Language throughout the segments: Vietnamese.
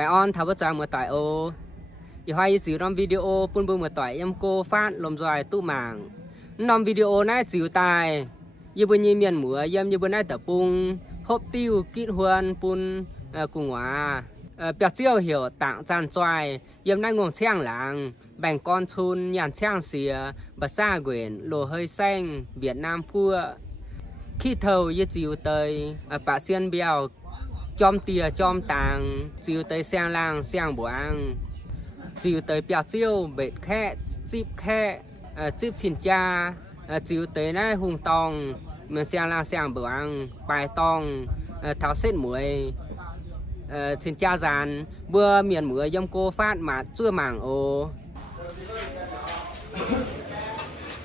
phải on thảo bất chàng một tỏi ô thì hoài chịu trong video pun bưng một tỏi em cô phát lồng dài tu mảng nằm video này chịu tài như bên như miền múa em như bên này tập bung hộp tiêu kít huân pun cùng hòa bẹt chiêu hiểu tặng tràn xoài em nay ngồi trang làng bành con thun nhàn trang xìa và xa quyển lồ hơi xanh Việt Nam phua khi thầu như chịu tới bà xiên bèo chom tìa chom tàng chịu tới sang làng sang buang chịu tới bẹt chiêu bệt khe chip chín cha chịu tới này hùng tòng mình sang làng sang buang bài tòng tháo xếp muối xin cha giàn bữa miền mưa dông cô phát mà chưa mảng ô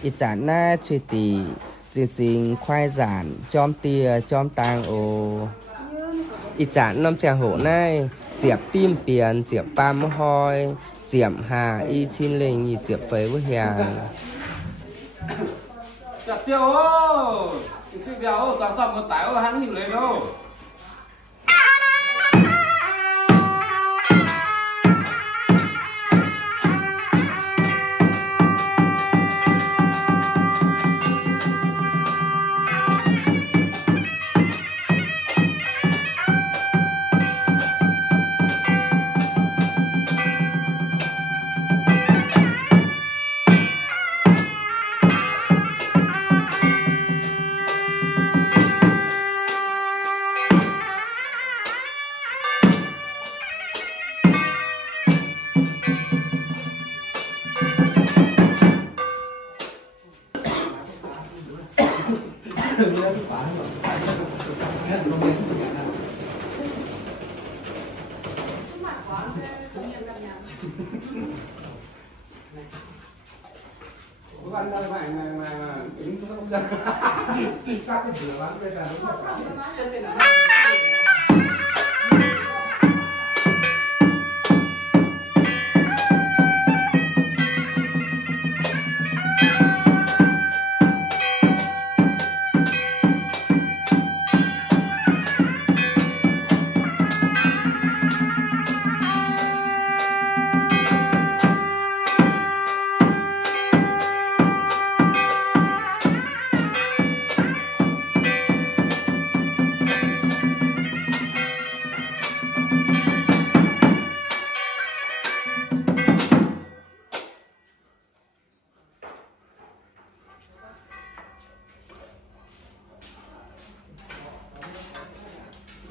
ít chán na truy tìจริงkhoai giản chom tia chom tang ô ít chán năm chàng hổ này diệp tim biển diệp pam hoi diệp hà y chín linh y diệp phế với hàng chặt chiều ô cái sự béo ô sáng sập một tái ô hắn hiểu lên ô Bạn đây mà tính nó không ra sát cái cửa bán đây là đúng rồi.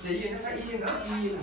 Để yên nó phải yên đó, yên.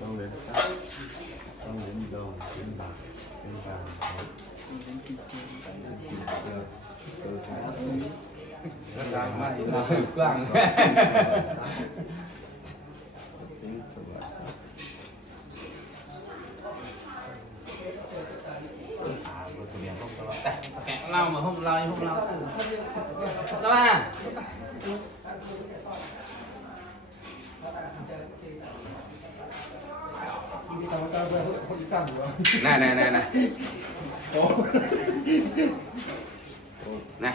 xong đến sắc, xong đến đầu, đến bạc, đến vàng, Đang mà thì là quang. tính thuộc loại sắc. Vừa thực hiện không có loại. Kẹo lau mà không lau không lau. Đó à. Này. Này.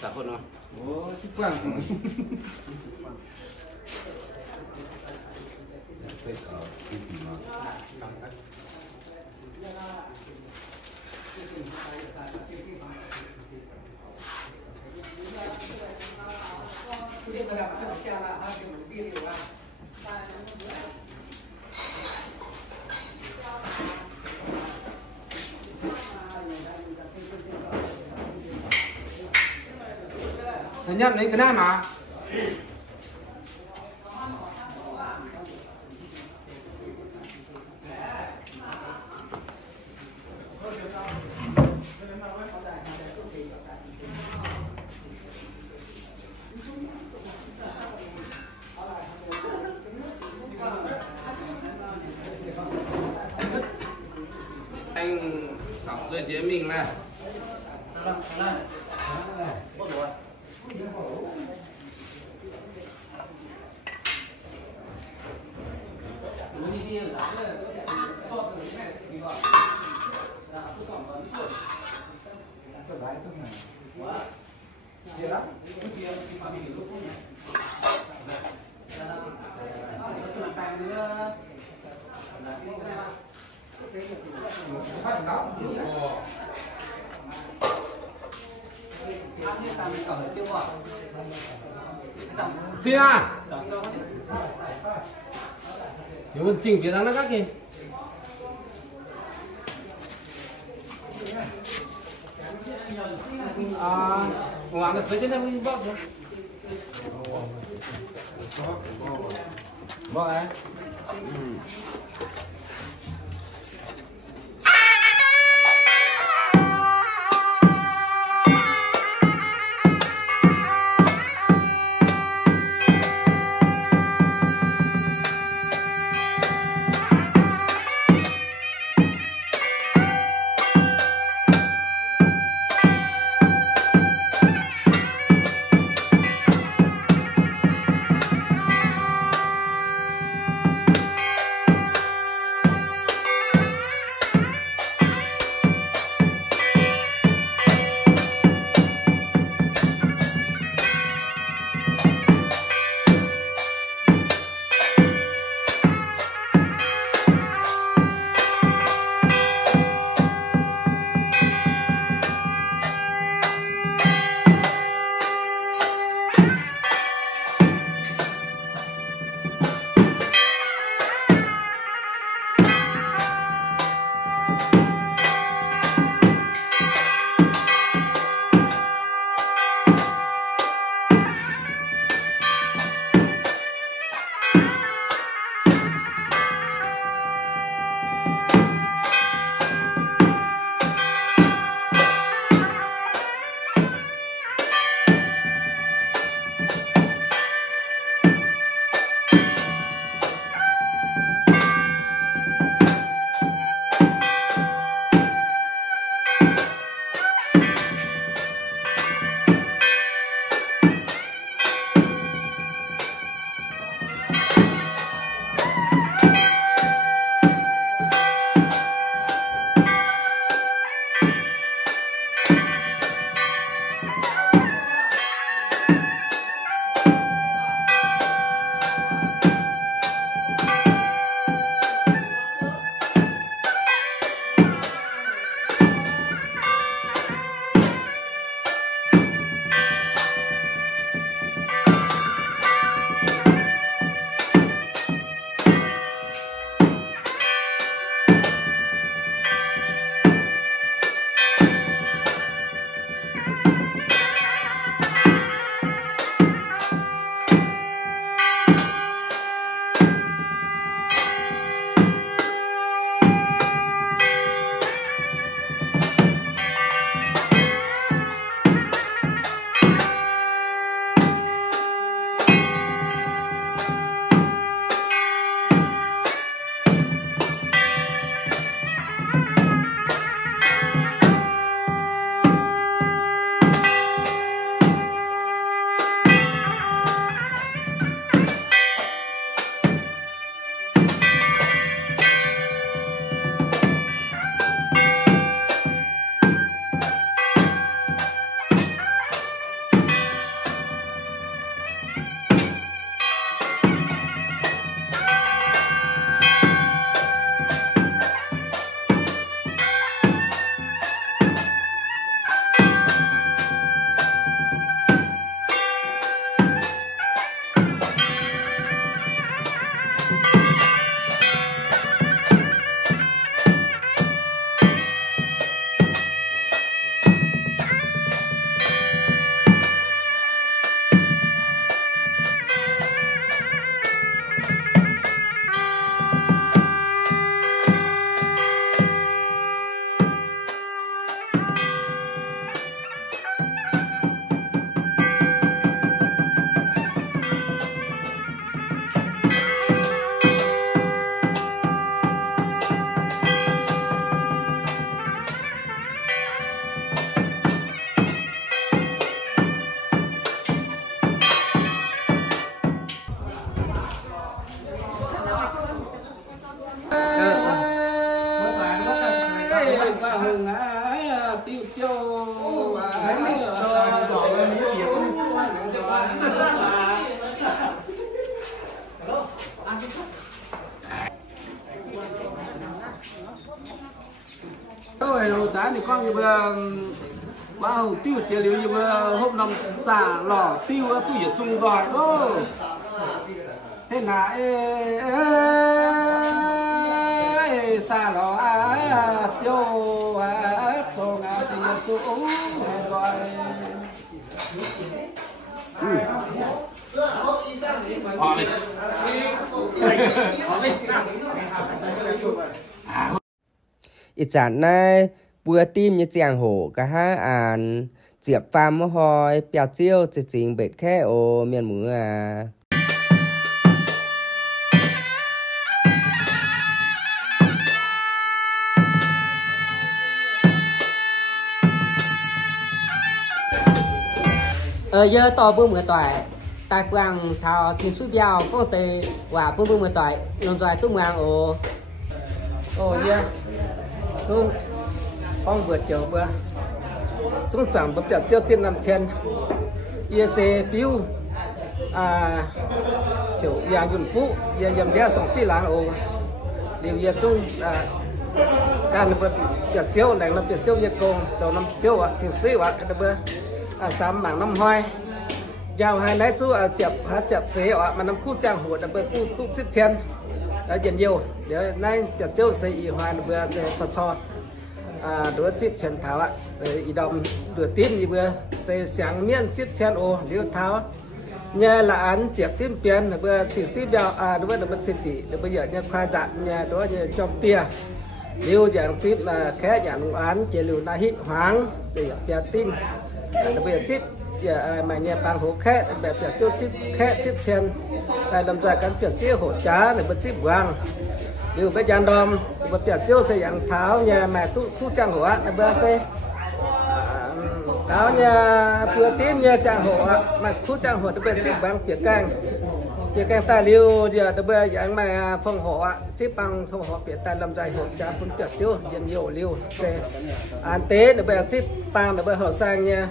Sao hôn không? Ủa, chứ quang không? Thứ nhất lấy cái này mà. Anh sọc rồi chế mình này. Chị à, nếu mình chỉnh phía ra nó các kì. À, ngoan được tới trên đây mình bóc rồi. Bóc ấy. lá thì con như vừa quá hầu tiêu chế liều như vừa hôm năm xả lò tiêu tôi ở sung rồi ô thế là xả lò tiêu cho ngà thì xuống rồi ít chán này bữa tim như chàng hổ cả hai án diệp phàm mô hoi bèo chiêu chỉ chính bệt khe ô miền mưa à giờ to bữa mưa toại tại quang thao thiên suy biao có tề và bữa mưa toại lòng dài tung ngang ô yeah chúng phong vượt chiều bữa chúng chẳng bấm chiêu trên nằm trên IC piu kiểu dạng dụng phụ dầm đeo sòng xi láng ô điều gì chúng càng bật chiêu này là chiêu nhiệt công cho năm chiêu ạ chính sĩ ạ cái bữa sắm mảng năm hoài giao hai nãy chú chập phế ạ mà năm khu trang hồ đã bữa khu tụ xếp chen đã dần nhiều để nay chiêu xây ý hoài bữa sẽ cho đối chip chen tháo ạ ý đồng đưa tím như bữa xây sáng miên chip chen ô liêu tháo nhà là án chẹp tím tiền bữa chỉ xí đeo đối với bữa xin tỷ để bây giờ nhà khoa dạn nhà đối với trong tia liêu dạng chip là khé dạng án chế liều na hít hoáng xây bia tin bây giờ chip mà nhà bằng hổ khéแบบchiêu chip khé chip chen tại làm ra các việc chiêu hổ trá để bữa chip vàng điều với dàn đom bữa chiêu xây dạng tháo nhà mà thu trang hổ là bữa xây tháo nhà bữa tím nhà trang hổ mà thu trang hổ bữa chip vàng việc càng tài liêu giờ bữa dạng mà phong hổ chip bằng phong hổ việc tài làm ra hổ trá cũng chiêu dần nhiều liêu xe an tế để bữa chip bằng để bữa hổ sang nha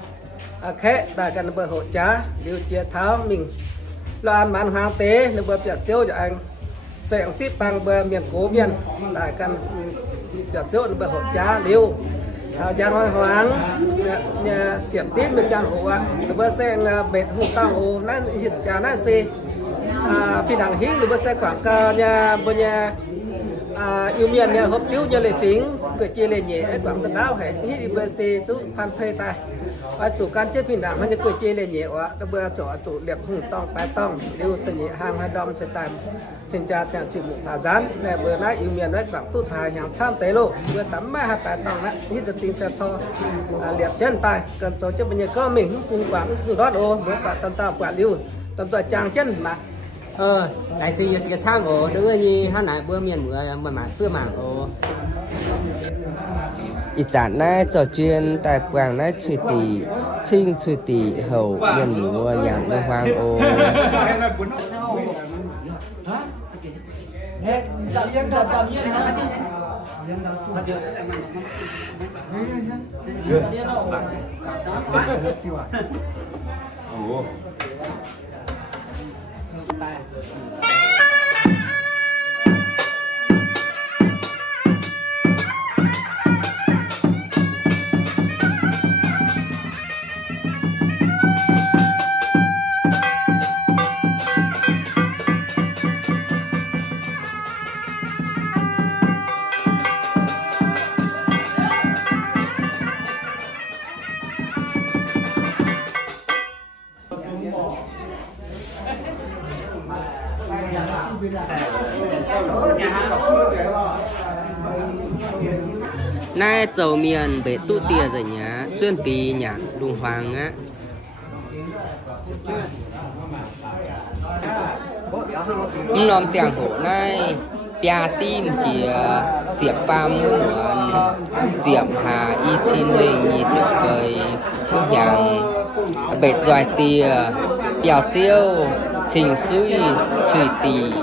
khé đạiกันbữa hỗ trợ liêu chia tháo mình lo ăn bán hoang tế nếu bữa tiệc chiêu cho anh sẽ chip bằng bữa miền cố miền đạiกันtiệc chiêu bữa hỗ trợ liêu giang hoang hoang nhà chiếm tím bên trang hồ bữa xe bệt hùng tao hồ nó hiện trả nó xe phi đẳng hí bữa xe quảng cáo nhà bữa nhà yêu miền nhà hộp tiêu nhà lệ phím cười chia lệ nhẹ quảng tận đáo hệ hí bữa xe chú phan phê tài chủ can chết phi đẳng hay cười chia lệ nhẹ quá bữa chỗ liệp hùng tông bài tông lưu tự nhẹ hàng hai đom sẽ tạm trên cha chẳng sự một thả rán nè bữa nay yêu miền đấy quảng tu thải hàng trăm tế lộ bữa tắm mai hai bài tông đấy nhưจะจริงจะcho liệp chân tài cần cho chứ bây giờ có mình cùng quảng từ đó ô bữa quảng tận tao quảng lưu tầm rồi chàng chân mà đại gì cái sang ổ đứa như hắn này bữa miền mưa mà xưa mảng ổ ít chán này trò chuyện tại quảng này truy tỷ trinh truy tỷ hậu miền mùa nhàng đông hoang ô nay dầu miền bể tụ tia rồi nhá chuyên pì nhạc đùng hoàng á nóm chàng hổ nay bia tim chỉ diệp phàm mưa muộn diệp hà y chín linh nhị diệp vời phước nhàng bể doài tia bèo chiêu trình suy truy tỷ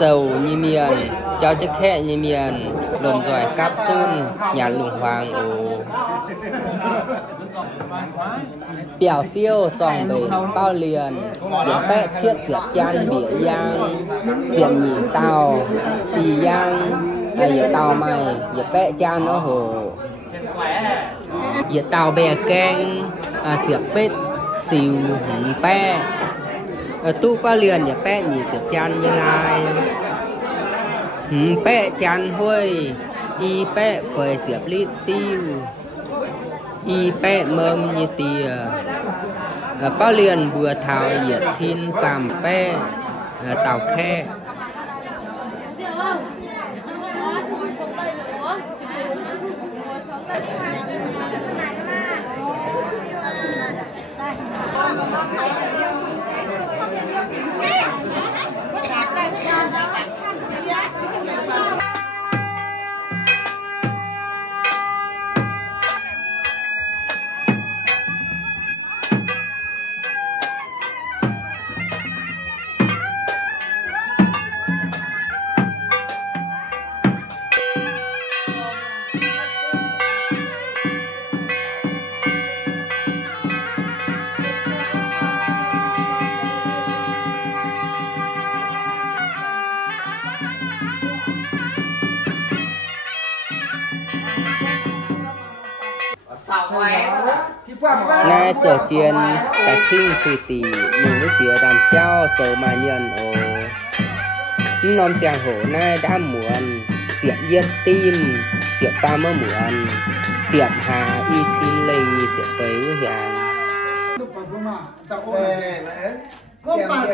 dầu như miền cho chiếc khẽ như miền đồn giỏi cáp chun nhà lùng hoàng ồ bèo chiêu dòng bể bao liền để bẹ chiết diệt chan bỉa giang diện nhị tàu thì giang giờ tàu mày giờ bé cha nó hồ giờ tàu bè keng chợ bết xìu bé tu pa liền giờ bé nhỉ chợ chan như lai bé chan huôi y bé phơi chợ lít tiêu y bé mâm như tìa pa liền vừa thảo giờ xin phàm bé tàu khe nè chờ chiên tại kinh từ tỷ mình với chứa đàm trao chờ mà nhận ồ non chàng hổ nay đã muốn diệt giết tim diệt ta mơ muốn diệt hà y chín lên như diệt tới với hàng con bà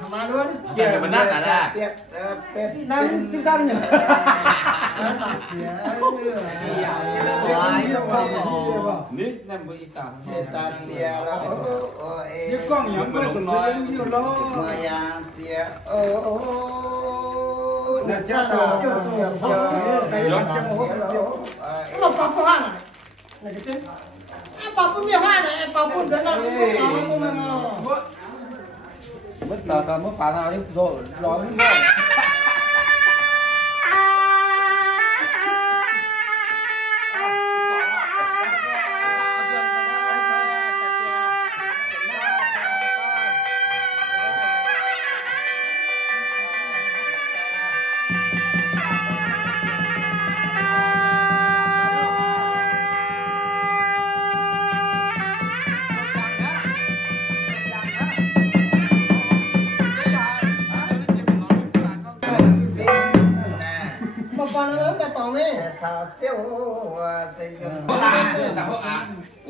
thằng mà luôn giờ mình nát cả ra đang tinh thần nữa nít nằm với tao những con nhỏ mới từng nói nhiều lo là cha sao nó phá phá này là cái chuyện em bảo cũng nhiều hoa này em bảo cũng dẫn nó mất tao sao mất phá nào đi rồi nói mất rồi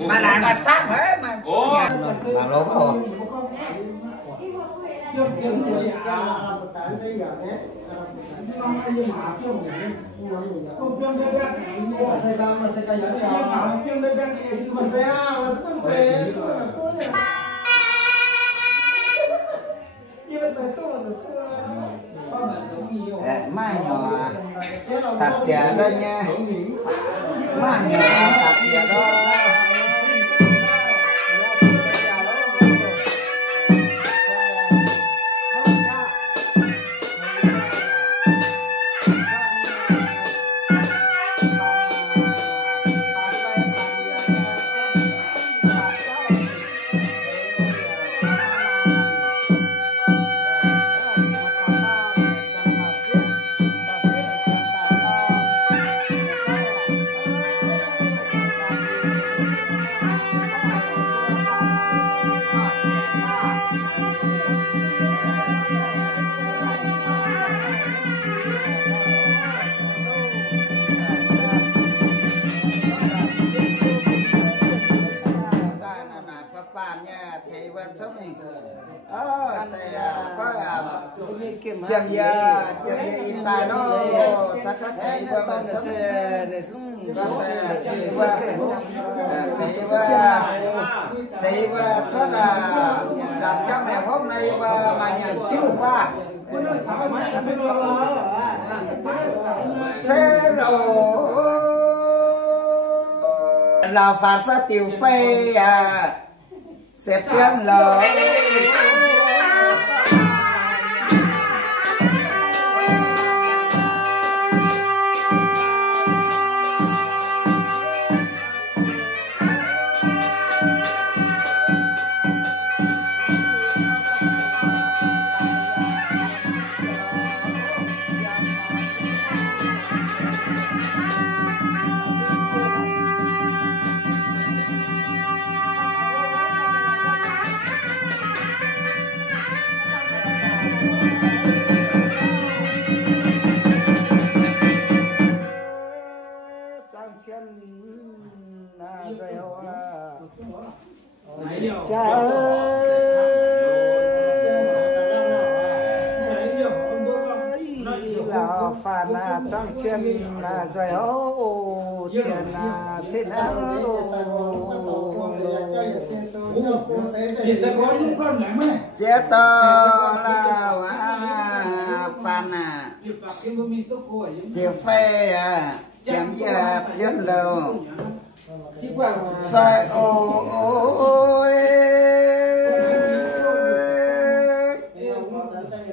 mà lại mà sáng thế mà mà lố hồ mai nhỏ tạt chè đây nha mai nhỏ tạt chè đó chậm giờ ít tài nó sát khách thấy qua bên xe để xuống thấy qua cho là làm cho mẹ hôm nay mà nhận cứu qua xe rồi là phạt ra tiểu phê xếp tiền lời cha ơi là phản là trong chân là rồi ô chân là trên áo chết to là phản à chiều phê à chém dẹp dân lầu phải ôi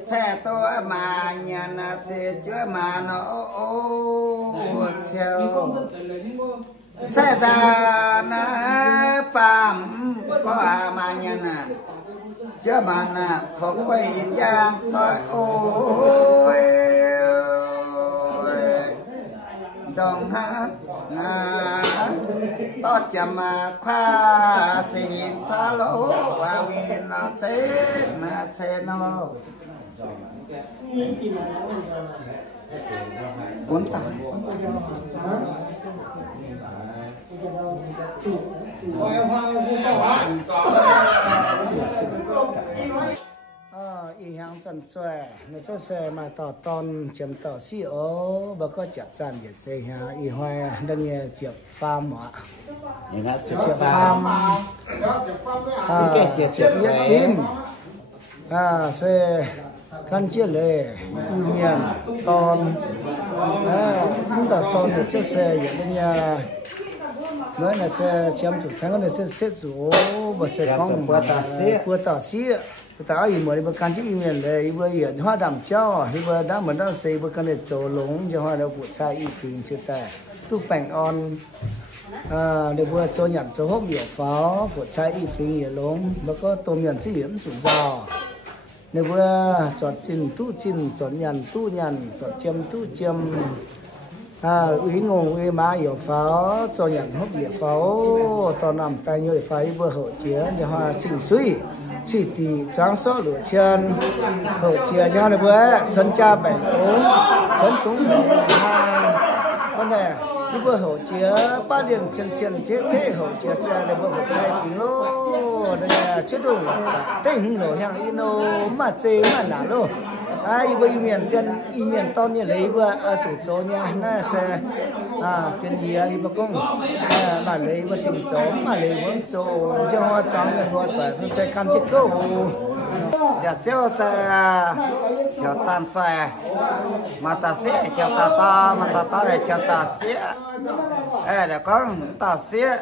xe tôi mà nhà là xe chữa mà nó treo xe ra nó phạm có mà nhà nè chữa mà nè không quay giang thôi ôi đồng hát to chậm mà khoa xin tha lỗ và vì nó chết mà chết nó cuốn tao y hàng dần xòe nó sẽ xe mà tỏ ton chấm tỏ xí ố bà có chặt dàn để chơi ha y hoài đang nghe chụp farm ạ thì nó chụp farm cái chụp nhất tim xe căn chia lệ miền ton chúng ta ton để chiếc xe vậy nên nhà nói là xe chấm chủ sáng nó sẽ xếp rủ và sẽ con qua tả xí ta ý mới bữa căn chỉ miền lệ bữa hiện hoa đầm cho thì bữa đã mình đã xây bữa căn để chỗ lúng cho hoa đậu bụi sai y phình chưa ta tu bành on để bữa cho nhận cho hốc biểu pháo bụi sai y phình ở lúng bữa có tôm nhận chỉ điểm chủ giàu nếu bữa chọn nhận tu nhận chọn châm tu châm ủy ngôn ủy má hiểu pháo cho nhận hốc biểu pháo to nằm tay nhồi phái bữa hậu chiến cho hoa chỉnh suy chỉ tì tráng số lửa chân hậu chiến cho này bữa sân cha bảy túng sân túng hai vấn đề cái bữa hậu chiến ba liền chân chết thế hậu chiến sẽ là bữa hậu sai phí lô đây là chết đủ tình nổi hàng ino mà chê mà nả lô ai bây miền gần miền to như lấy bữa chủ số nha nó sẽ phiên gì đi bà công mà lấy bữa sinh chó mà lấy bữa chỗ cho hoa trắng là hoa tỏi nó sẽ cam chết câu giờ cháu sẽ cho san xoài mà ta sẽ cho ta to mà ta to để cho ta sẽ để có ta sẽ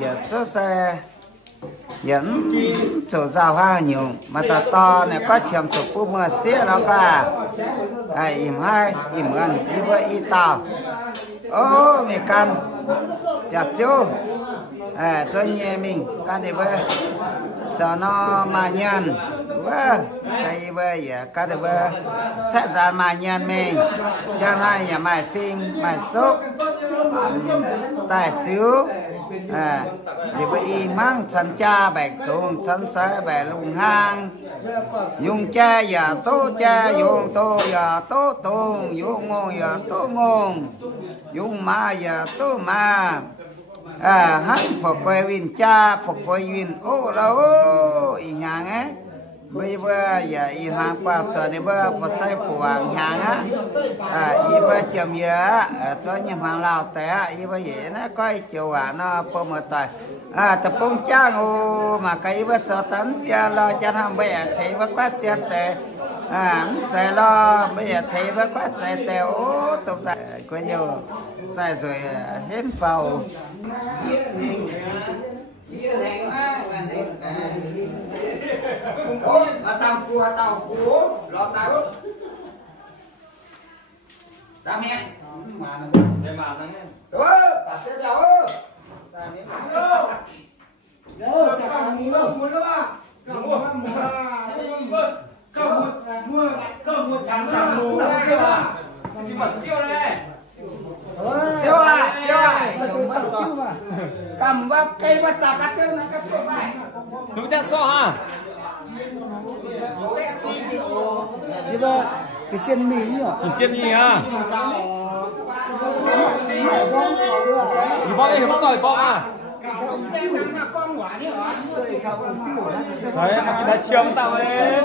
giờ cháu sẽ dẫn chỗ rào hoa nhiều mà ta to này có chầm chỗ phụ mưa xía đó cả im hai im gần đi với y tàu ô mẹ căn giặt chú tôi nhẹ mình căn đi với cho nó mà nhân quá đây bây giờ căn đi với sẽ ra mà nhân mình cho hai nhà mày phim mày sốt tài chú thì bởi mang chân cha bạch tùng chân sẽ bẻ lùng hang dùng cha giả tố cha dùng tô giả tố tùng dùng ngô giả tố ngôn dùng ma giả tố ma hắn phục quay viên cha phục quay viên ô đâu ý nhàng ấy bây giờ ý hàng qua giờ này bây giờ sai phụ hàng nhàng á ý bây chậm giờ tôi nhìn hàng lào té ý bây giờ nó coi chiều nó po một tài tập công cha ngô mà cái bây giờ tấn cha lo cha ham bây giờ thấy bây quá cha tệ sai lo bây giờ thấy bây quá sai tệ ô tục sai có nhiều sai rồi hết vào tao cua lo tao ra mẹ mà để mà nó nghe bà sẽ đâu ta miếng đâu sẽ ăn mua đó ba mua thằng mua cái mặt chiêu đây chiêu cầm vào cây bắt chặt cắt chân nó cắt phải đúng chắc so ha như vậy cái xiên mì nhỉ chiên gì à thì bom đây không tỏi bom à Đấy, đã chiếm tao ấy.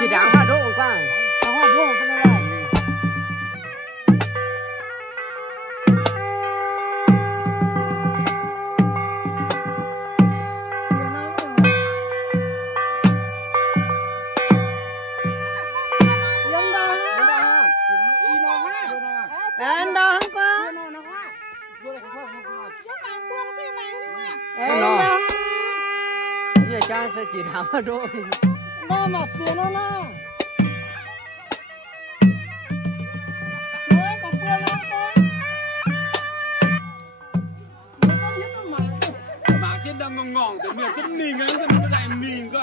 Chỉ đáng hoa độ qua. Giờ cha sẽ chỉ đáng hoa độ. Nó mà phiền nó nè. Bà trên đang ngong ngong từ miệng chân mìn ấy, chân nó lại mìn cơ.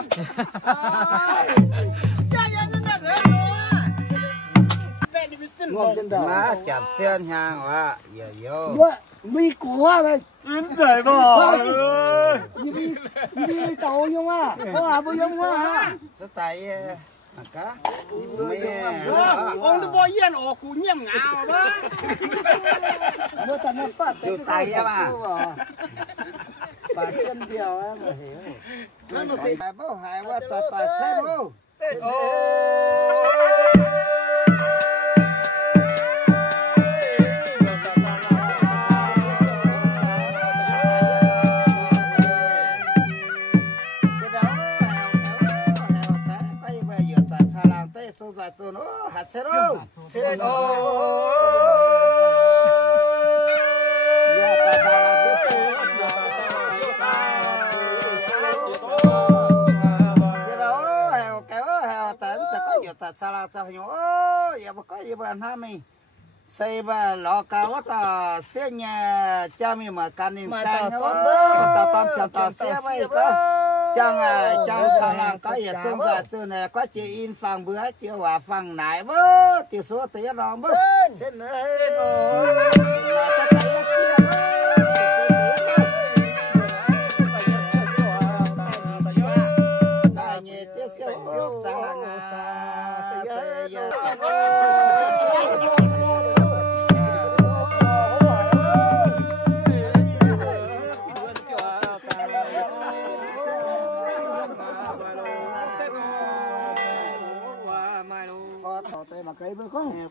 Má chạm sen hàng hả? Giờ vô. Mi của vậy. Trời bò. Mi tàu nhung à. Có à bơi nhung à. Cái tay cá. Ông tôi bơi yên ổ cú nhiễm ngào đó. Nó ta nó phát. Chịu tay á mà. bà xem điều á mà hiểu nó sẽ bảo hại qua cho bà xem không cho nó hạt xe đâu xe đâu sao sao nhau giờ có gì bạn ha mình xây ba lò cao ta xe nhà cha mình mà can nên can nhau ta tam cho ta xe vậy có chẳng chẳng sao làm có gì xung ra chỗ này có chỉ in phẳng bữa chỉ hòa phẳng nải bơ chỉ số tiền đó bơ trên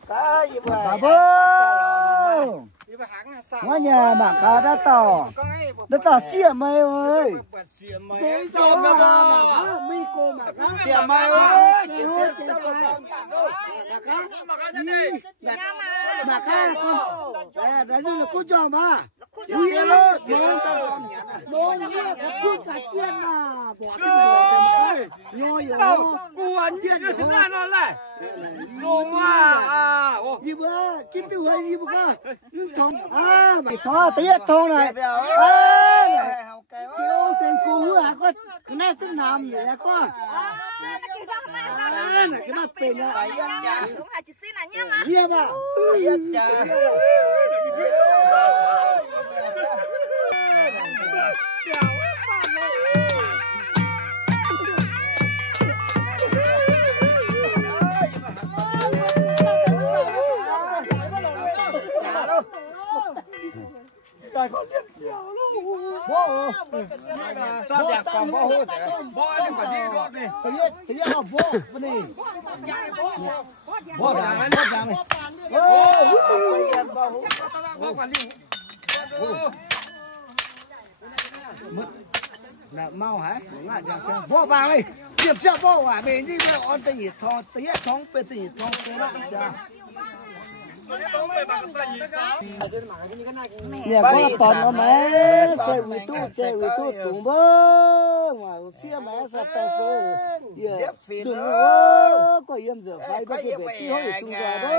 cá bơ ngõ nhà mà cá đã tỏ xỉa mày ơi xỉa mày ơi mà cá đã gì là cô cho mà Nôn nhé, có chút cả tiền mà bỏ cái nhoi rồi cô ăn tiền nó xứng ra nó lại ngon quá gì bữa kinh tư hơi gì bữa thong mày thò tía thong này cái ông tên cú à con cái này xứng làm gì à con này cái mặt tiền à đúng là chỉ xin là nhá mà nhá mà Tại con biết nhiều luôn. Bố. Sao đẹp còn bố hút thế? Bố đi phải đi đó đi. Tự nhiên học bố bên đi. Bố ra này. Bố quản lý. Là mau hả? Bố vào đi. Tiếp cho bố à mình đi vào on tây thong tía thong pe tây thong cái đó. Nè có tòn nó mẹ chơi với tu tụng bơ ngoài xe mẹ sao tay phơi đừng có yếm rửa phai bắt cái bể hơi xuống ra đó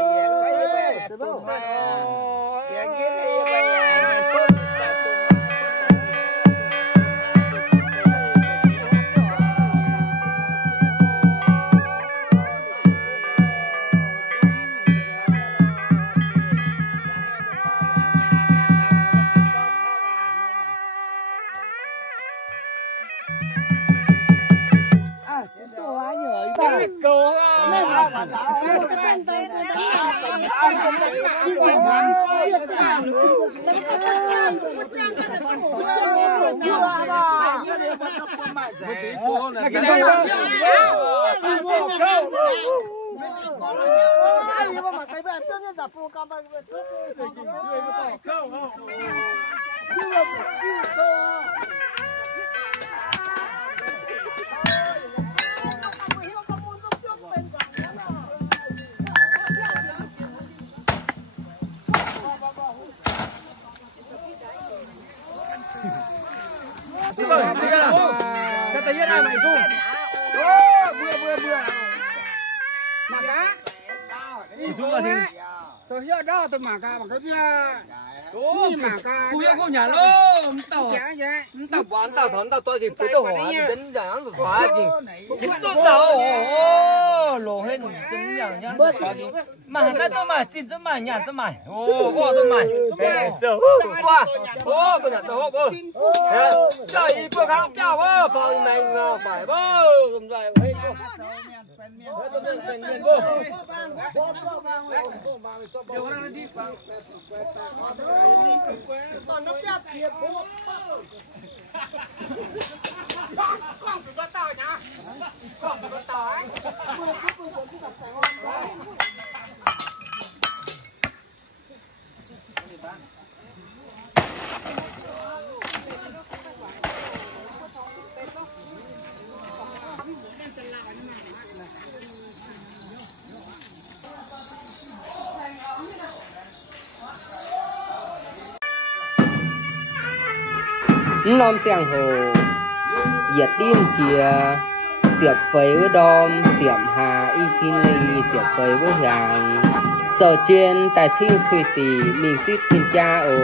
tôi hiểu đó tôi mà ca mà cái cú không nhà luôn tao bán tao thốn tao tôi thì tôi hỏi thì đến giờ nó khóa gì tôi tao ô lỗ hết chân nhở nhá mà nó tôi mà xin tôi mà nhà tôi mày ô tôi mày giờ qua ô bây giờ tôi hộp ơi trời ý phương hàng kéo ơ phòng mình phải bơ không dài hết Nom giang hồ diệt tim chia diệp phấy với đom diệp hà y xin linh diệp phấy với hàng giờ trên tài chính suy tỉ mình tiếp xin cha ô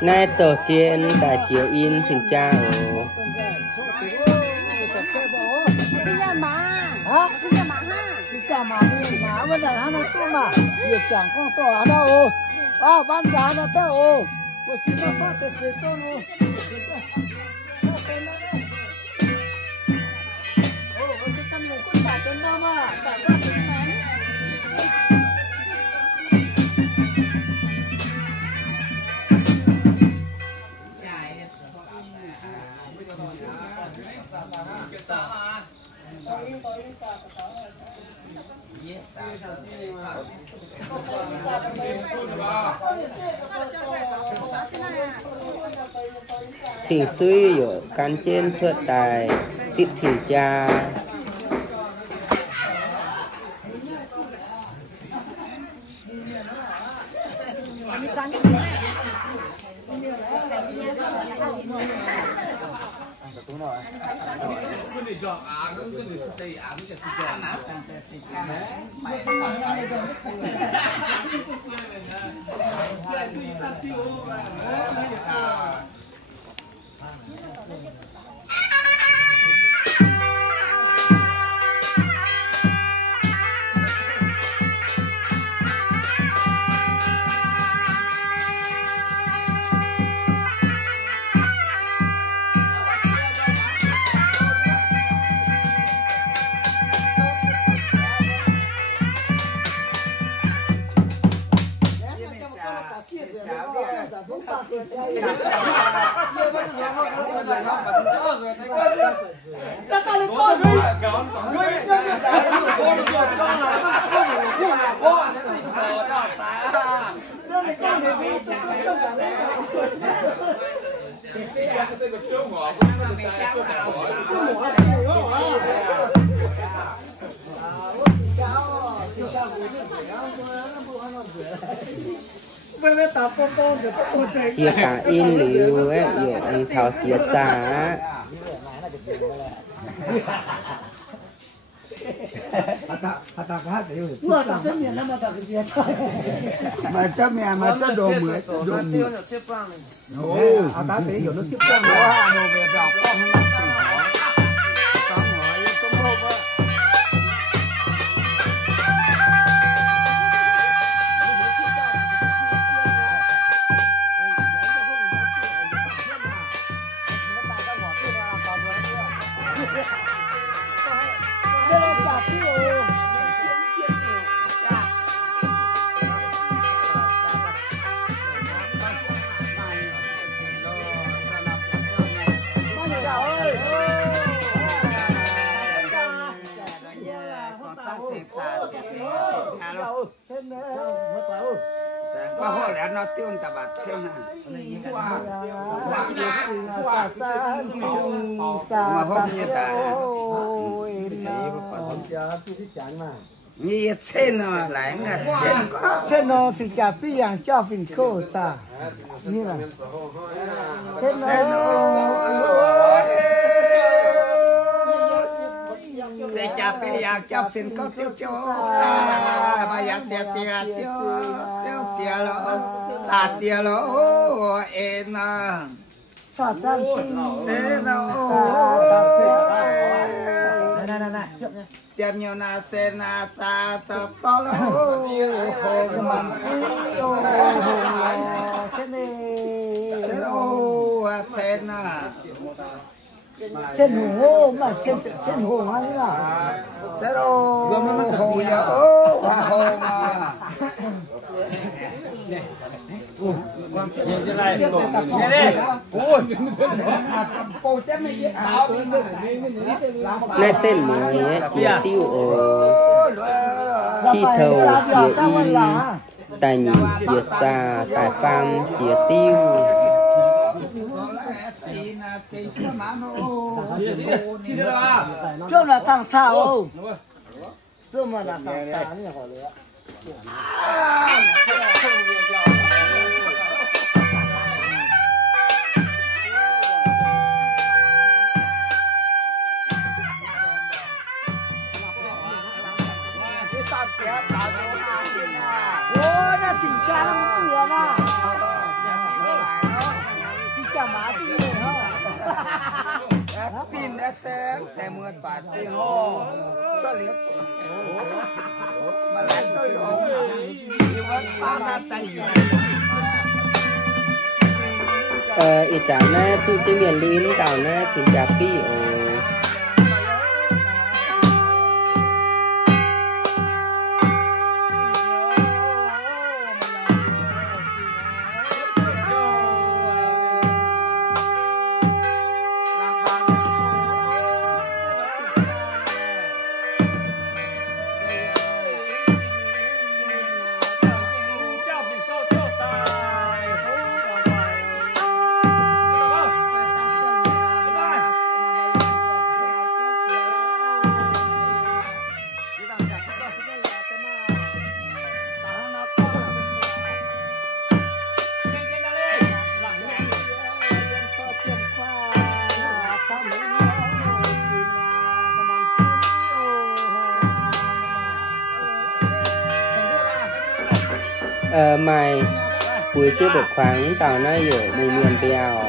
Nay trở trên tại chiều in xin chào. Bây giờ hắn nó tu mà, việc chẳng con tỏ đâu. Ban giá nó tao. Tôi chỉ có phát được cái tôi luôn. Cái tâm này cũng cả chân đâu mà, cả ra cái nén. Thỉnh suy ở căn trên suốt tài dịp thỉnh cha. Chia cả in liu ấy, yêu anh thảo chia trả. 我打生面那么大个节， mà cho mẹ mà cho đồ mới đồ mới ồ à ta thấy hiểu nó tiếp quang đó đồ về đào con nó sinh hóa con nói trong hộp á qua họ lẽ nó tiêu cả bát xem này mà hôm như ta như trên mà lại ngặt trên có trên nó thì chả biết rằng cho mình khô ta như là trên nó sẽ chả biết rằng cho mình có tiêu cho ta mà giờ chia lo ta chia lo em à sa sang sẽ nó chém nhiều na xe na sa ta to lo xe na trên hồ mà trên hồ hay là xe hồ ya hồ mà nè sen mới chia tiêu khi thầu chia in tài nhị chia xa tài pham chia tiêu trước là thằng sao trước mà là thằng sao như họ lẽ xin đã sẽ mưa tỏa xin hô sao liếc mà lại tôi hô thì vẫn ta đã say ít chán nè chú chế miền lín cào nè xin chào phi mày buổi chưa được khoáng tao nó ở mùi miền bèo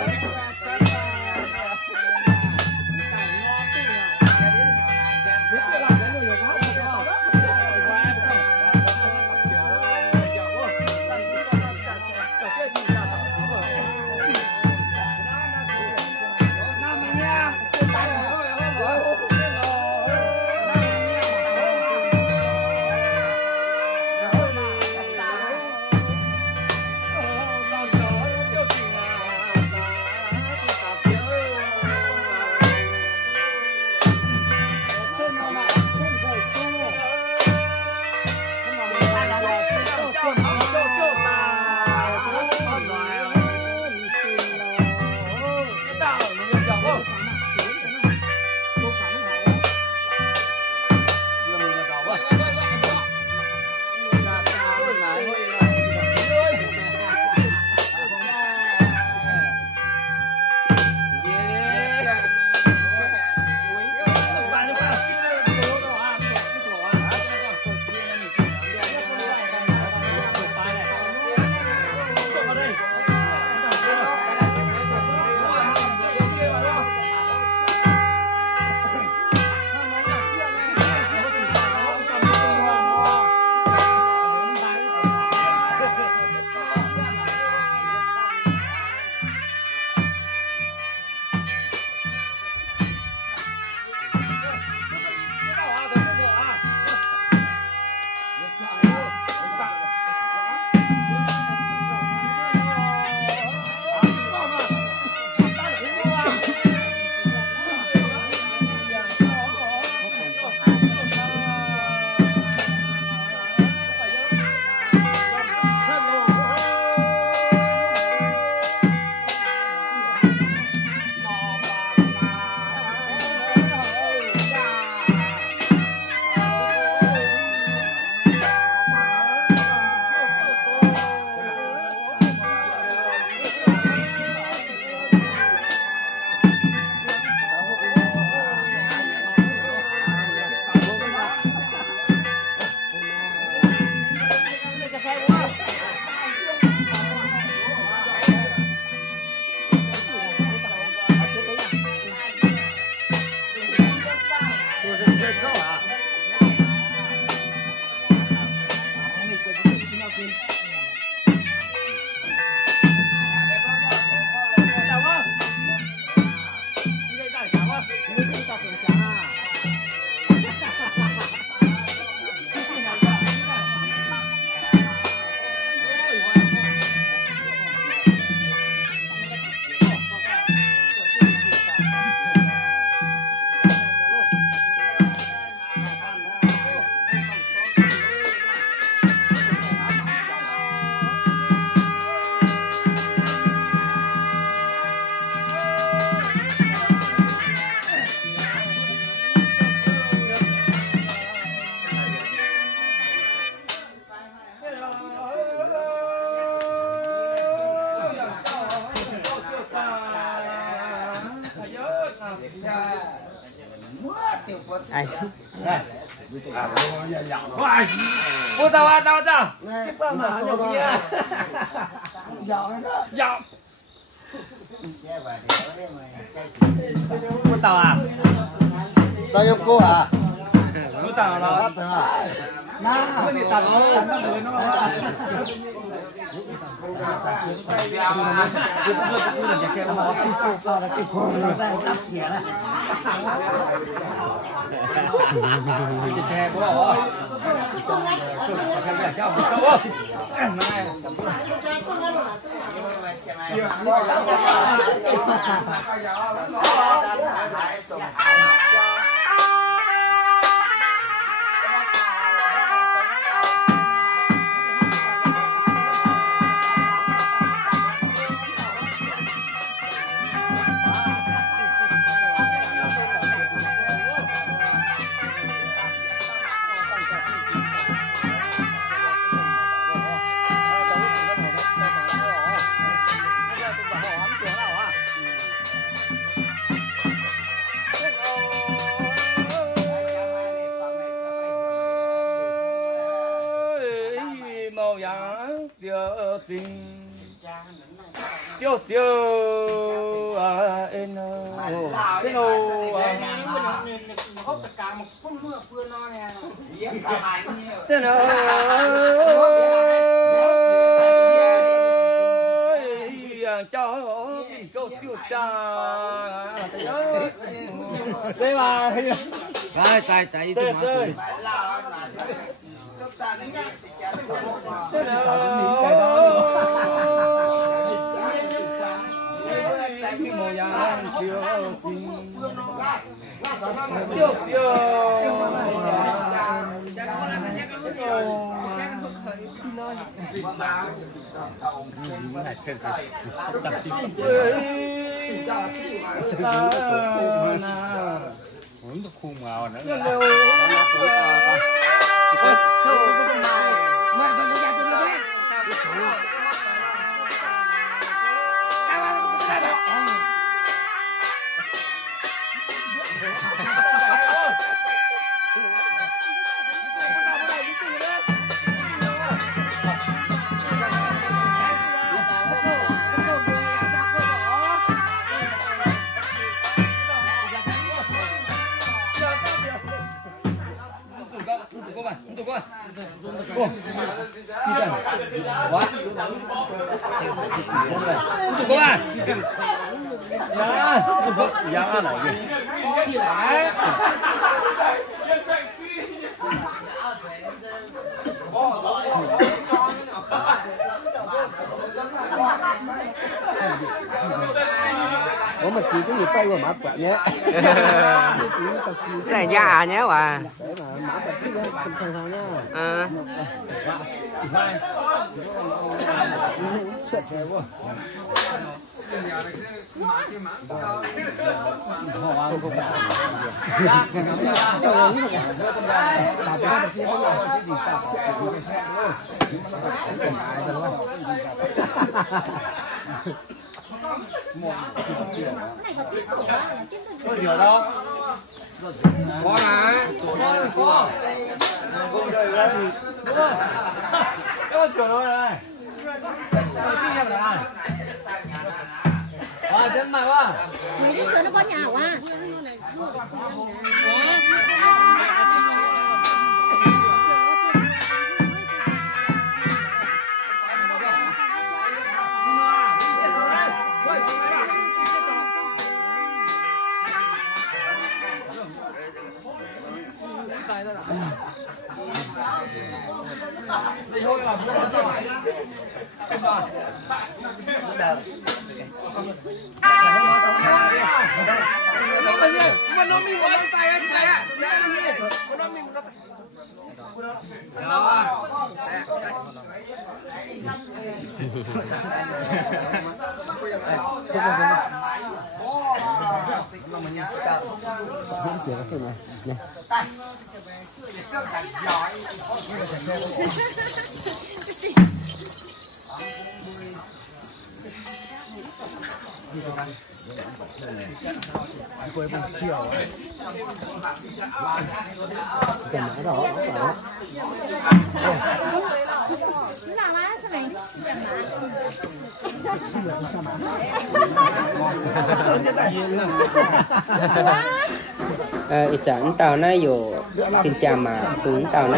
ai Bố tao tao này mà nhỏ kia dạo bố tao à tao yêu cô à bố tao là bắt rồi à nó đi tao nó chiều à em cái nô hốt tất cả một phút mưa mưa nó nè thế nào cho câu tiêu cha đây mà chạy chạy chơi chơi thế màu vàng chiều chiều chiều khung màu nữa ủa mà chị có gì tay qua mã quẹt nhé sẽ già nhé bà để mà mã quẹt chứ không sao sao nhá sệt rồi quá có rửa đâu có mà có có rửa đâu này cái gì vậy à chân mày quá mày đi chơi nó có nhà quá đi thôi là quay bằng chiều cái mã đó ít chẳng tàu nóอยู่xin chào mà cũng tàu nó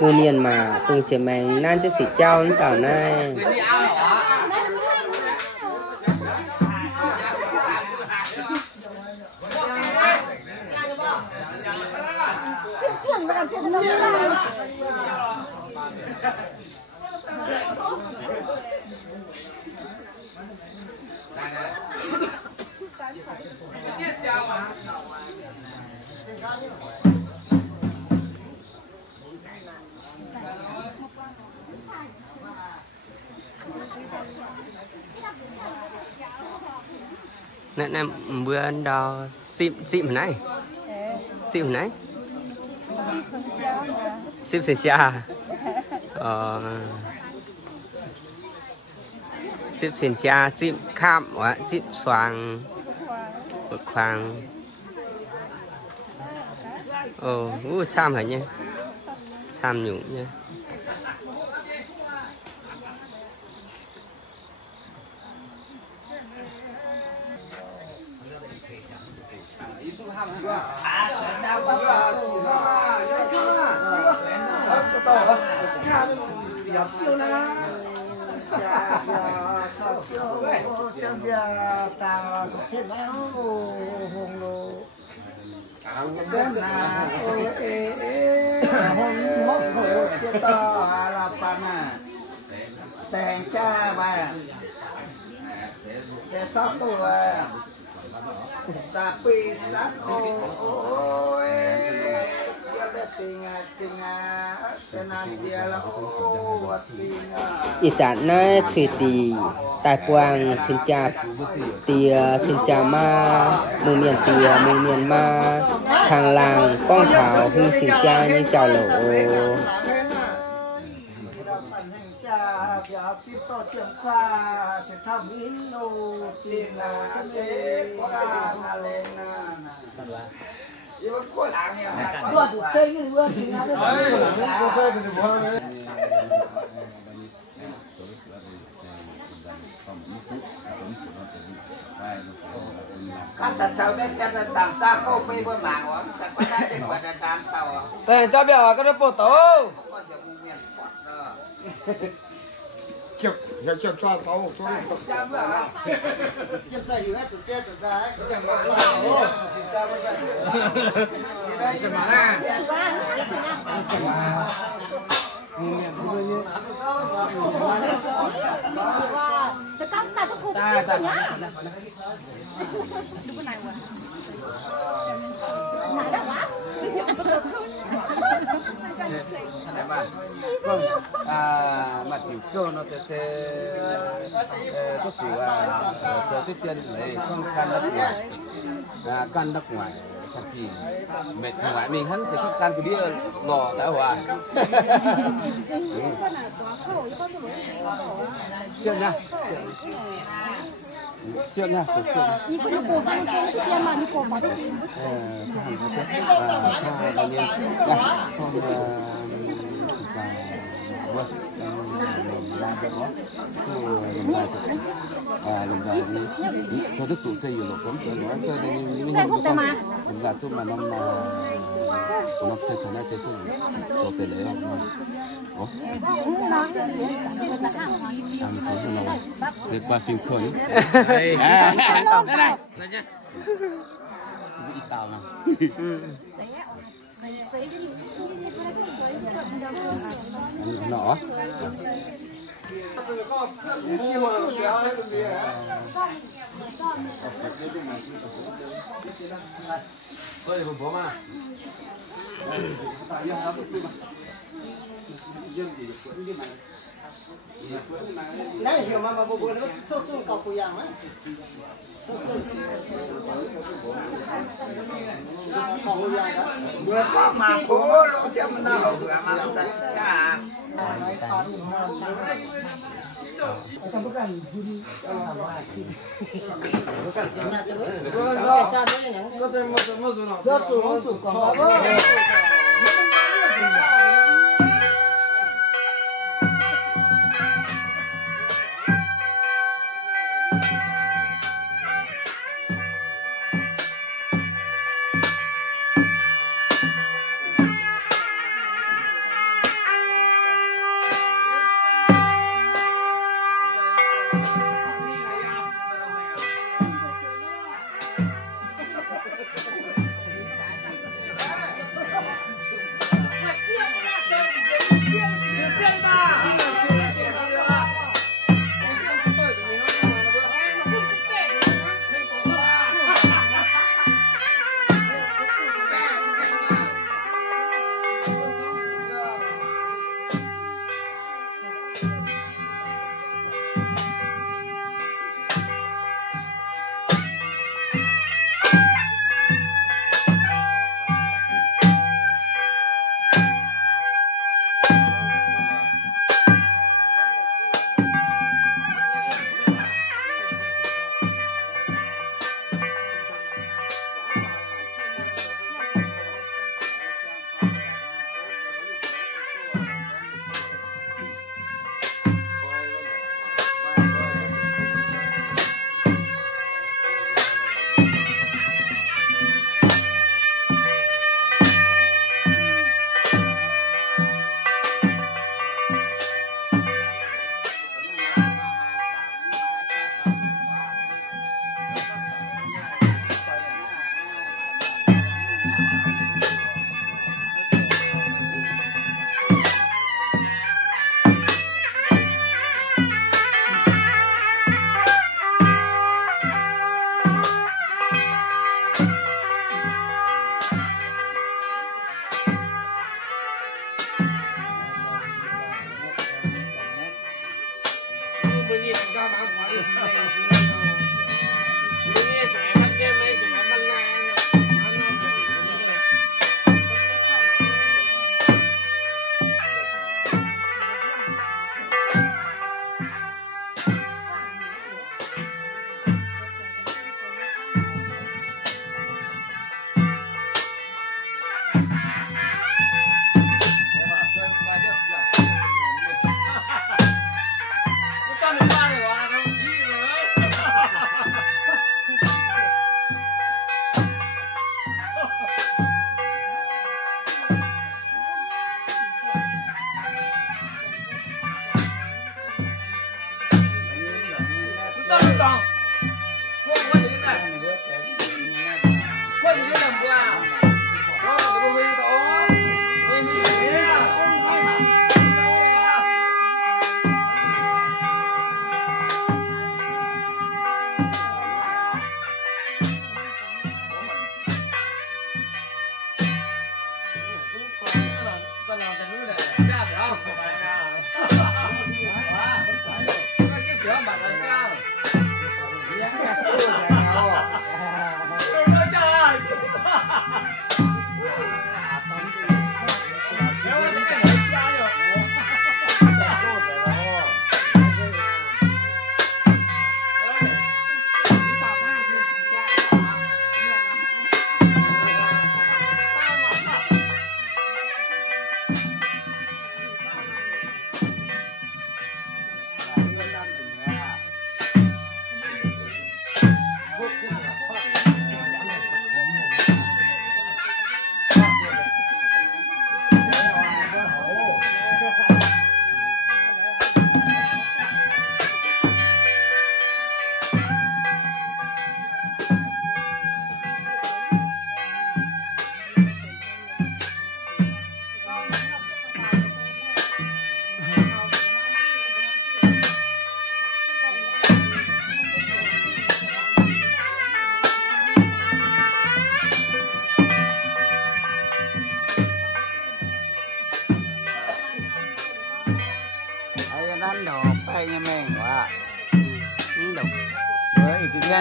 Cô miền mà tung chế mèn nan cho sĩ trao nó tao này. Nè nè bữa đó chim này chim này chim sỉ cha chim sỉ cha chim kham hoặc chim xoàng bực khoang cham hả nhé cham nhủ nhé. Tèn cha bà sẽ tóc tôi tapi ôi ít chán na thủy tì tài quang xin chào tìa xin chào ma mùng miền tìa mùng miền ma chàng làng con thảo hương xin chào như chào lỗ Kan sao đến cho nên tạm xa câu bê bơ mạng của chắc có đã đến quả đàn đàn tàu. Tèn cho biểu có được bộ tổ. chụp cho tao số Chụp ra hết tụi chết tụi ra mặt tiểu cơ nó sẽ có chịu cho tuyết chân lấy con can đất ngoài thật kỳ mệt ngoài mình hắn thì can cái bia lò đã hòa chưa nha chưa nha cho cái chủ xây dựng một tấm cửa nữa cho nên mình làm chung mà năm xây thành ra chơi chung có thể lấy không để qua phim khởi đây nhé bị tàu nào nọ ơi bố mà Đấy hiểu mà bố nó sốt chung cầu của dạng ấy. Bữa có mà khổ lỗ cho mình đâu bữa mà nó thật cả.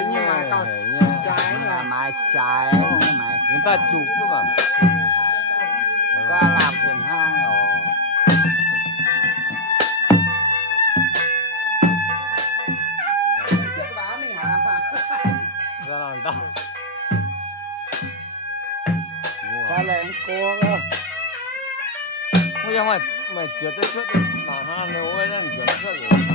nhưng mà trái người ta chụp cơ mà có làm phiền hang rồi ra làm tao sao lại anh cô cơ bây giờ mày chết tới trước mà hang này ôi nó chết trước rồi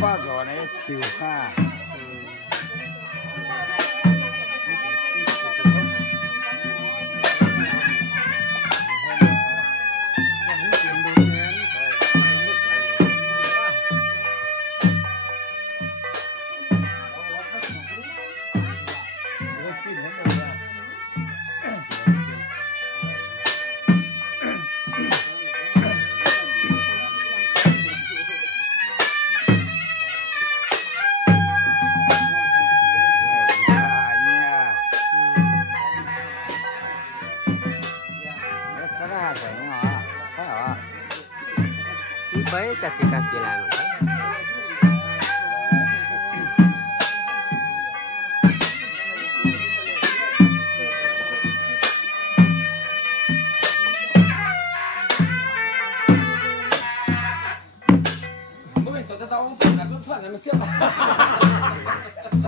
bao giờ này chiều ha các chị làm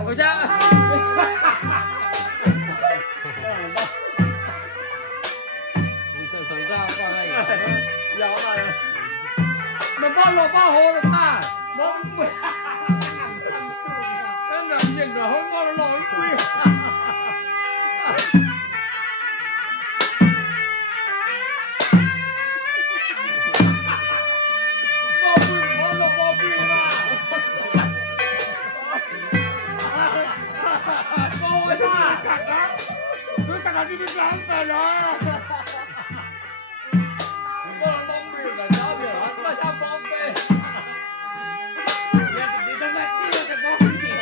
Ôi cha. Nó bao hồ rồi ta. Nó là nhìn rồi không có nó nói quy. Đi đi làm về rồi. Bom biển là sao vậy? Mà sao bom về? Đi đâu mà đi cái bom kìa.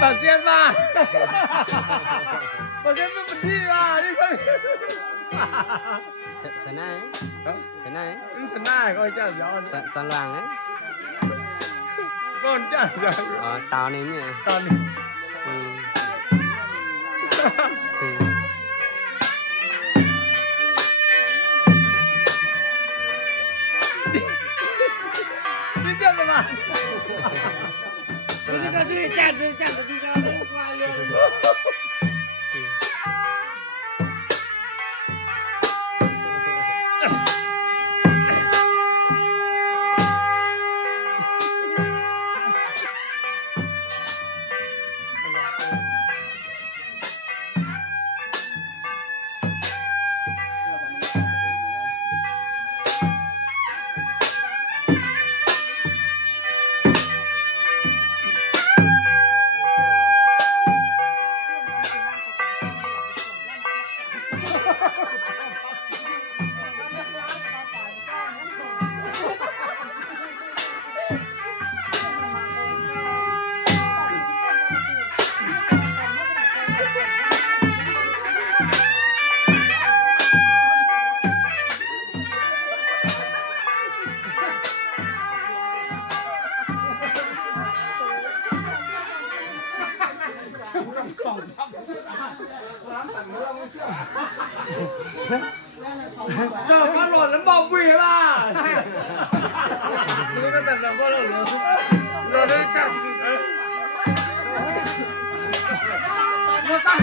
Bảo Duyên mà. Bảo Duyên mình đi mà đi không. Sẵn này. Sẵn này. Sẵn này coi chả gió. Sẵn loàng đấy. Con chả gió. Tao này nhỉ. Tao này. Đi chân rồi mà. Đi chặt đi ra qua luôn. 这把老人抱跪了，这个在这把老人干我干。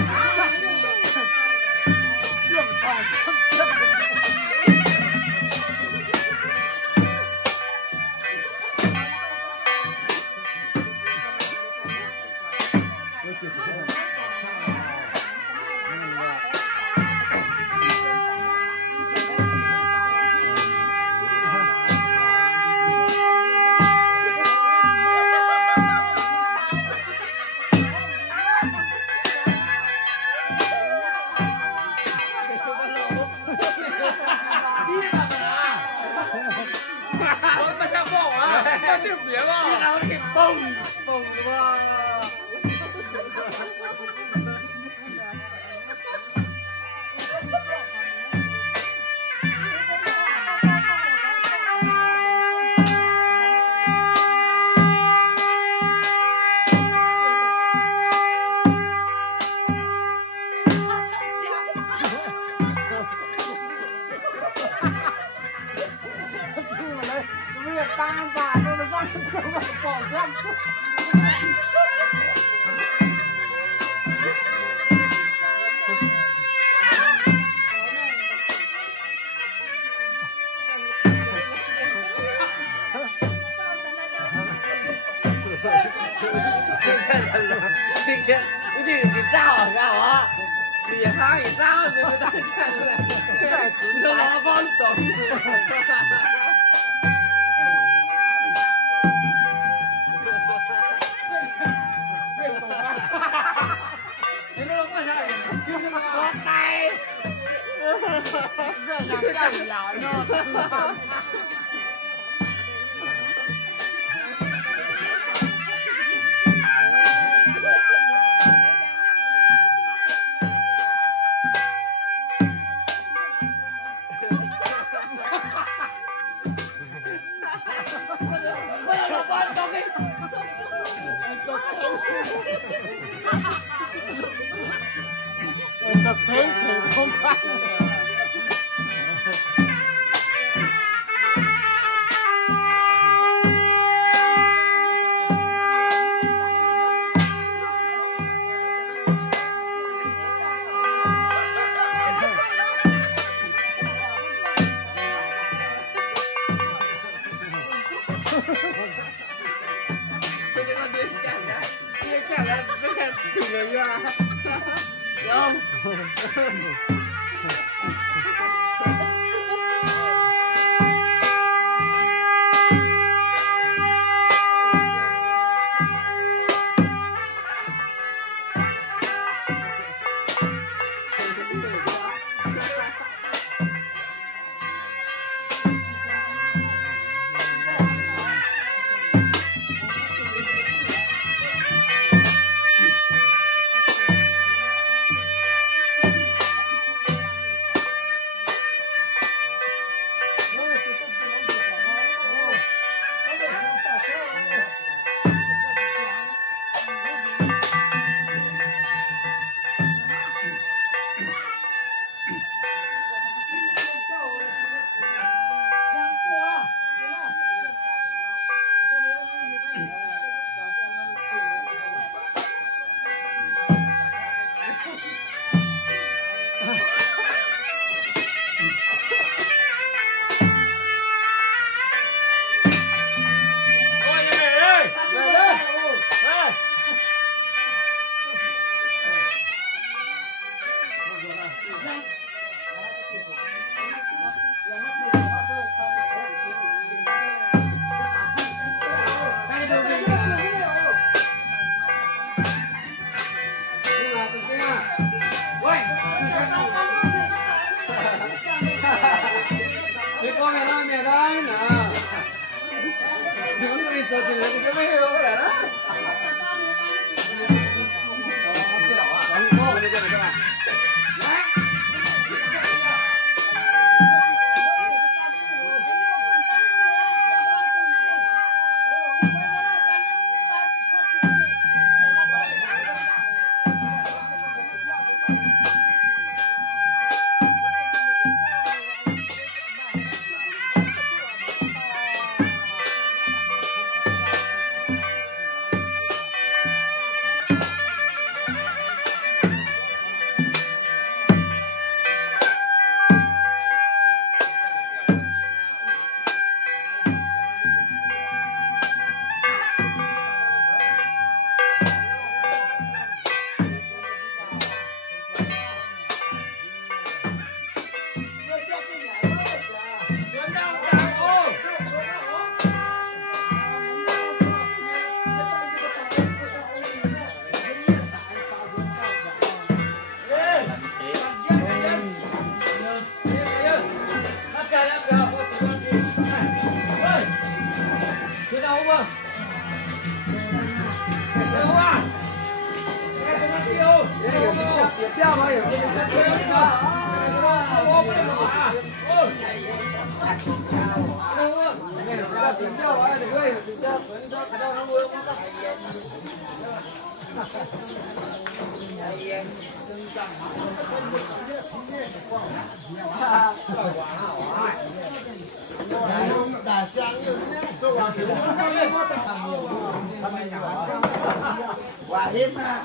Quả hiếp à,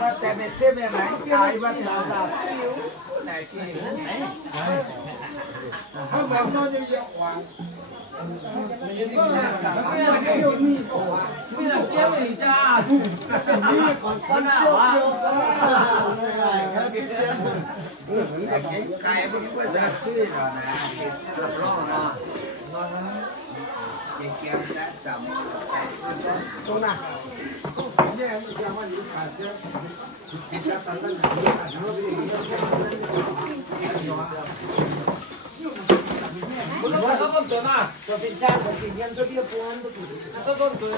bắt tay mệt xếp mẹ máy, ai bắt thảo ra phiếu này kia. Không bảo nó như vậy quả. bây giờ kiếm mình cha Còn con nào à? Cái bún bún ra suy rồi nè, tập lo mà. Cái kéo đã sầm. Chỗ nào? Nhé em ra mà những cái chứ. Ra tận tận nó đi. nó con tuần à Rồi bị ra rồi thì nhân tôi biết buồn tôi nó con tuần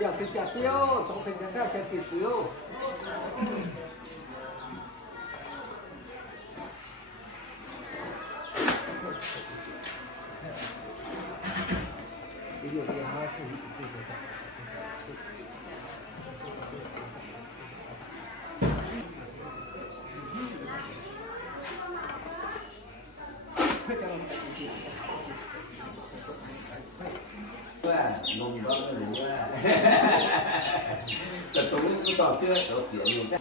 อยากจะจัดเที่ยวต้องถึงจะแค่เสร็จจิตเที่ยวnông đó là đúng là cái tú cứ tỏ chưa tỏ chuyện nhiều cái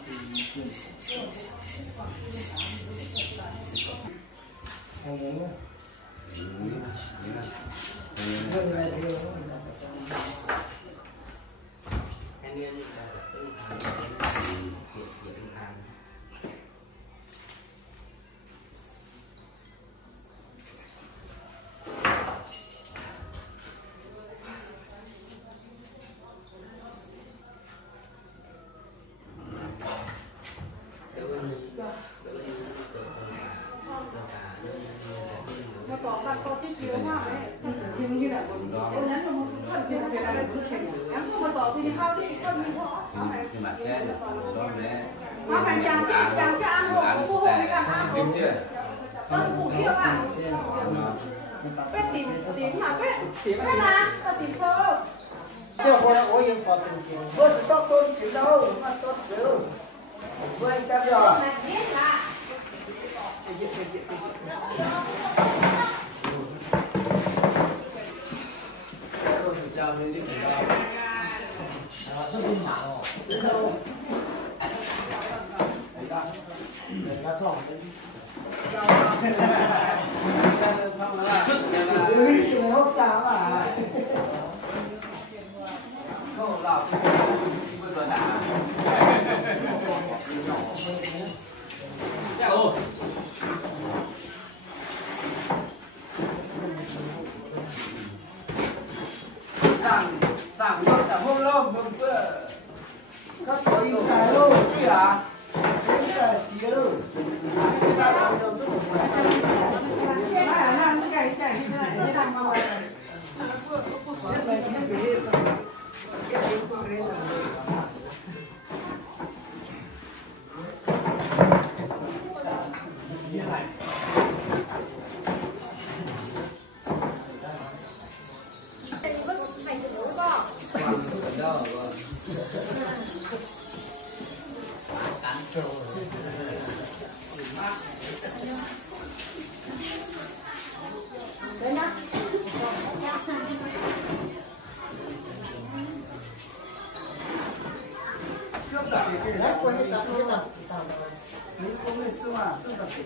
Hãy subscribe cho kênh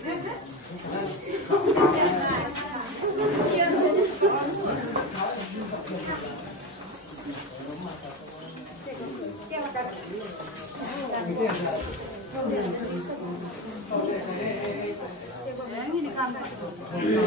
Ghiền Mì Gõ để không bỏ lỡ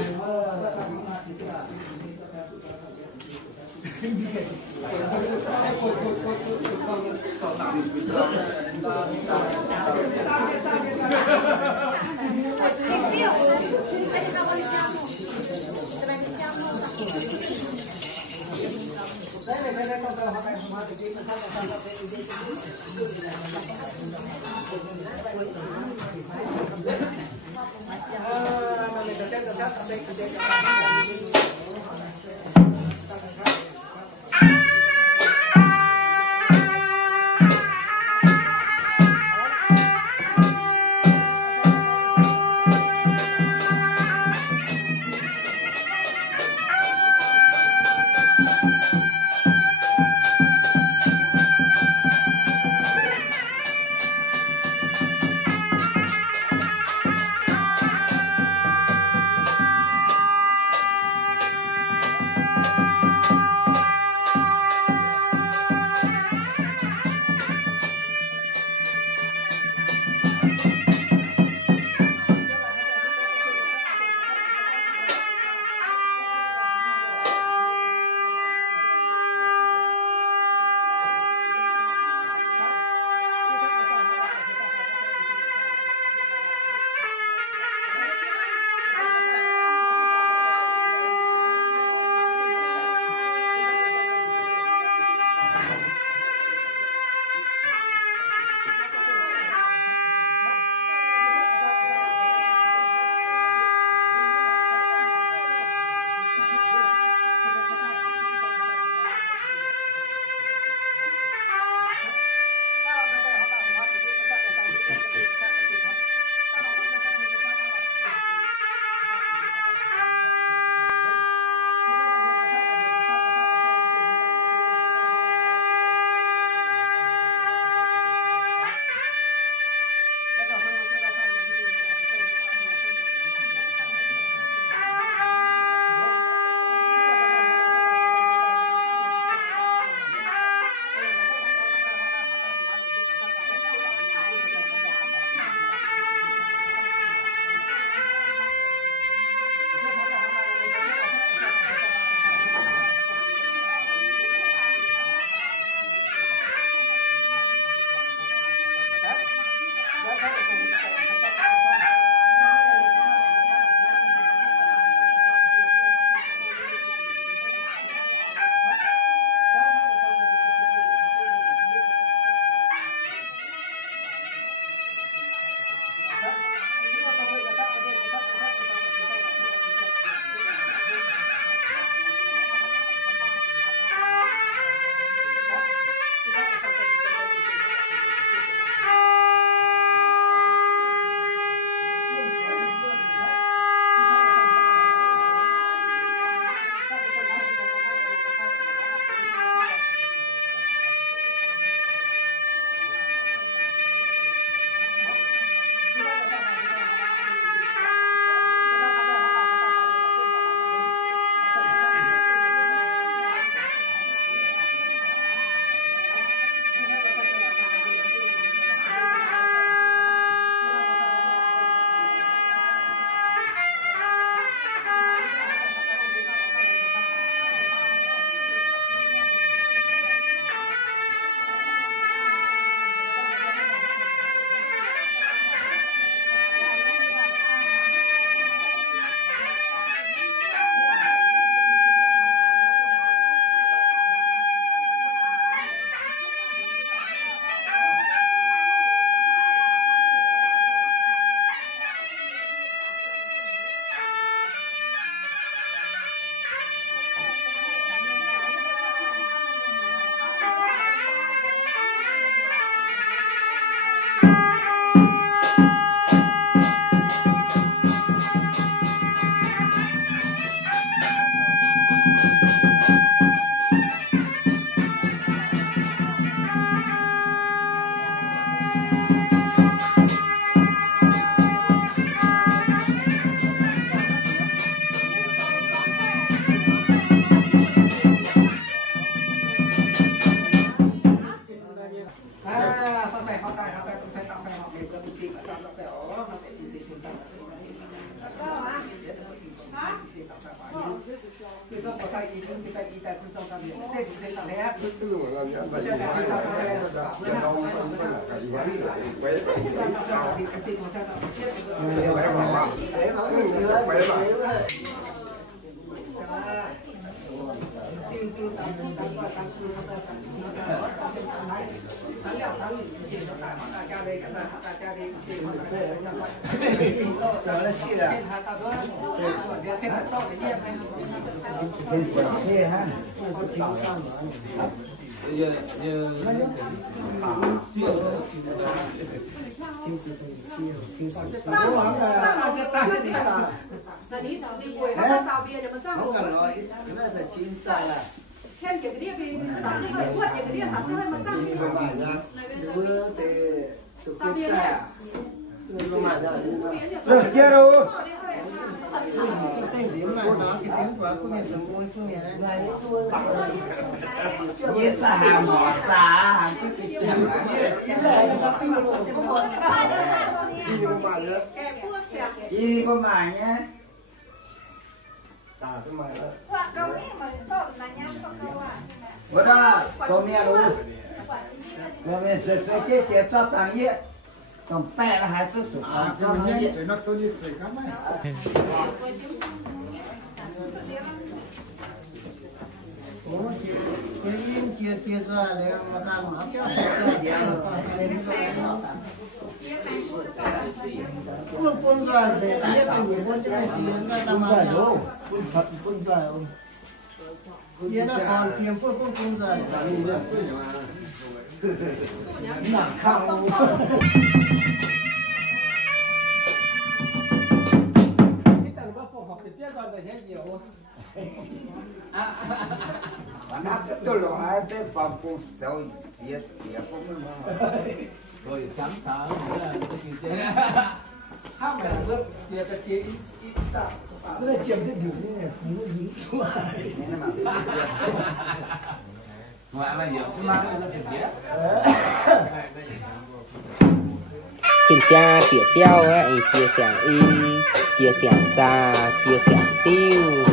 bữa đó có mẹ luôn rồi mẹ sẽ cái cho tàng ye còn pẹ là hai thứ sụp cho nó ye nó tôi đi phải cắm ấy chia ra để mà làm hấp dẫn quân ra để biết là người quân cái gì người ta mà đâu quân thật quân dài không kia nó còn tiền quân dài nặng không tôi nói cái phòng cô sao xía không rồi chấm tớ là cái gì thế không phải là việc cái chế ít tạo nó là chiếm cái điều này cũng dính xuống ngoại mà nhiều cái mang nó thực hiện xin cha tỉa tiêu ấy chia sẻ in chia sẻ ra chia sẻ tiêu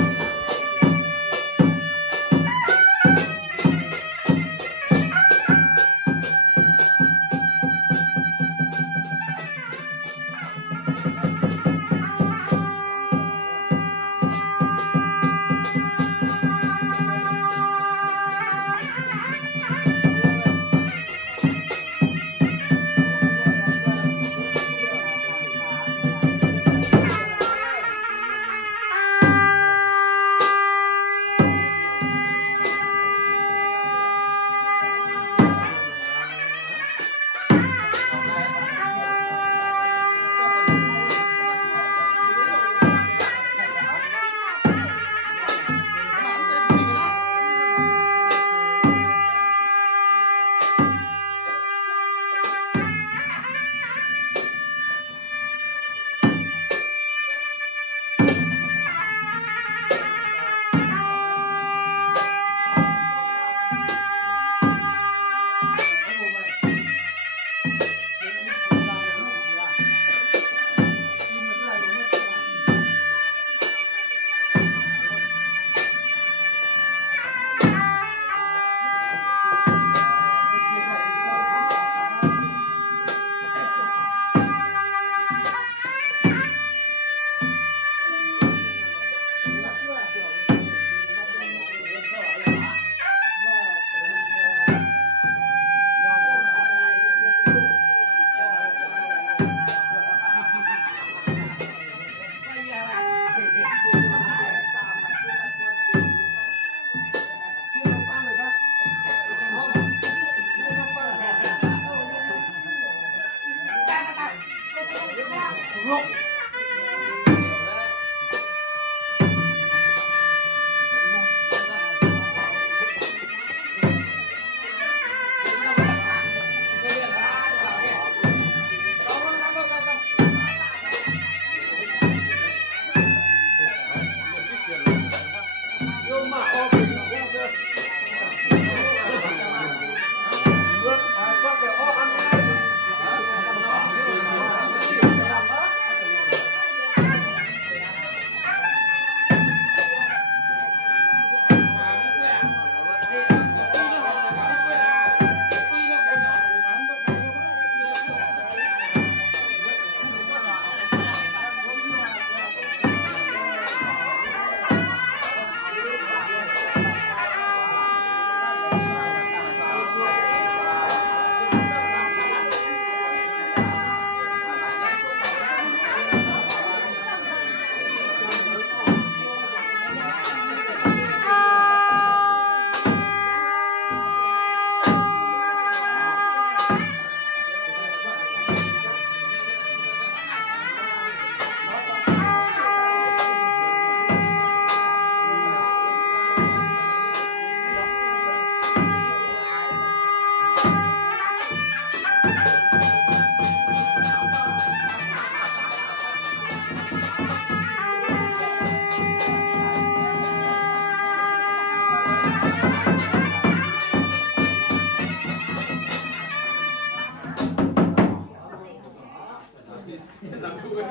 Thua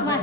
mà.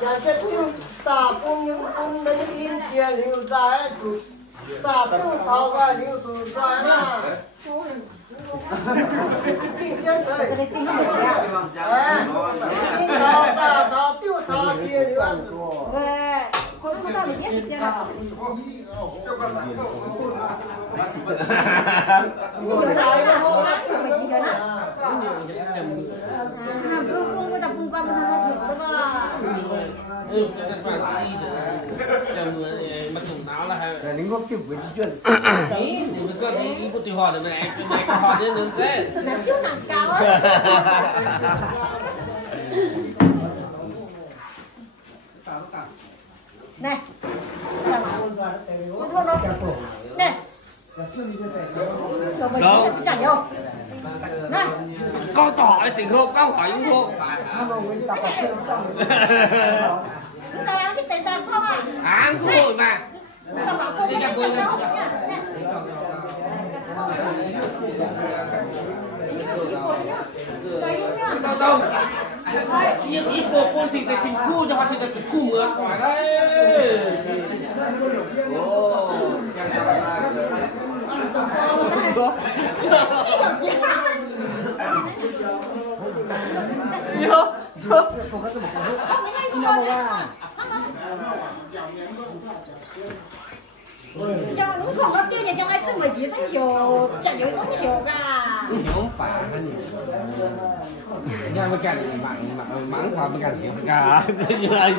Dạ cái tiêu xả cung lấy in tiền liệu giá chủ xả tiêu thảo ra liệu chủ giá na kinh chết rồi cái kinh không được à kinh thảo ra thảo tiêu thảo tiền liệu về con không thảo được hết tiền nào nhiều dài là không phải gì đó không tập trung qua mình không được mà mặt thủng não là là lính góp chụp với chuyện mình có gì có tiểu hỏi được này cái hỏi đến nữa thế là thiếu nặng cao á. Này con thua đâu này đâu trả vô này câu tỏi thì không câu hỏi cũng không ta ăn cái tiền ta không à ăn cũng rồi mà đi gặp tôi đi đâu đâu những ít bộ con thì phải xin khu cho họ xin được cùng nữa hỏi đấy cho đúng không có tiêu nhà trong ai xin mà chỉ rất nhiều chẳng nhiều rất nhiều cả không phải nhà mà cảnh mắng hòa mà cảnh cả như anh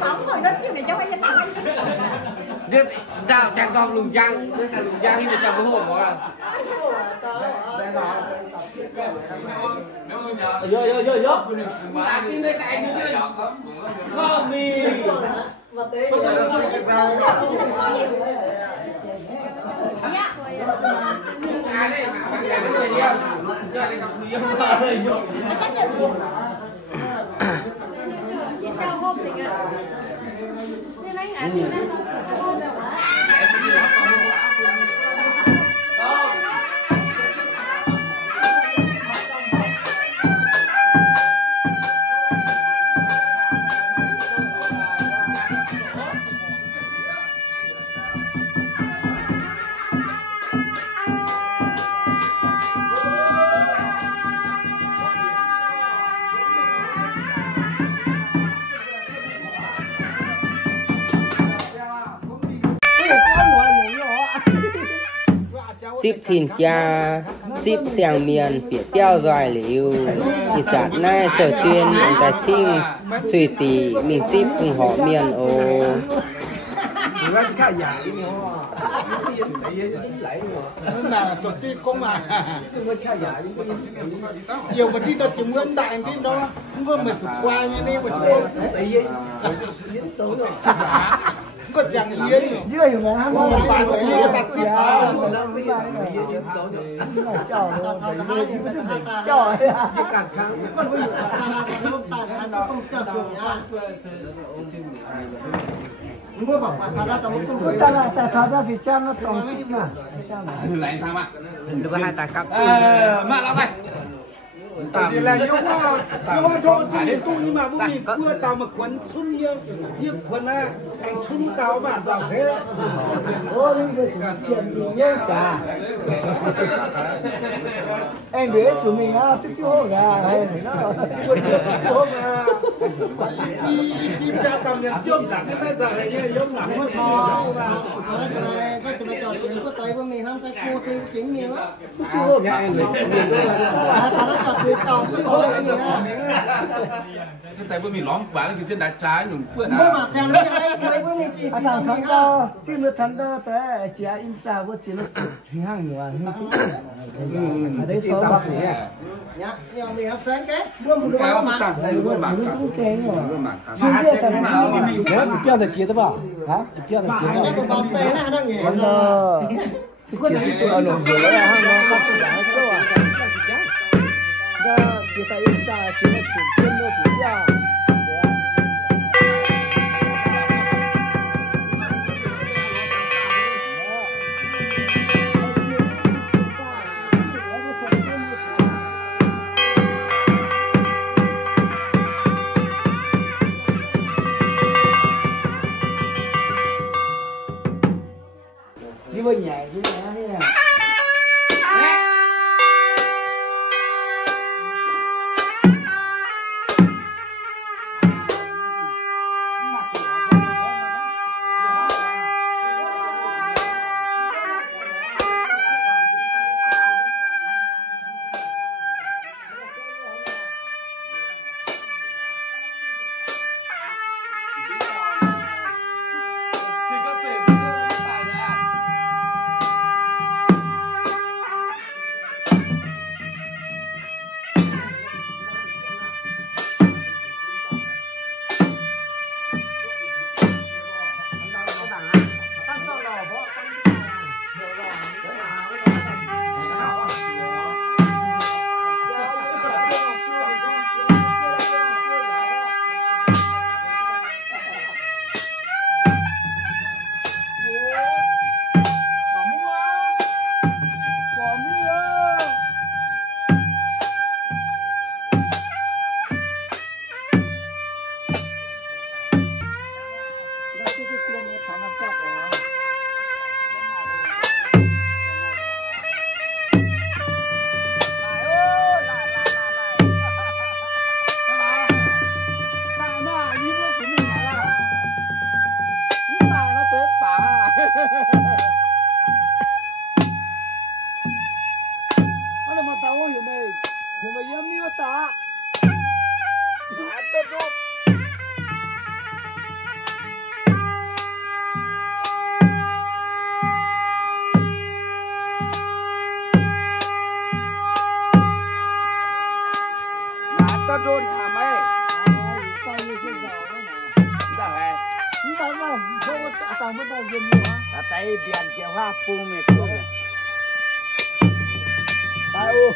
mắng rồi đó chứ nhà trong ai biết ra trang con lùng giang thì để cho bố hộ à yo mà cái này cái anh nữa không đi mà tế ai đây mà bạn cái này nhiều cho anh gặp nhiều chào hôm thì nên anh ăn đi ship thìn cha ship xiang miền phía tiêu dài liu thì chặt nay trở chuyên anh ta chinh suy tì mình ship cùng họ miền ô là tổ tiên công mà nhiều mà đi đâu chỉ muốn đại đi đó không có mình qua như thế mà có chẳng yên dưới mà hắn không phải tự nhiên ta tiếp à chào ta là ta tháo ra thì cha nó tổng chi mà lại thằng mà Được hai ta cặp. mẹ lao tay thì là yêu hoa thọ chỉ tu nhưng mà bố mình cưa tao mà quấn xuân yêu quấn là anh xuân tao mà tao thế ôi bây giờ chuyện gì nhớ xả em biết sự mình á tức tiêu hổ ra hay nó hôm đi cha tao nhận chung cả cái bây giờ này như giống lắm trên tay bữa mình lõm bán cái trên đá trái nhung bữa nào thằng đó chứ nó thằng đó bé chỉ in ra với chỉ nó chỉ hàng nhiều đấy có bạc nhá nhiều mình hấp dẫn cái luôn một đôi mà luôn cái rồi suy nghĩ cái nào mình biết được chia đó bảo hả biết được chia đó còn đó chỉ tôi ở lồng rồi là hàng nó cắt ra hết rồi đó chỉ tại in ra chỉ nó chuyển tiền nó chỉ ra với nhẹ chứ thế nào tay biển kia hoa phu mệt luôn bài u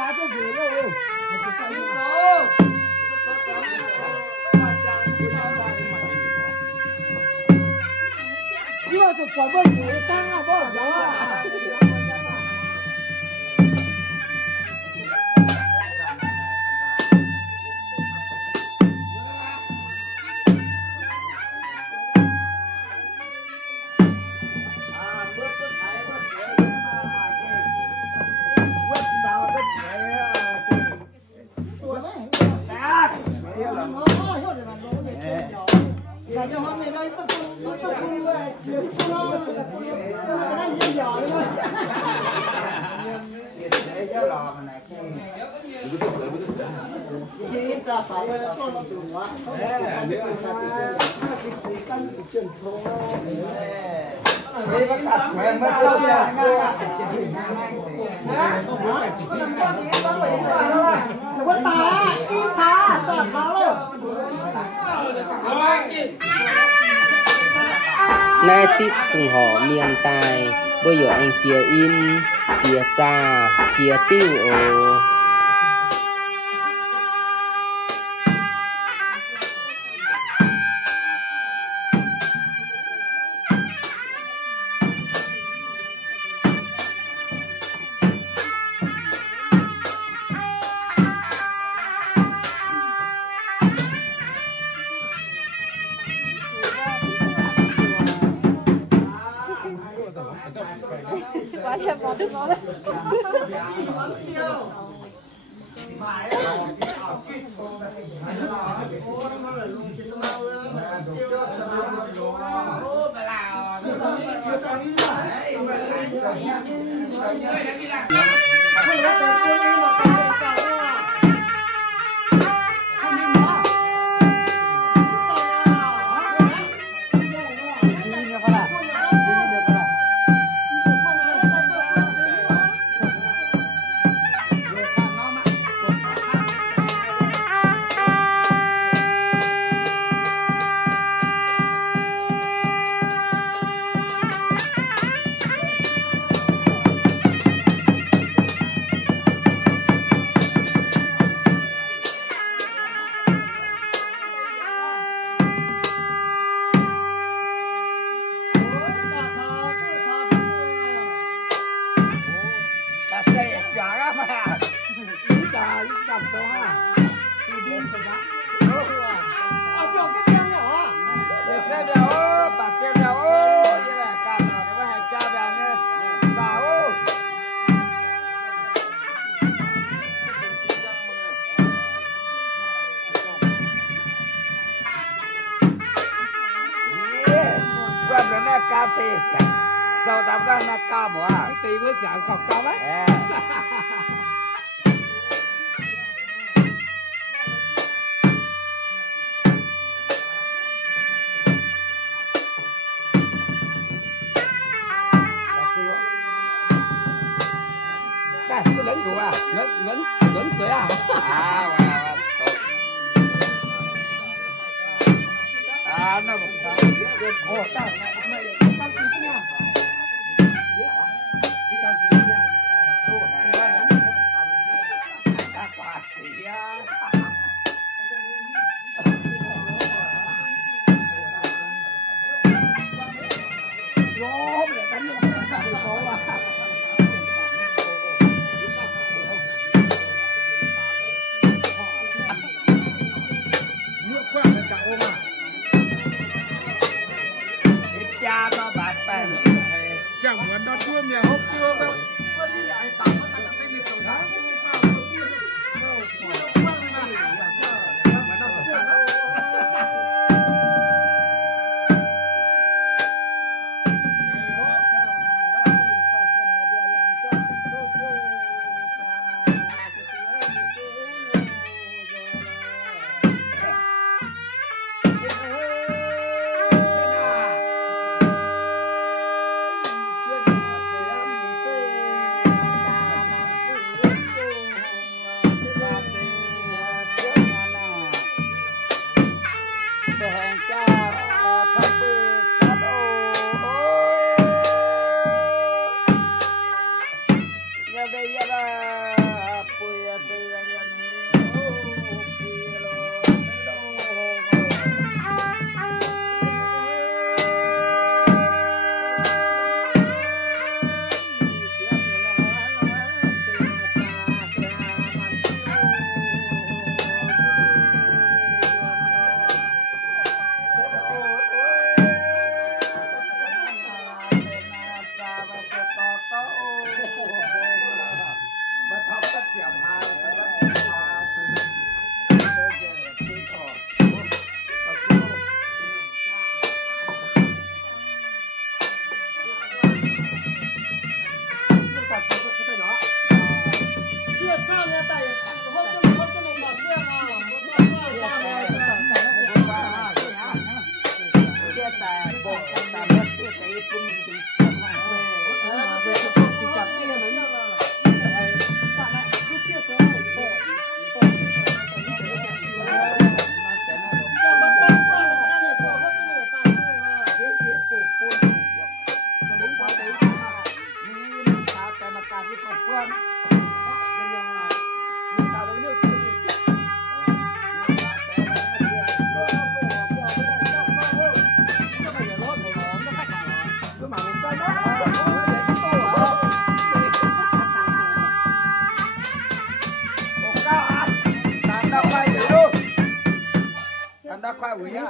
家都是喽。你要是管不住，当然不行啊。Nay chip cùng họ miền tài bây giờ anh chia in chia cha chia tiêu ồ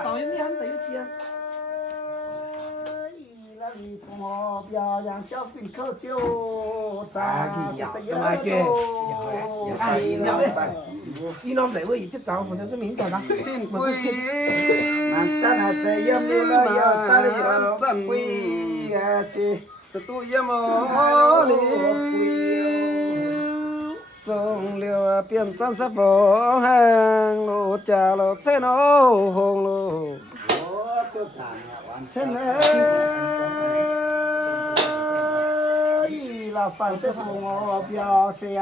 tao như hắn thấy tiền là vì phù hợp giờ yang cho phim khâu chiêu cha gì mà kia đi nom để với chất cháu còn cái miếng còn đó xin quý nàng cha là chơi yếm như là giờ ta đi làm quý gì tụi yếm ở sông liều biển trăng sắp phổ hàng lô trà lô xe nô hồng lô xe nê là phản xếp phù ngô bia xe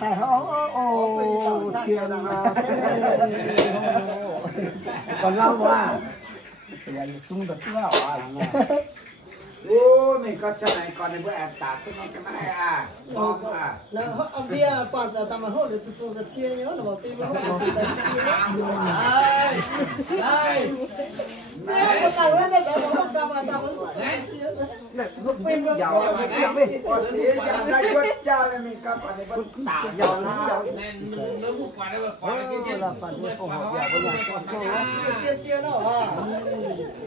thái hậu chiên còn lâu quá xe sung được nữa ô mình có chân này còn này bữa ăn tạt cái này à ngon à là ông bia quan trọng tao mà hốt được sự cái chia nhớ là một tí mà hốt được sự đây đây một tàu lên đây để một tàu mà tàu vẫn chia này hốt phim đó giàu mà sao đi chia chẳng ra quất cha là mình có còn này vẫn tạo giàu lắm giàu nó một quả đấy mà quả này kia là phần của phù hợp giàu bây giờ chia nó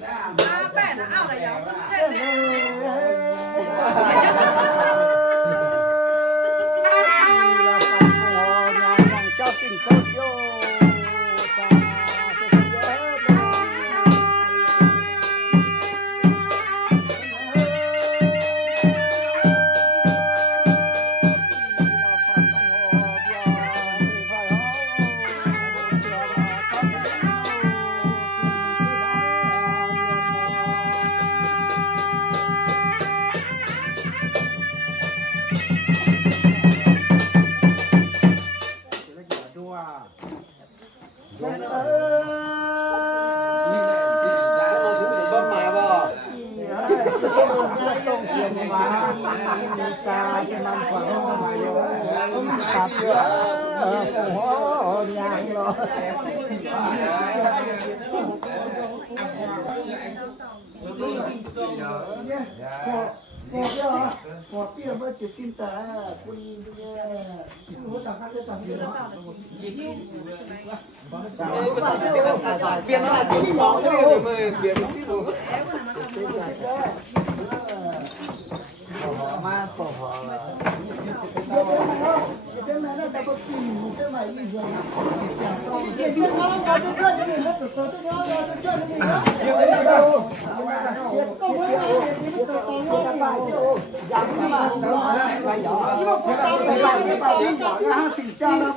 à bé nó ao là giàu chết đi cha sẽ mang phở tạp phù hộ nhà rồi một cái mới chỉ xin ta quy hỗ trợ các cái toàn diện biển nó là chỉ bỏ thôi mà biển xí đồ mà phổ hợp cái này là ta có tìm cái mà ý rồi chỉ chẳng xong cái việc nó có được cái gì hết rồi tôi nó cho nó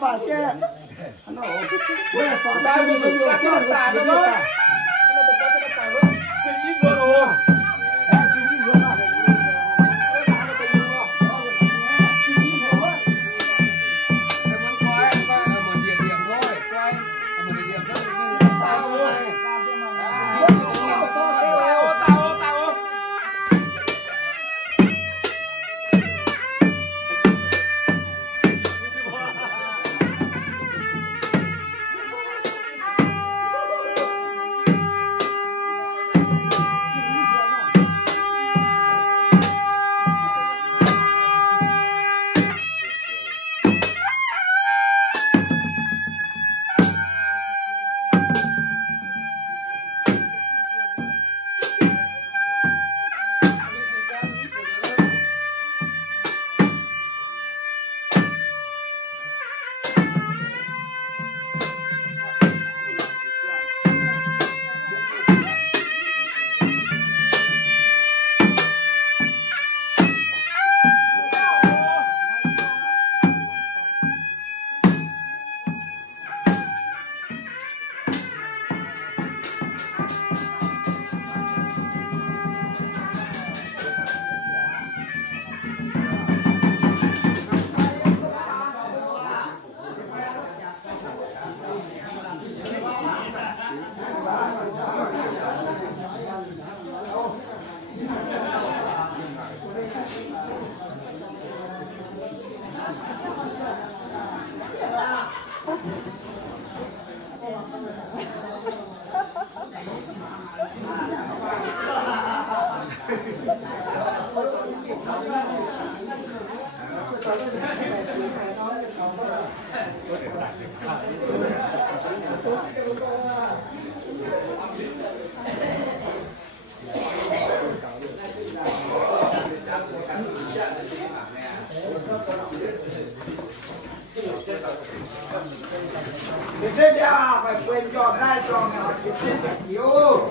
thế bây phải quên cho hai cho nào cái thế nhiều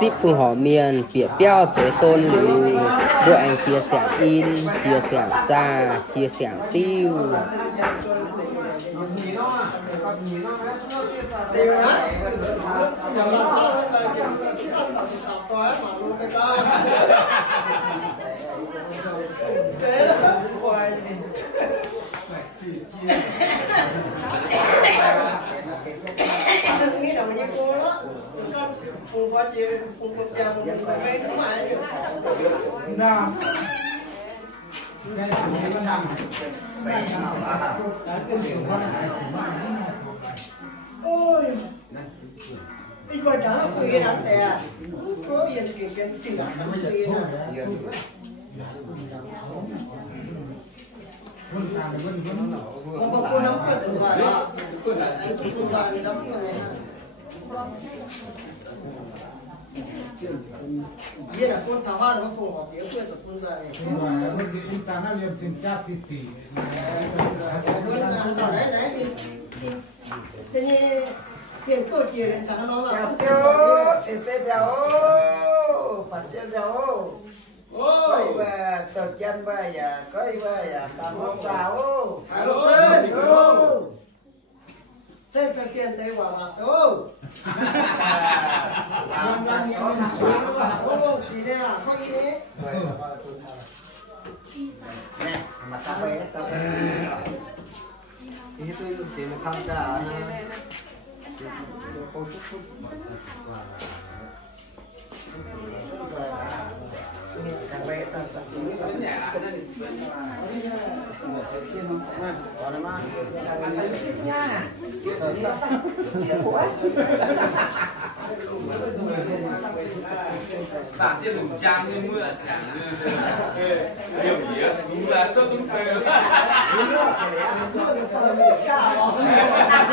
Chip phùng họ miền bịa béo chế tôn lưu đội anh chia sẻ in chia sẻ trà chia sẻ tiêu ôi đi qua trả nó quỳ đánh nè có yên chuyện chuyện đại nó quỳ không có cô nắm cơ tự vào đó tự vào thì nắm cơ này biết là con thảo hoa nó phù hợp với quê của con rồi thế như tiền câu chuyện thằng nó là chứ sẽ béo phải sẽ béo coi về sầu chân về à coi về à tao không sao Hải Lộc Sơn xây phần tiền đây vào là tô ô xì đây là không ý đấy nè mà tao về thì tôi chỉ một tham gia càng về tao sẽ bạn tiên đủ trang như mưa chẳng điều gì á đúng là cho chúng tôi dàn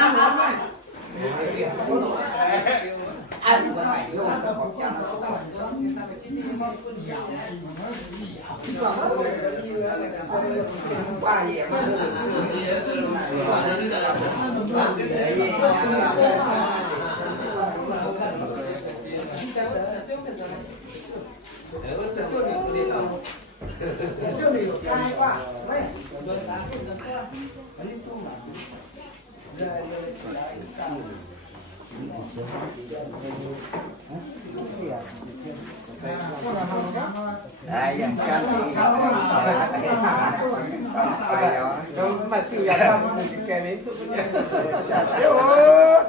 chân mà chịu là xong kẻ đến tụi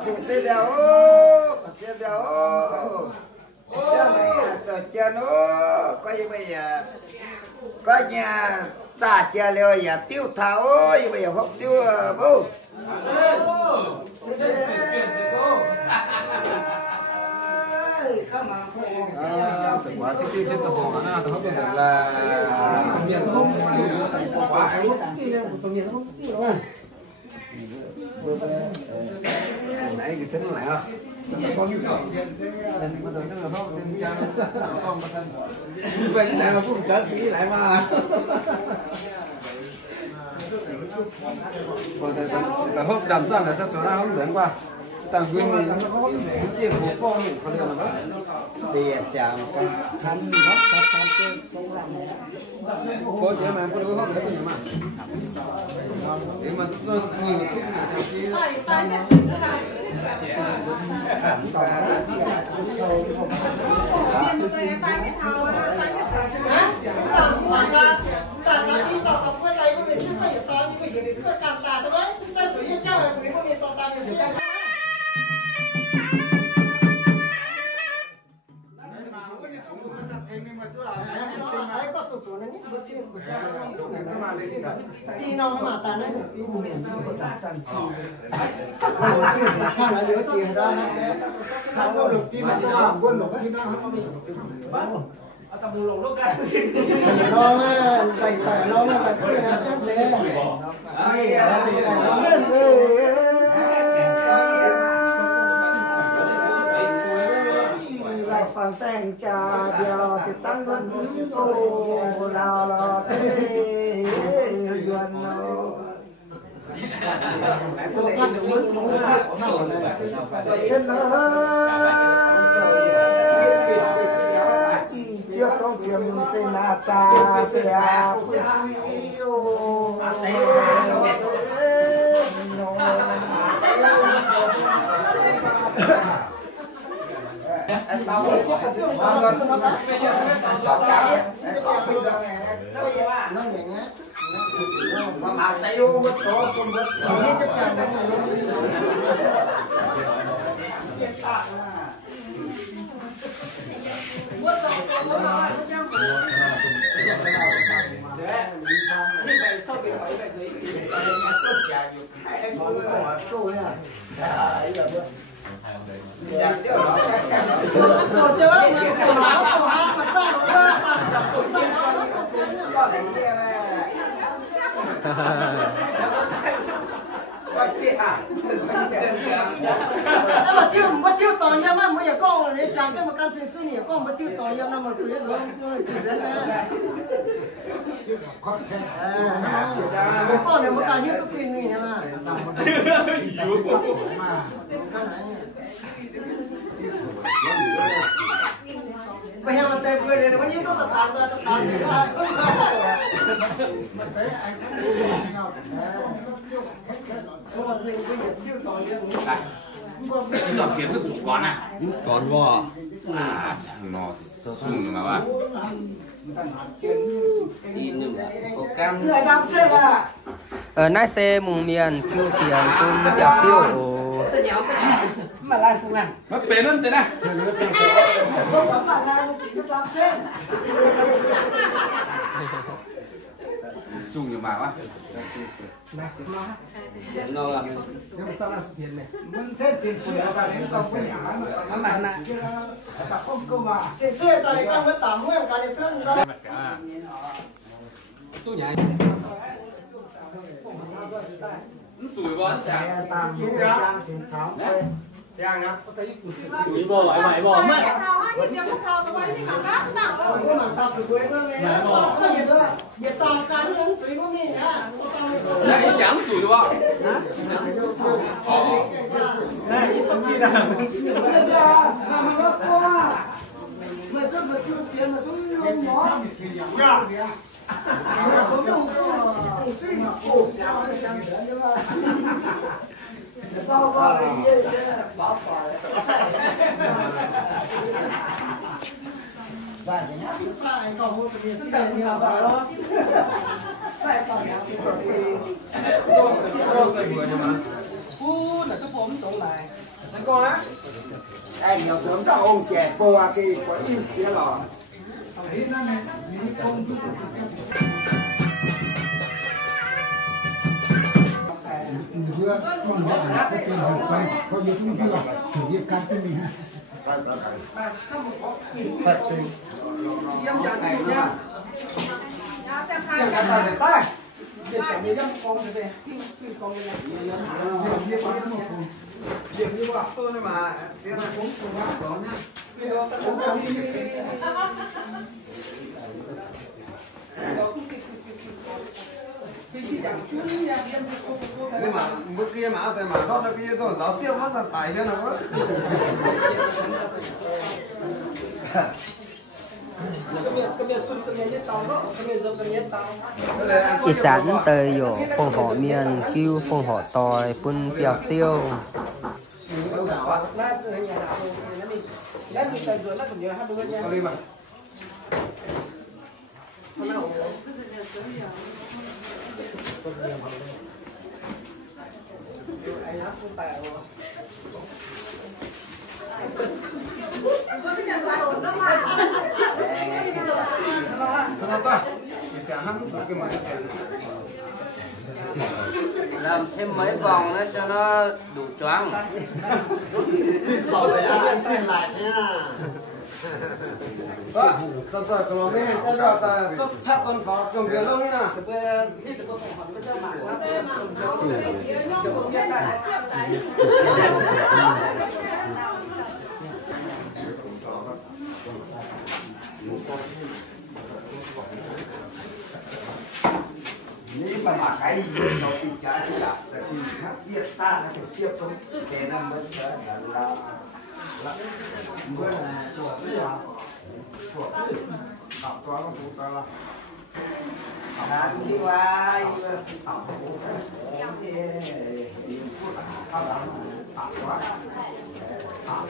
chủ xe đèo xe đèo cha mày sợ chân có gì bây giờ có nhà xả chia liều giờ tiêu tháo bây giờ không tiêu bố quá chi tiêu trên tàu hỏa na tôi không biết là miền không quá ấy nãy cái chân lại à có nhiều lần bắt đầu chân là không chân trang không bắt chân vậy này mà cũng cỡ kỹ lại mà còn ta hốt đầm ra là sao số nào không đến qua tàng quyền mình chỉ có phong mình còn được nữa thì sáng khăn hót khăn chơi sống làm có chế mà có được không đấy mà để mà tôi nhìn một chút là xem đi nó mà ta nói được đi miền sao lại nhớ tiền ra không có lực đi mà nó quân lực đi nó nó tay tay nó là cái ép lên phàm sang trà điều sẽ tăng lên ô nào là thế duyên số các đúng đúng trên nó chưa có chuyện sinh ra cha sẽ mà tay vô mất đó không mất mà tiêu tỏi nha mà bây giờ con này chẳng cái mà can sinh suy nghĩ con mà tiêu tỏi nha mà cứ rồi con này mà cả những cái phim này mà bây giờ mà tay vừa này nó vẫn như nó tàn đọc kiến thức chủ con à còn vô à thằng nó sung rồi mà bạn người đam xe là ở nãy xe mùng miền kêu phiền tung bẹt siêu mà lại không à nó bền hơn thế này không phải là chỉ có đam xe sung rồi mà quá mình thấy tiền của bạn đến tàu với nhà nó là ta không cơ mà xe xe tại đây con mới tạm mới cái này sơn đó tôi nhảy tuổi bọn xe tam những trang xin tháo quên đi bộ lại bộ mất đấy chẳng tuổi đúng không anh nhiều sớm các ông trẻ cô kia có yêu kia lò vừa con họ là cái tiền học quay có việc cũng chưa thử việc can cho mình ha thật tình tôi mà thế là cũng có nhá nhưng mà bước kia mà tại mà đó là kia rồi giáo siêu mất là tài lên nào ít chán tới yo phong họ miền kêu phong họ tỏi bún bèo siêu làm thêm mấy vòng nữa cho nó đủ choáng. Rồi còn mấy hành cái đó ta chắc con có trồng việc luôn nè. Nếu mà cái gì nó bị trái là thì hát giết ta nó phải siêu không thế nên mới sẽ là mới là của học có không phụ ta là đi qua học thì học đó học quá học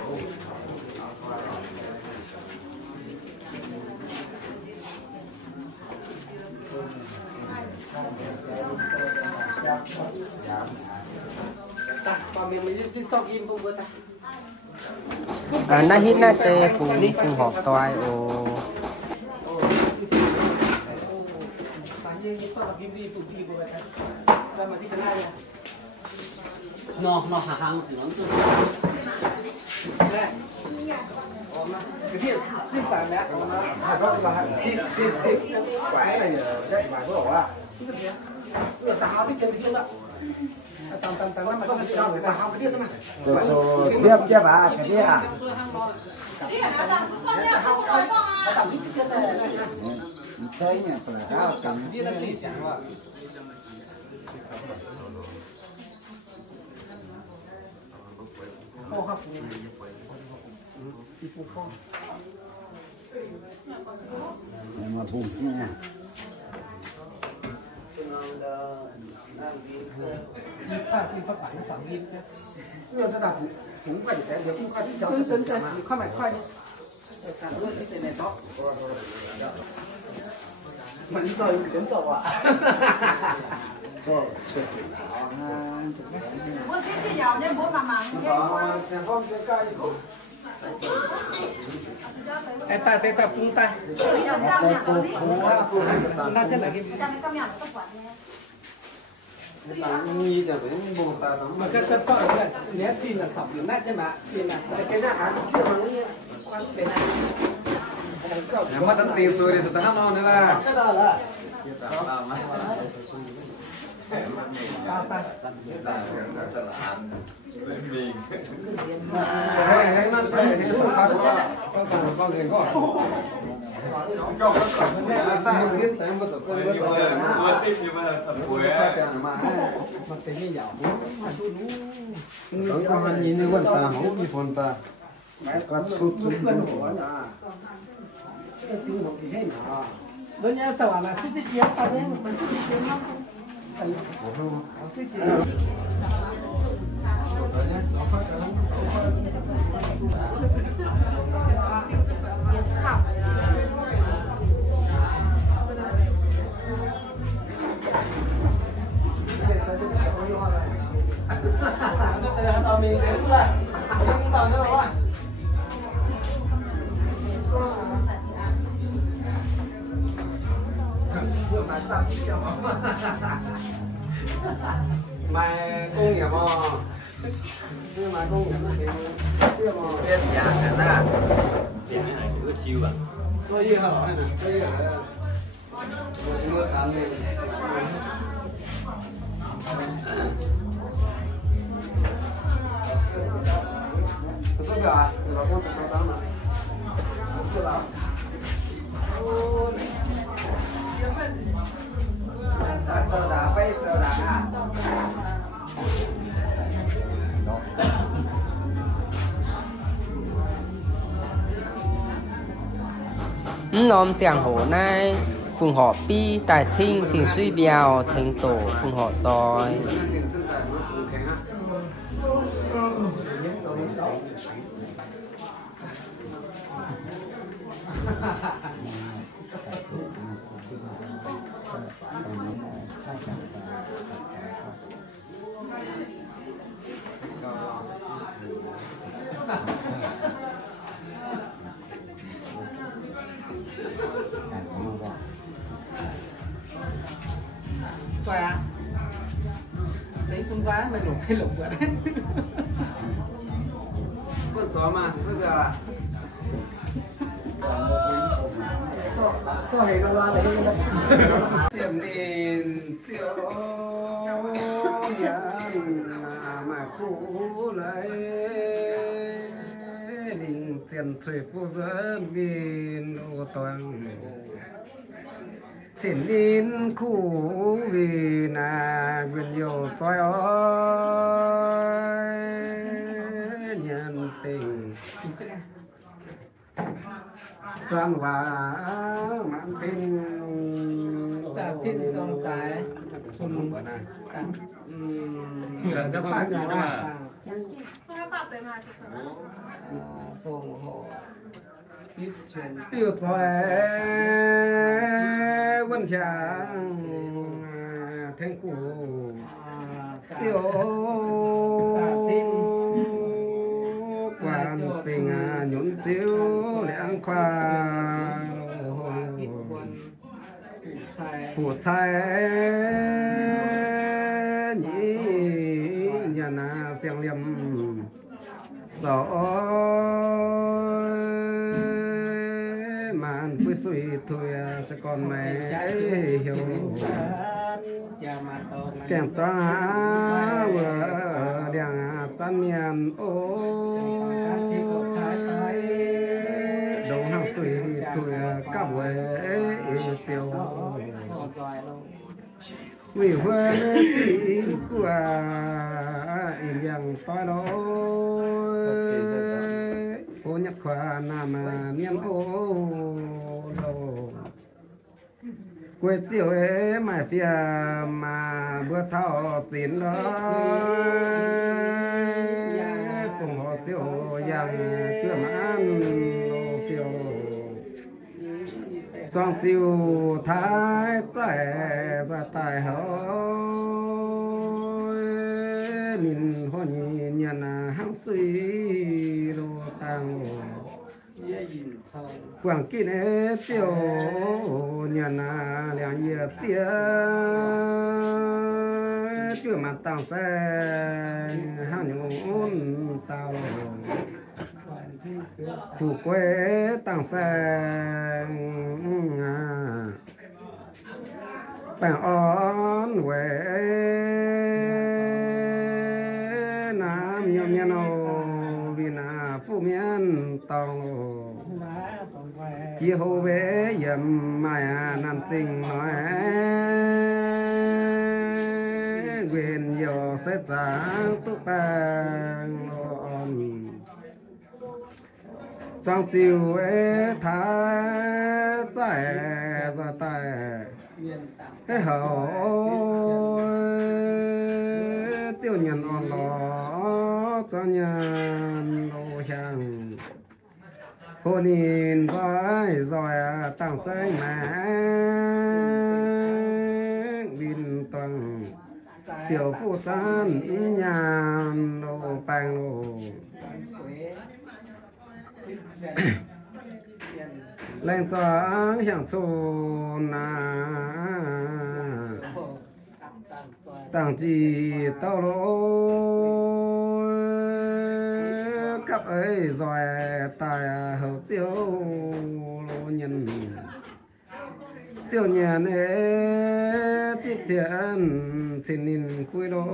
na hít na xe cùng cùng họ toai ô nó hàng cái gì xin tài mẹ đó là xin phải này cái bài của họ à tao cái chân riêng đó tao mà không phải tao người ta không biết mà tiếp à cái gì à thấy nhỉ sao cầm đi là gì chẳng rồi mà bùng nha nhiều ta đọc cũng phải để giờ cũng phải cho không phải khoai mình rồi đến tổ à bố xin thì giàu nên bố mà tay phun tay nó thế là cái như là cái bồ ta đó mà cái to này nếu thì là sập nó nát chứ mà thì là cái ra hả chưa mà nó quan cái này nhưng mà tận tiền rồi thì tao nó nữa là cái đó là con nhìn như con ta không như con ta có chút đối với tàu là xích tiếp tiếp ta đấy mình xích tiếp nó mày công nghiệp mà xưa mà công nghiệp thì xưa mà tiếp dạng cái nào tiền cái này cứ chiêu à tôi gì hả này tôi gì mưa tàn này tôi biết à là con tụi tao mà tôi bảo ta đã phải nôm giang hồ này phùng họ pi tài trinh trình suy bèo thành tổ phùng họ tòi xoài à đấy con quá mày lủng hay lủng vậy đấy con gió mà thực sự là cho hề nó ra đấy tiệm nên chiều nhàn mà cũ lấy đình tiền thuế phụ dân biên ô toàn xin đến khu vì là quyền nhiều soi ơi nhân tình toàn và mãn xin dòng trái chung bữa này các bạn gì mà ủng hộ tuyệt vời quân tràng thanh cụ siêu quan bình nhún siêu lãng khoa phụ sai nhĩ nhà na tiếng liêm gió màn vui suy thôi sẽ còn mày hiểu kèm ta vừa đèn tan miền ô đầu hàng suy thôi cả buổi tiêu vì vừa đi qua in yang toi đó ô nhật khoa nam miền ô đâu quê chiều ấy mà phía mà bữa thao chín đó cùng họ chiều yang chưa mãn chiều trong chiều thái trẻ ra tài hậu nhìn họ nhìn nhận hăng suy đồ tăng quảng kinh ấy tiêu nhận两叶tiền chưa mà tăng xe hàng nhún tàu phủ quê tăng xe bằng on quê nam nhom nhano vì na phụ miền tàu chỉ hồ về yếm mai nam sinh nói quyền nhiều sẽ sáng túc bang trong chiều ấy thái giải ra tài thế hậu chiều nhận on lo cho nhận đồ chẳng cô nhìn vai rồi tăng xanh mẹ bin toàn siêu phụ tan nhàn đồ bang đồ lên sáng hiện xuân tàng chỉ tao lỗ cấp ấy rồi tài hậu chiếu lỗ nhân chiều nhà này chiếc tiền xin nhìn cuối lỗ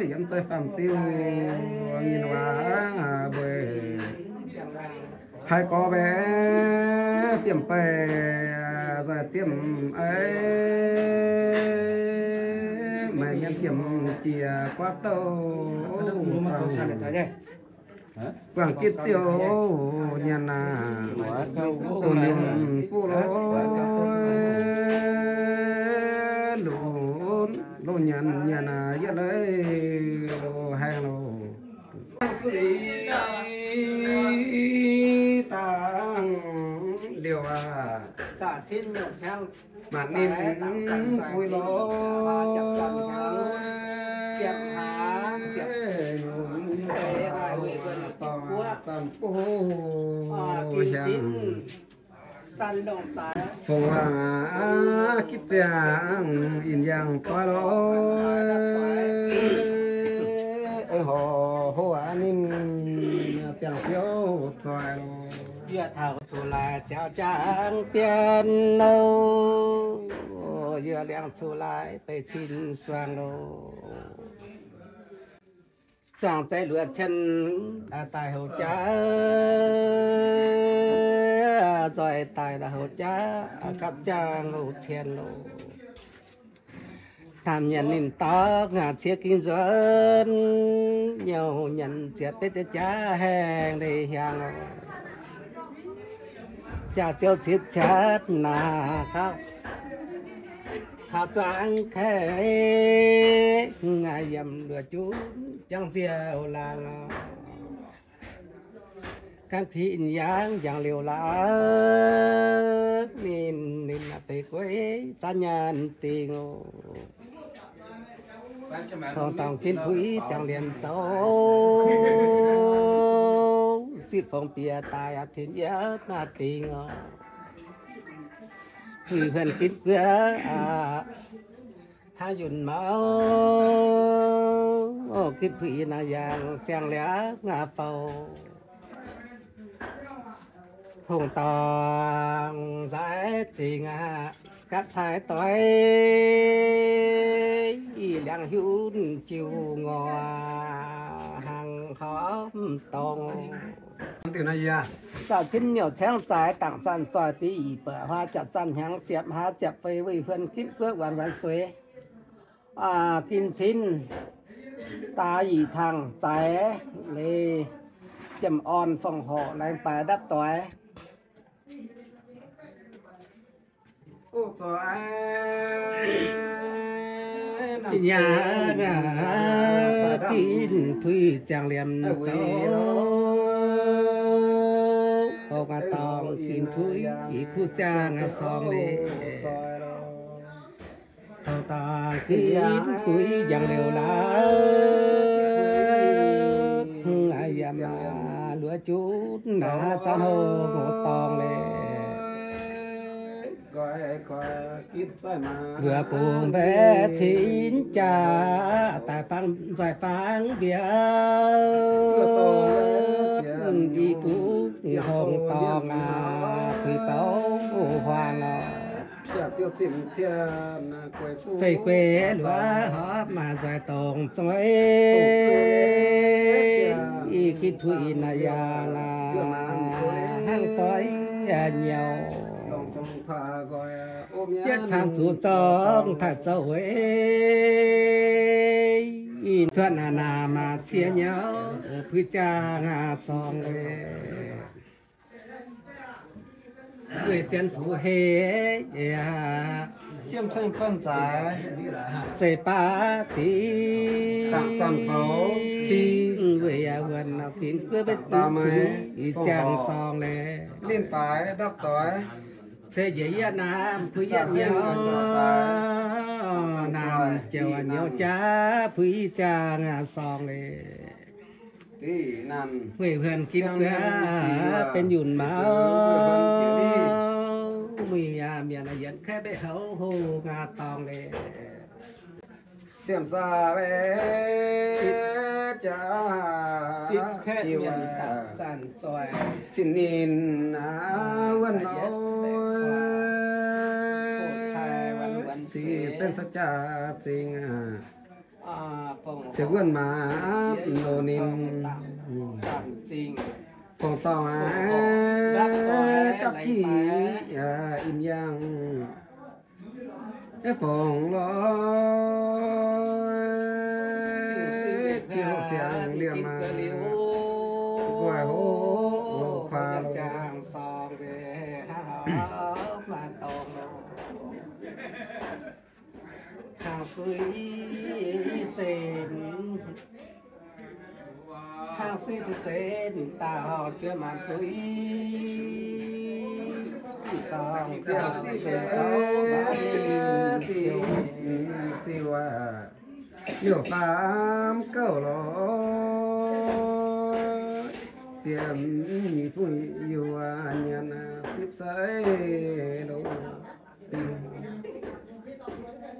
yếm tay phạm chiếu nhìn hóa bề hai có bé tiệm bè ra chiếm ấy mày nhân tiệm chìa quá tàu quảng kết tiêu nhà na tôn liên phụ lô lô nhà na giờ lấy lô hàng lô tang điều à trả trên nhiều trang mà nên vui lô chẹp há chẹp để ai về gần to tàn phố kỳ chín san đồng tá phong hoa kít tiếng in yang qua lô hồ hồ an ninh tiếng phiếu thoại giờ thảo chủ lại chào trang tiền lâu giờ liền chủ lạiไปทิ้งสว่างโลจางใจเหลือเช่นตายหัวใจจอยตายละหัวใจกับจางโลเทียนโลทำยันนินตอกงาเชียกินจนเหนียวยันเจ็บเป็นจ้าแห้งได้ยังจะเจ้าชิดชัดนะครับข้าจ้างแค่งายยำเหลือจุนจังเสียวลางcác khi yang yang liều lá nênไปquấy ta nhàn tình còn tòng kiến quý chẳng liền cháu chỉ phòng bia tài thiên giá na tình thì gần kiến cửa hai dùn máu kiến quý na yang chẳng lẽ ngà phâu hùng tòng giải tình các thái tối đang hữu chiều ngò hàng khó tòng từ này à chào chín nhiều trang trái tặng chân trái bị bờ hoa chặt chân hàng chẹp há chẹp về với phần kín bước hoàn hoàn xuế kín xin ta ý thằng trái lê chầm on phòng hộ lại phải đắp tối nhà kín phi chàng liềm cháu hồ mà tòng kín phi ý khu chàng song đi hồ tòng kín phi dàng liều lá ai mà lúa chút nà chan hồ một tòng lên vừa buồn bé chín cha tại phang giải phang bia đi phú hồng tòng thủy báo hoàng phải quê lúa hóp mà giải tòng trong ấy khi thủy là già là hang tối nhiều nhất sang chủ trong thật dấu ấy chuyện là mà chia nhau cứ cha ngà xong người chân phụ hề chiêm sinh phân giải xây ba tí tặng sản phố chi người gần nào phiến cứ biết ý chàng xong này liên tái đắp tối thế giới nam quý nhau nam chiều nhau cha quý cha ngà xong này người gần kín quá bên dùn máu mì miền là dẫn khai bể hấu hồ ngà tòng này xem xa bé cha chít khét miền tạc tràn tròi xin nhìn vân thìเป็นสัจจะจริงเสียเงินมาโนนิน จริง phòng tòng các chị in yang cái phòng lo chiều chàng liềm mà mà tàu hàng suy sen hàng suy thì sen tao chưa mà suy song chiều chiều chiều à nhiều phàm câu lo chiêm nhị phu yêu anh tiếp sấy đâu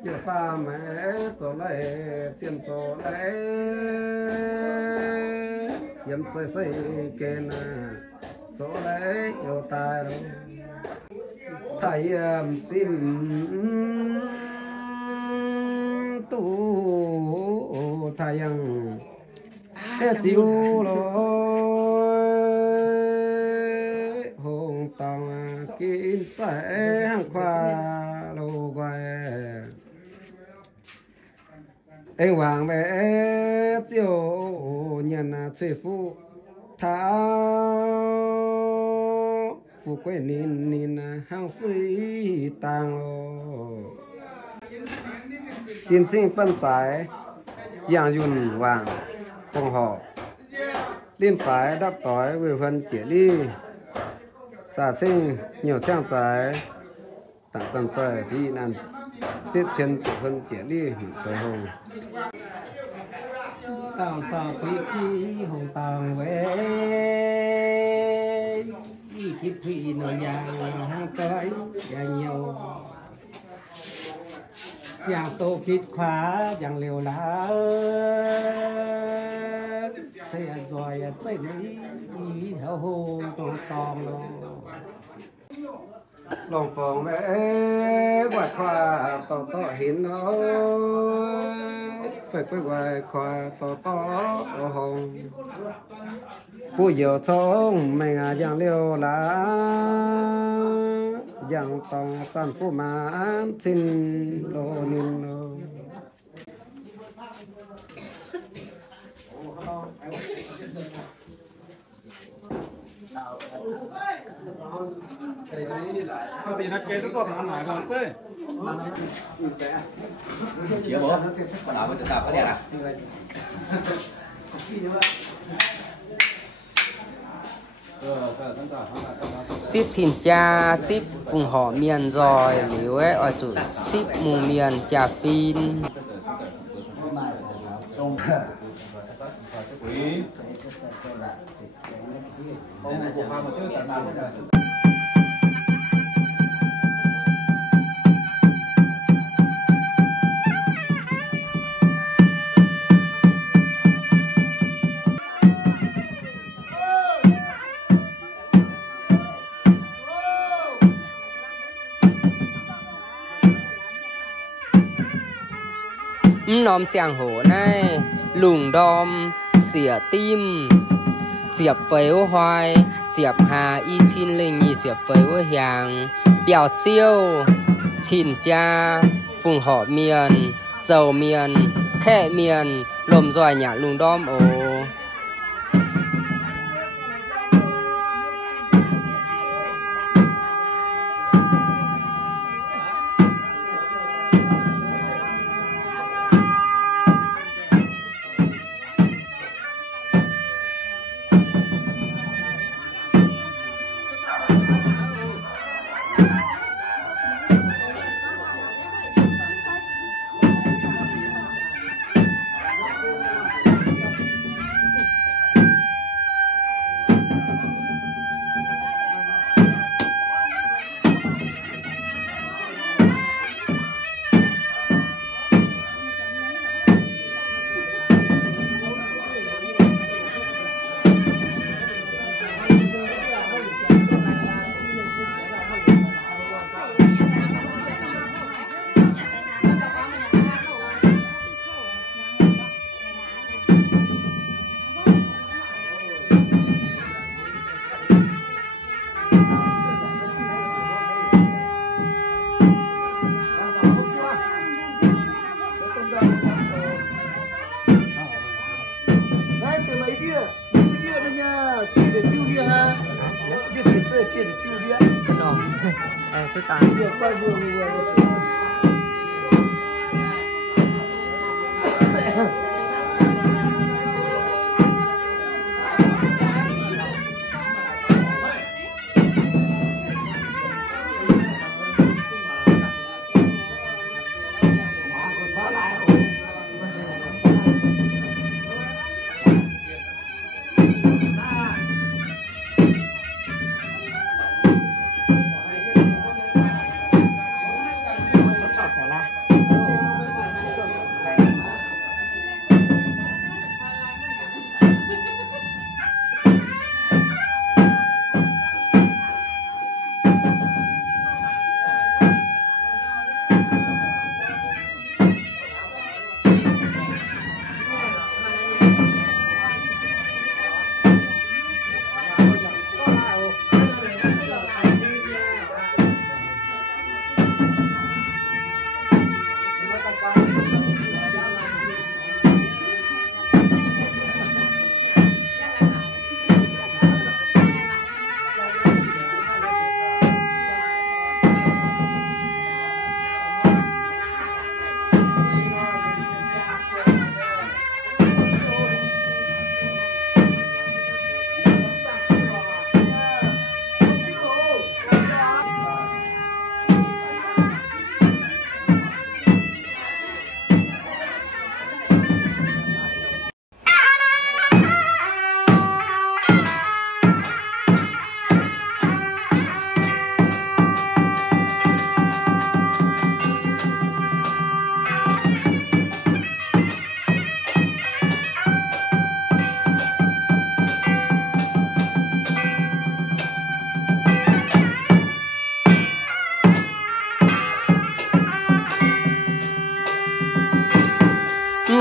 nhiều phàm mẹ tổ lại chiêm tổ lại chiêm sấy kê na tổ lại yêu tai đâu thầy chim tu thầy yang cái chiu lo hồng tòng kín sẽ hàng khoa lô quay anh hoàng bé chiều nhận thuê phụ tháo phụ quê nín hàng suy tàng chiến tranh phân phải yang yun vàng trong họ liên phải đáp tỏi về phần chỉ đi xả sinh nhiều trang trái tặng tần trời đi năn chết chân của phần chỉ đi hình soi hồng tao sao quý hồng tàng về kiếp thủy nó giang hàng tới giang nhiều giang tô kít khóa giang liều lá thấy rồi thấy mấy theo hồ con tòng lòng phòng mẹ quạt khoa to to hiến nó phải quay quay khoa to to hồng cô giờ sống mình giang liều lá giang tòng san phú mãn xin lô nín lô có tiền nó kê tôi có thằng này làm thế chia bố nào với tao có đẹp à chip xin cha chip vùng họ miền rồi liu ấy ở chủ ship mù miền trà phin nóm chàng hổ này lùng đom xỉa tim diệp phếu hoài diệp hà y chín linh nhị diệp phếu hàng biểu chiêu chín cha vùng họ miền dầu miền khe miền lồm dòi nhà lùng đom ồ chút tàn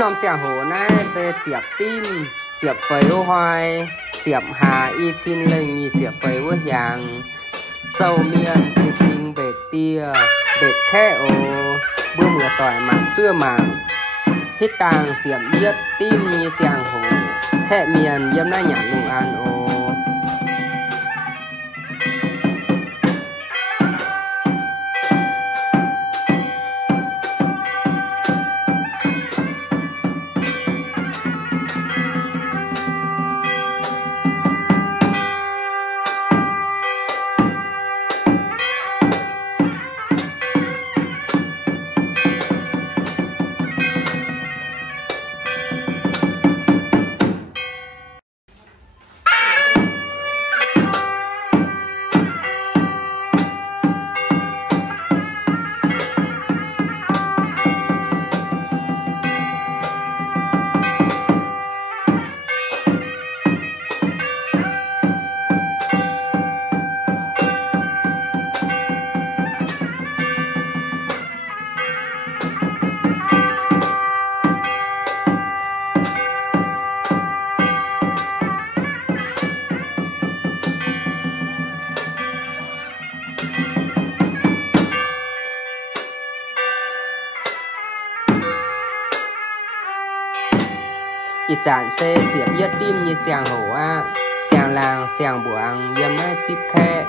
nóm chả hổ nai sẽ chẹp tim chẹp phẩy hoài chẹp hà y chin lên y chẹp phẩy với hàng sâu miên chinh chinh bệt tia bệt khe ô bữa mưa tỏi mặn chưa màng hít tàng chẹp điết tim như chàng hổ khe miền yếm na nhả lùng an ô chán xe diệp yết tim như chàng hổ a chàng làng chàng buồng yếm na chip khe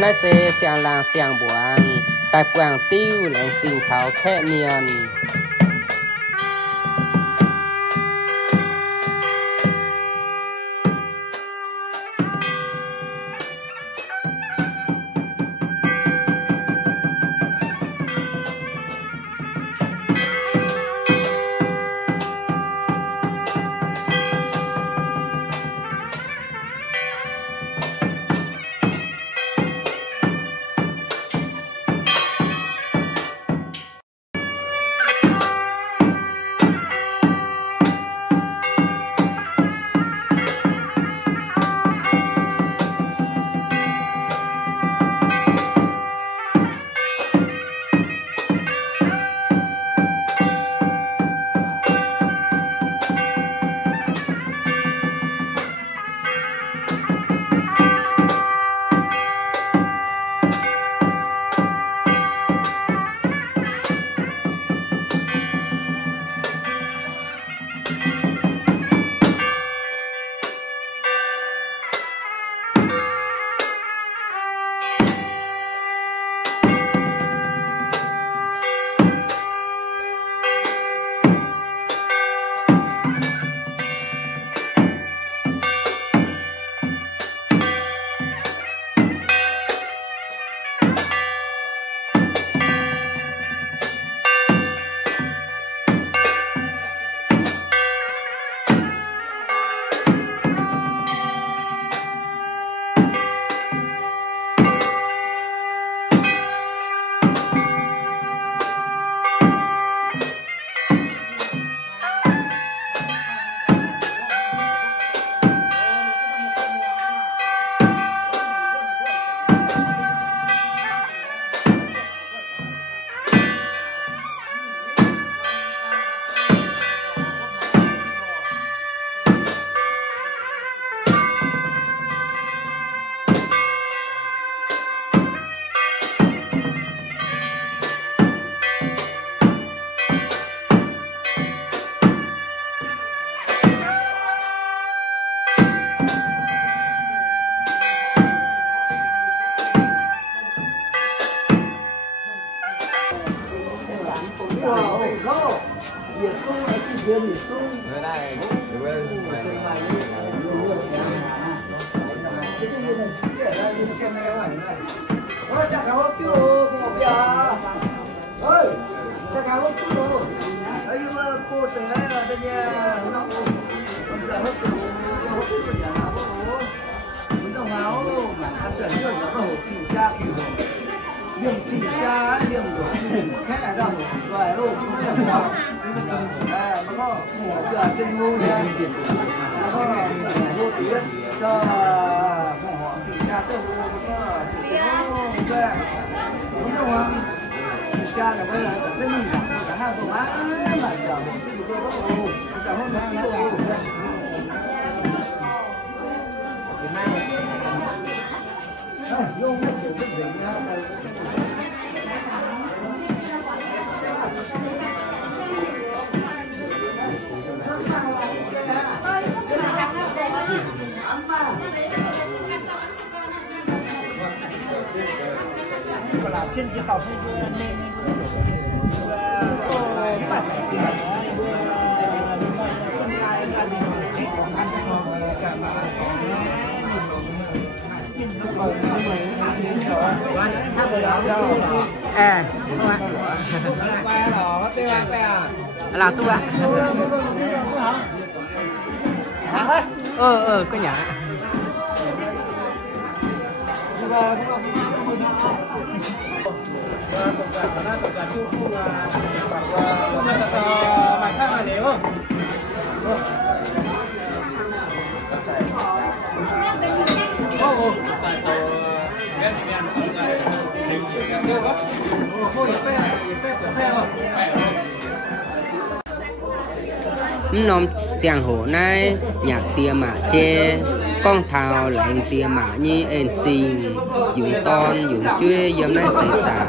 nãy sẽ xiang làng xiang buồn tại quảng tiêu lại xin thảo khẽ miền là tu ạ có nhà nôm giang hồ này nhạc tia mà che con thào lạnh tia mà như en xin dùng ton dùng chuê dâm này xảy ra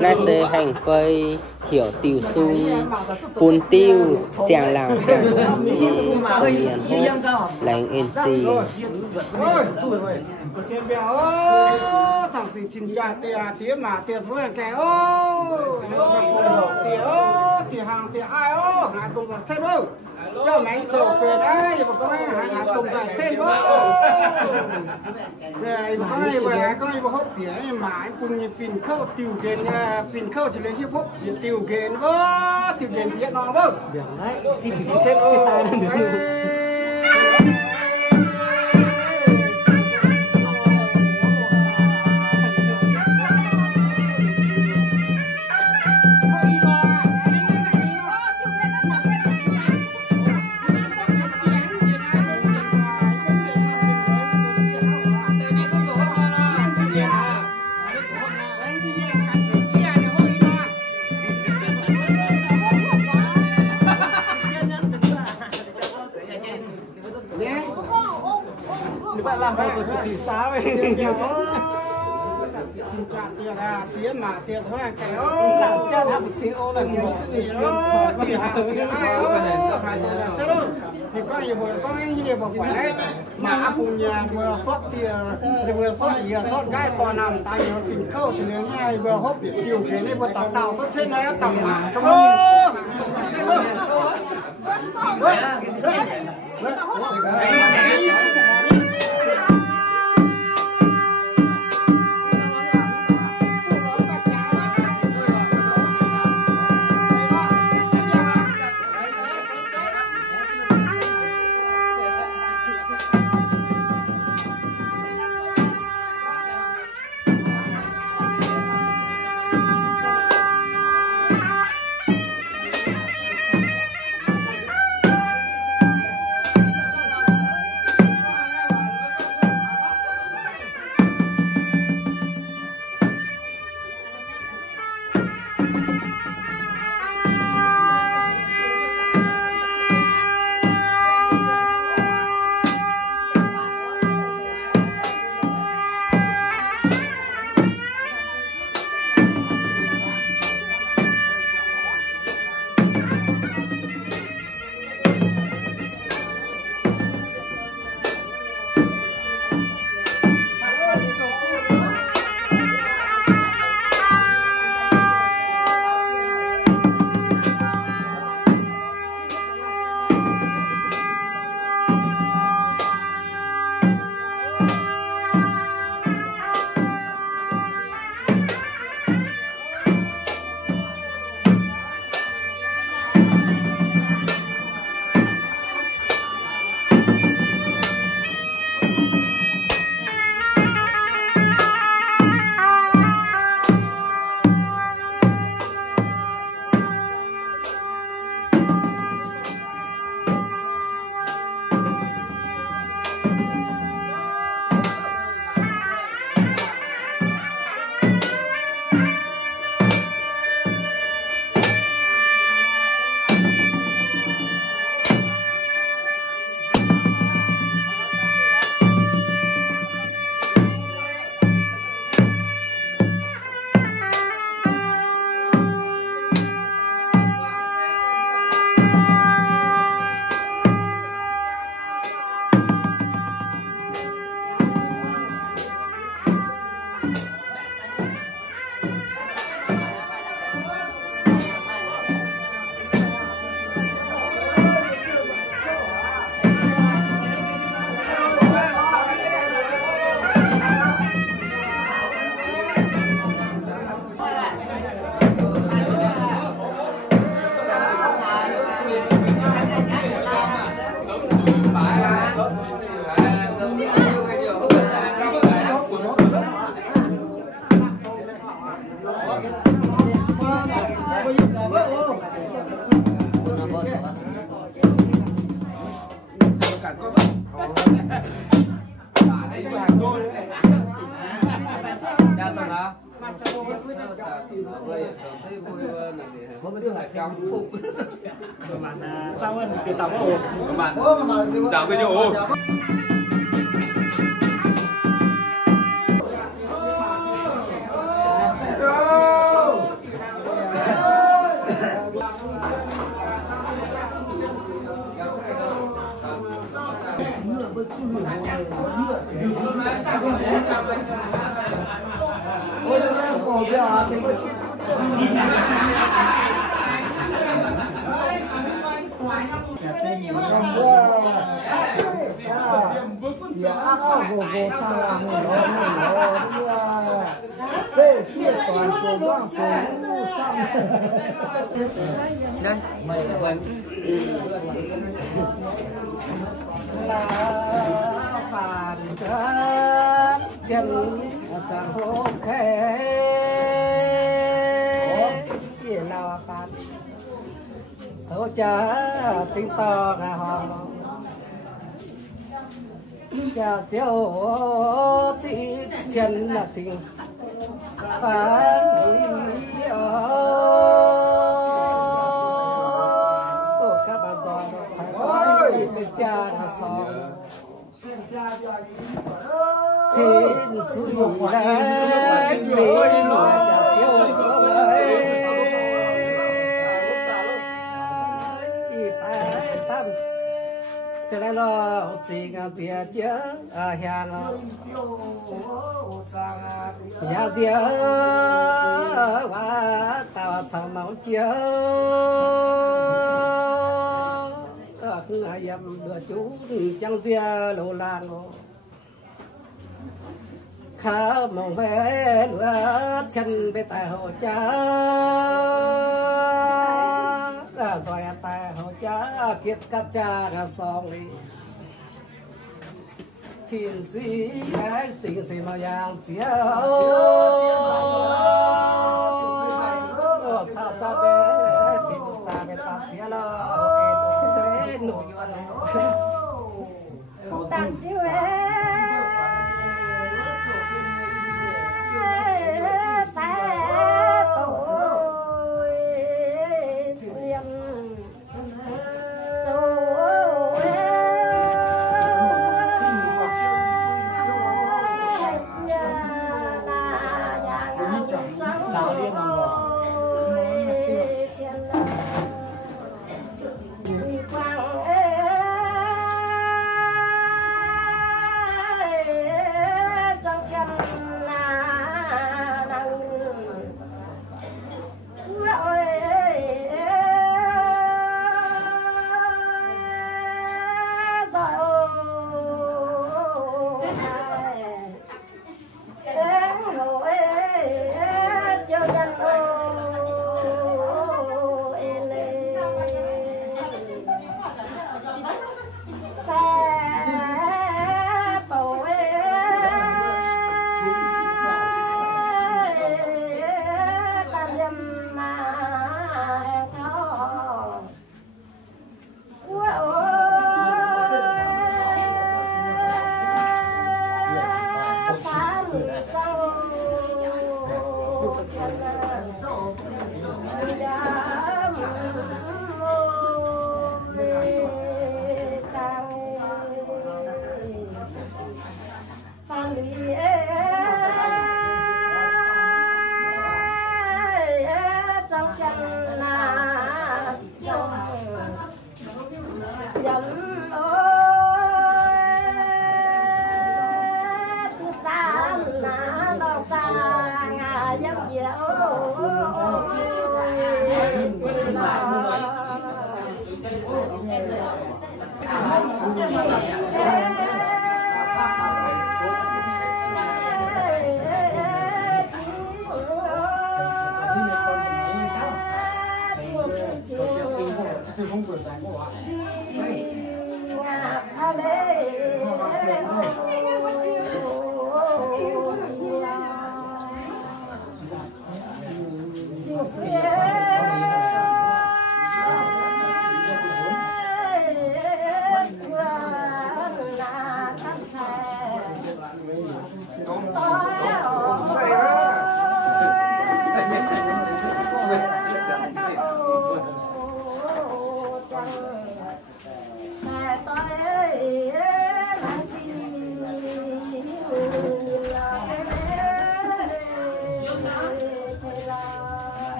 Lai sơ hành phơi hiểu tiêu sung bùn tiêu xàng làng xàng đi miền hốt lành yên chi xem béo ơi thằng thì chinh cha tía mà tía với kẻ ơi tía hàng tía ai ơi hàng công sản xem ơi cho mấy sầu về đấy mà có mấy hàng công sản xem ơi về có mấy về có mấy hốt tía mà anh cùng phim khâu tiêu kền phim khâu chỉ lấy hiệp hốt tiêu kền ơi tiêu kền tía nó vâng đấy thì chỉ chết ơi ta làm bao giờ thì xá vậy tía mà tía thôi cái làm cha làm một chiếc ô là nhiều tía thì có nhiều buổi có những điều bảo phải mà cùng nhà vừa sót tía vừa sót gì sót cái còn nằm tay nó phình khâu thì nếu như vừa hốt để điều cái này vừa tạo sót trên này tầm mà cảm ơn Sao anh từ tàu ổn. Các bạn chào với nhau. là phản chân chân chẳng hô khê gì là phản thấu cha chính to ngà hòn cha chiếu chỉ chân là chính phản lý các bạn giỏi phải có bên cha là sòng thiên suy lên thiên là chiếu tâm sẽ là lo chỉ ngang tia chớ nhà nó nhà tia và tao thằng máu chớ cứ ai em đưa chú chẳng tia lô lan khá mong về lúa chân bên tài hồ cha rồi tài hồ cha kiếp cắp cha ra song đi thiên sĩ anh chính sĩ màu vàng chiếu cha cha bé chỉ một cha bé ta chiếu lo thế nổi yuan tạm tiêu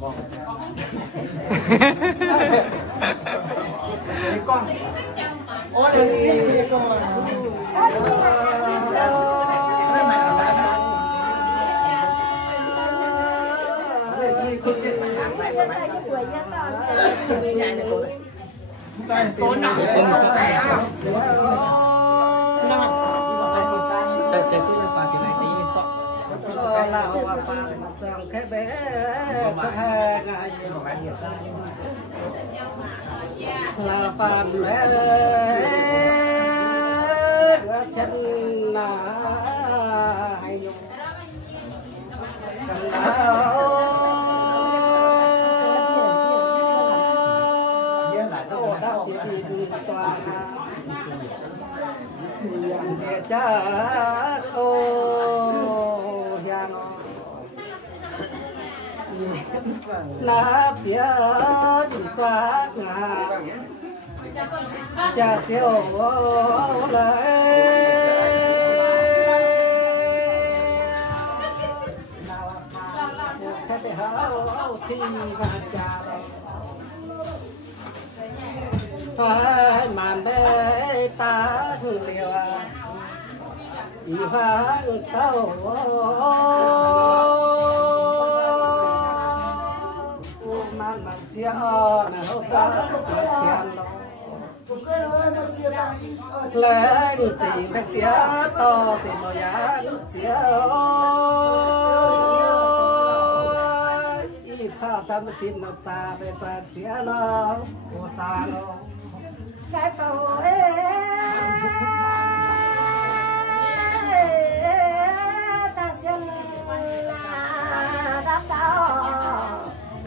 con con ôi đây con cái bé là phàm bé chân là hay nhung cha ô giang lá phía qua ngà cha chiều lại cái bé háo thì và cha phải màn bé ta thương liều đi vang tàu man man chia na hậu ta chia lên chỉ là chia to thì mà giá chia ít cha cha mà chín nó cha về cha chia nó cha nó phải phô ta xin là đáp tao sang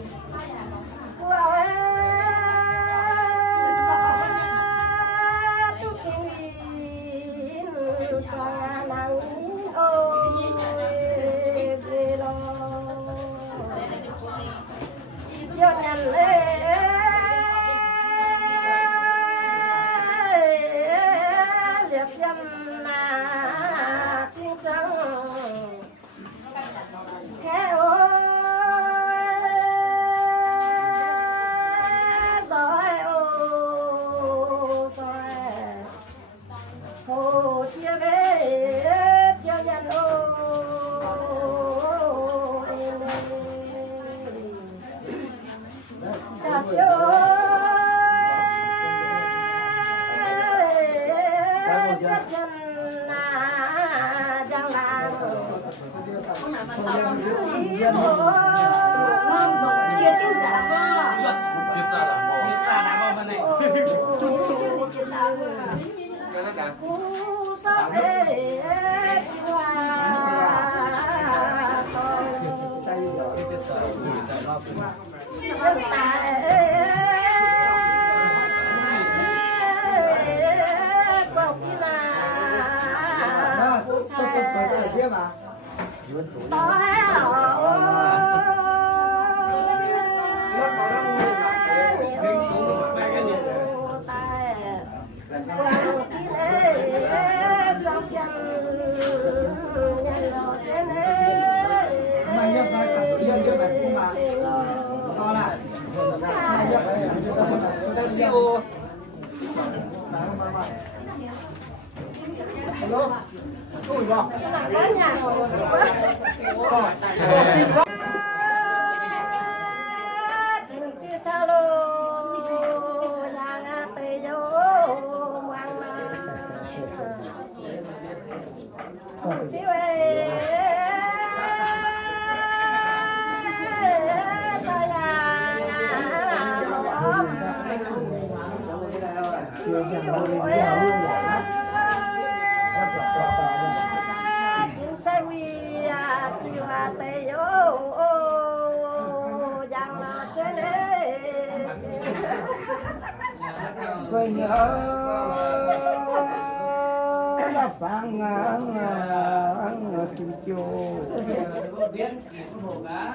kim chiêu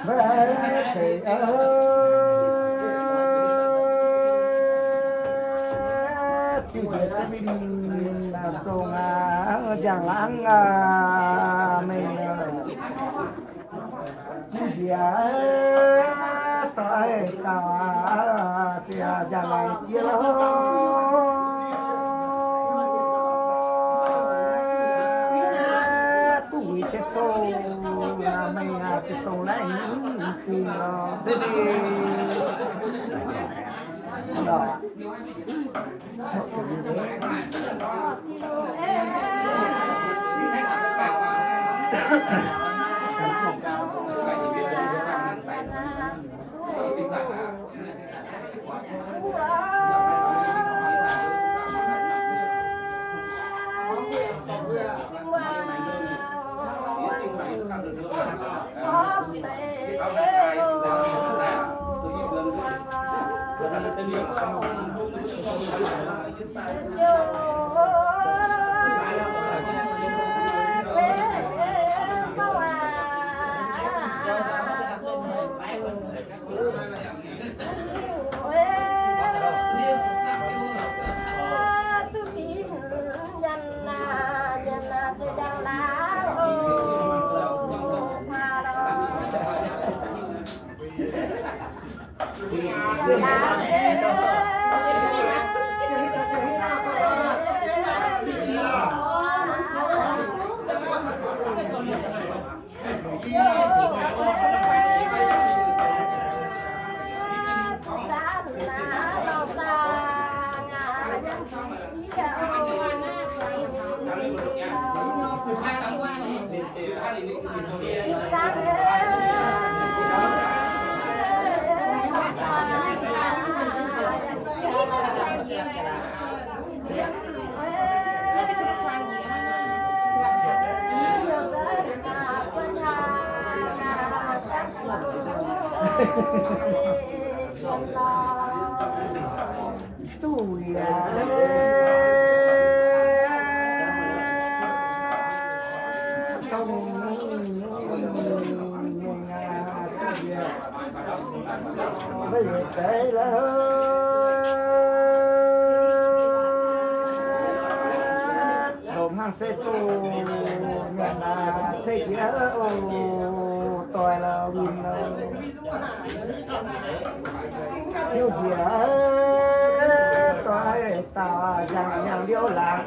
với thầy chỉ phải xin là sông chẳng lãng mình chỉ phải ta sẽ ra lại chia tuổi sẽ sâu là mày là sẽ sâu lại gì nó thế đi đó tuổi xong bây giờ cái là sống hàng xe tô nhà là xe kia tôi là win chiều kia tôi ta yang liêu lạc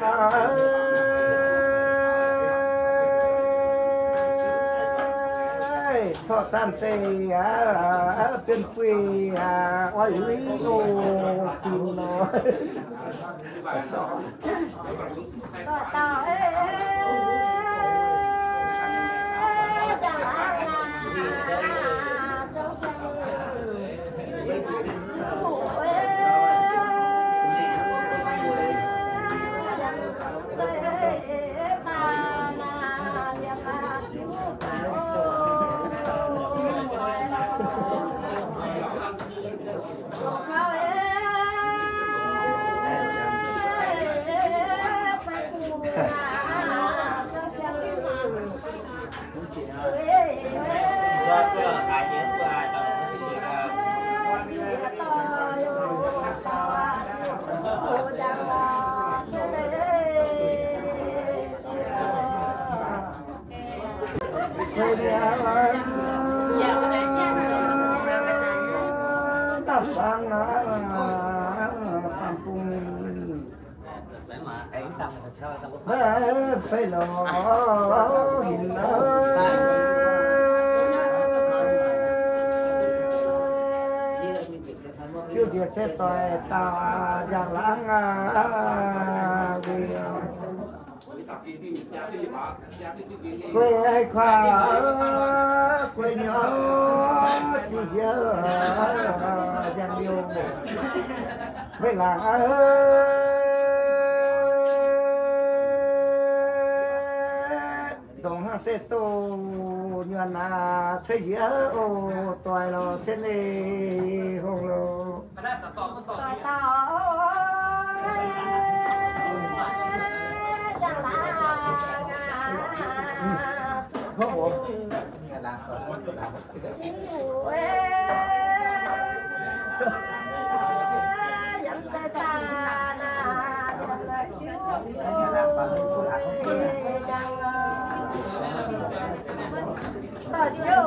thoát san xe bên phi oai lý ô phim nó phải lo hình chiều chiều sẽ tôi ta giang lãng quê ai khoa quê nhỏ chỉ nhớ giang liêu với làng sẽ tô như là sẽ dễ ô toài nó sẽ đi hông lô toài tao chẳng là không ổn chính phủ dặm tay ta ta siêu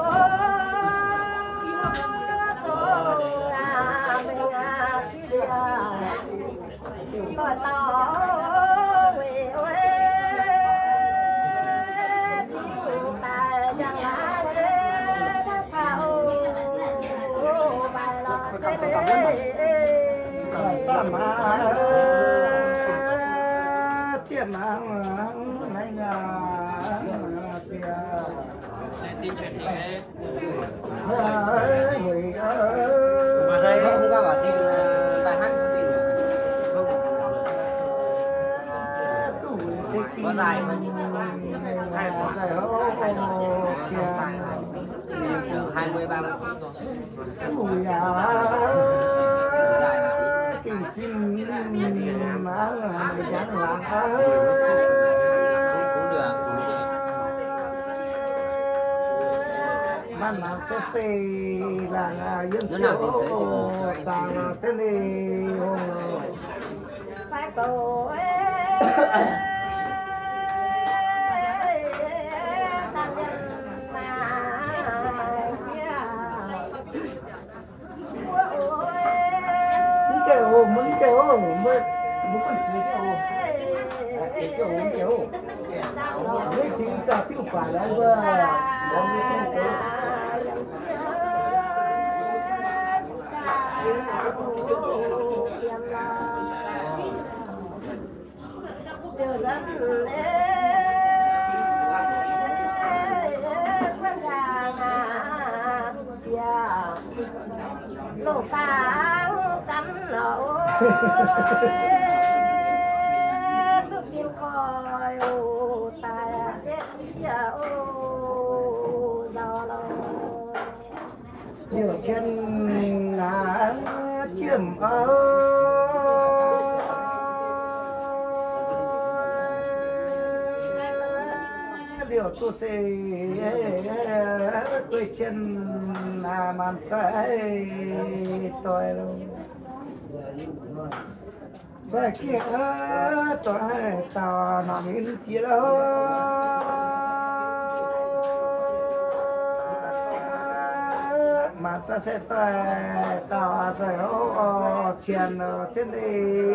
có dài mà 20 30 kinh phim má dáng làng ban nào sẽ phê là dân chỗ tàng sẽ đi phải cầu muốn kêu mới còn chơi cho uống kêu mấy chính ra tiêu quả đấy cơ lô phá chắn lỗ cứ kim coi ô tài chết giờ ô giàu lo nhiều chân là chiếm ơi điều tôi sẽ tôi chân là màn trái tôi luôn sai kia tôi tao nằm in chia đâu mà ta sẽ tao sẽ ô tiền ở trên đây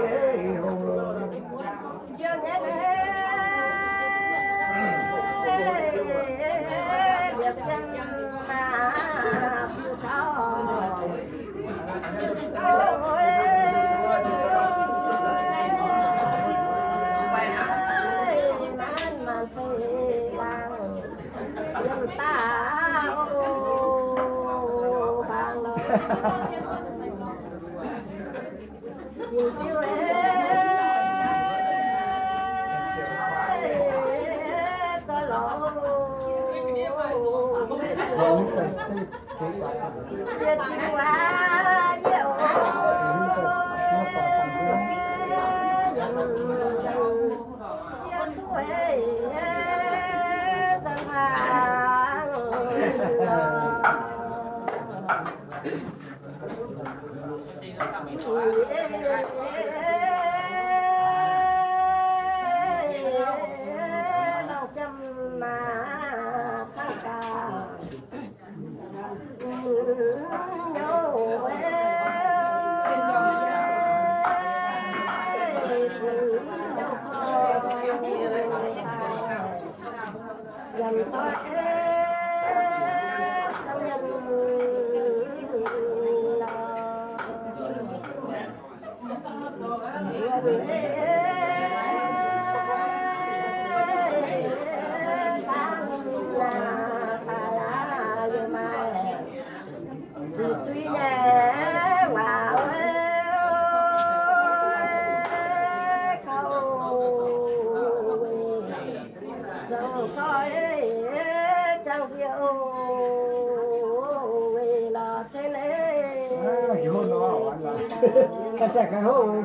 cái xe cái hố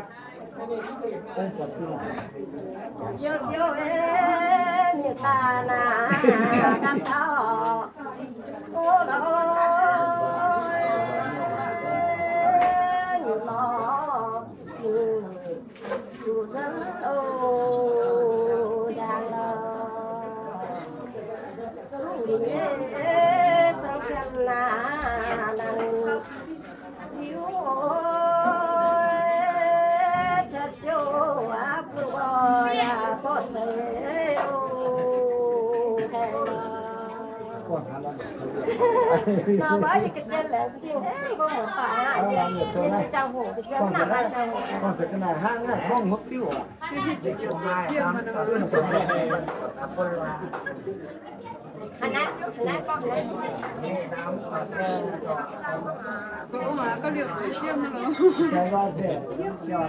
chiều chiều như ta na cam thọ ô lối như mò như chủ dân ô đang lo đi trong chân là nàng yêu siêu nó mới thì cái chân là chiều hết vô một phải à thì trong hồ cái chân nằm ở trong hồ con sẽ cái này hang này không mất tiêu à anh á con có liệu gì chiêm nó cái ba sẽ xào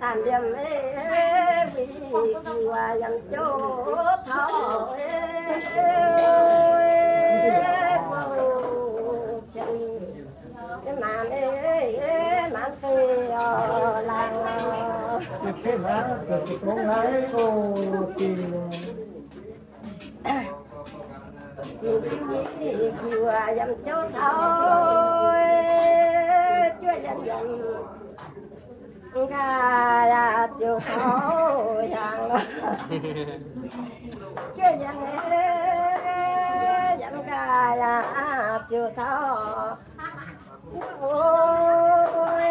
tàn điểm vì qua dần chỗ thọ chân cái màn màn phê làng chết má chỉ có lái cô chỉ qua dần chỗ thọ chưa dần dần gà chiều thấu hàng cái dặn gà chiều thấu ôi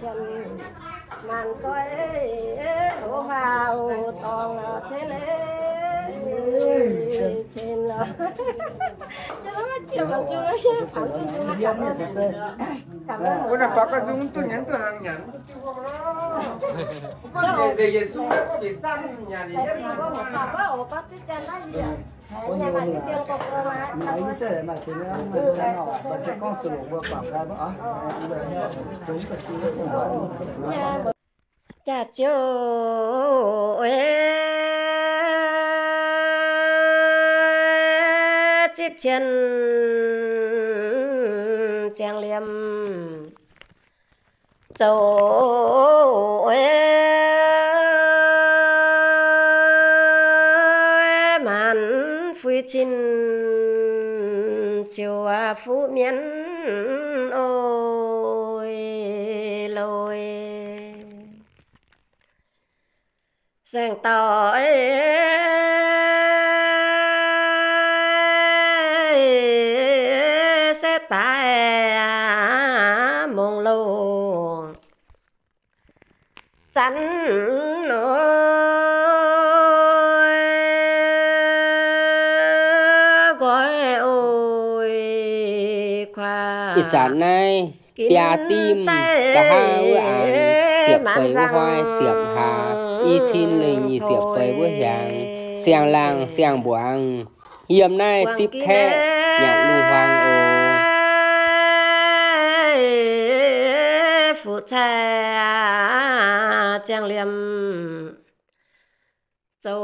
chân màn coi hổ vào toàn trên trên nó chiều bằng chiều nó bữa nào bác có dùng tôi nhắn tôi hàng nhắn để xuống có bị tăng nhà gì hết có một bà có ổ có chiếc chân nó gì nhà bà đi tiêu có cơ mà nói như thế mà thì nó sẽ nọ và sẽ con sửa vừa quảng cáo đó chúng ta xin không chả chiều chiếc chân trang liêm châu màn phui chín chiều phú miến ôi lôi sang tỏ sẽ phải mong lâu chắn ôi gói ôi khoa ít chán này bia tim cả hai bữa ăn diệp phơi bữa hoài diệp hà y chín linh y diệp phơi bữa hàng xiang lang xiang buang hiểm này chip khe nhạc lưu hoàng ô phụ cha trang liêm châu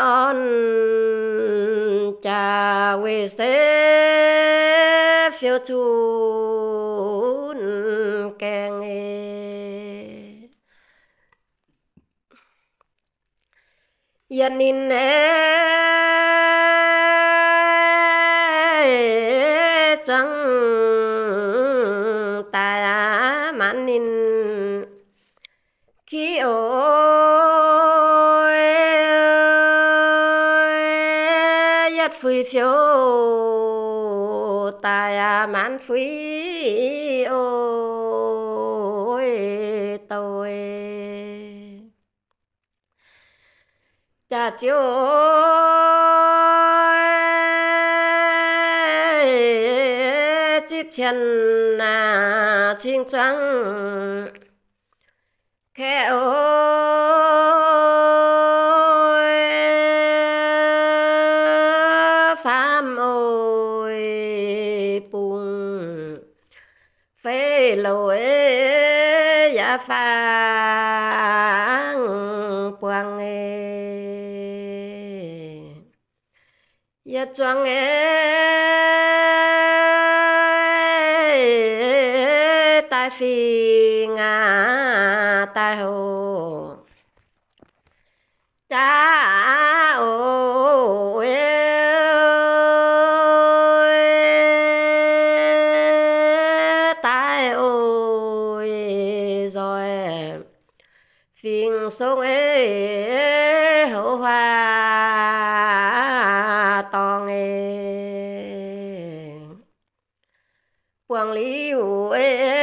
on cha quê sẽ phiêu chun keng yên in chẳng ta mãn in khi ôi yết phi phiêu ta mãn phi ôi tôi cha chiếu chip chân chinh choáng khe ôi phàm ôi bùng phê lối giá phang quang giá choáng tai phi ngà tai hồ cha ôi tai ôi rồi phiền sông ấy hậu hoa tòng ấy quang lý ấy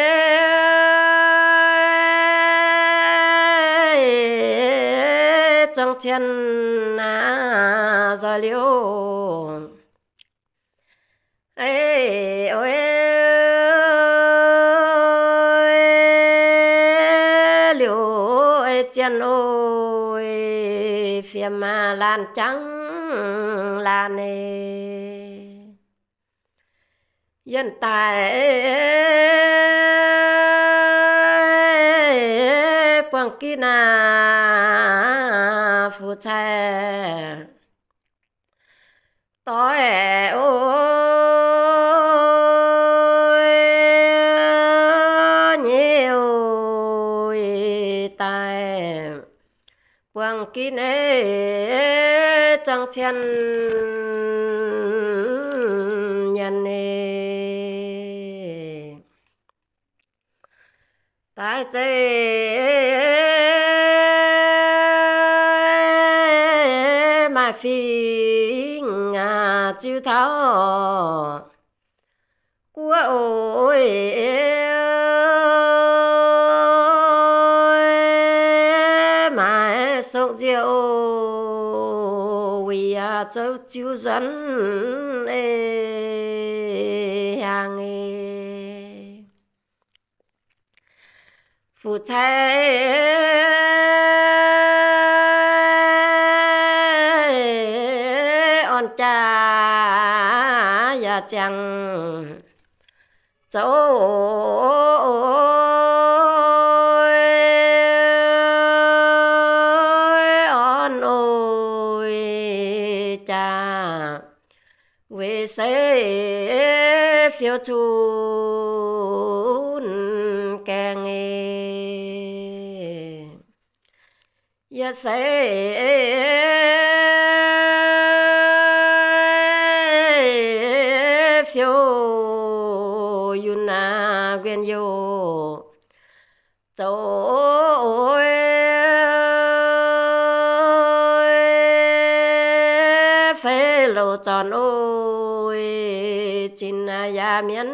trong thiên giờ liễu ấy ôi liễu ấy chân ôi phía mà lan trắng lan này dân tại quang kia na phụ trai tối ôi nhiều tài quang kia này trong thiên nhân này tại đây mà phi chịu tháo của ôi mà sông rượu vì châu chịu dẫn hàng phụ trai on cha ya chẳng cháu on ôi cha về sẽ phiêu chun càng ya sẽ phiêu yuna quen yo cháu ôi phê lô tròn ôi chín ya miến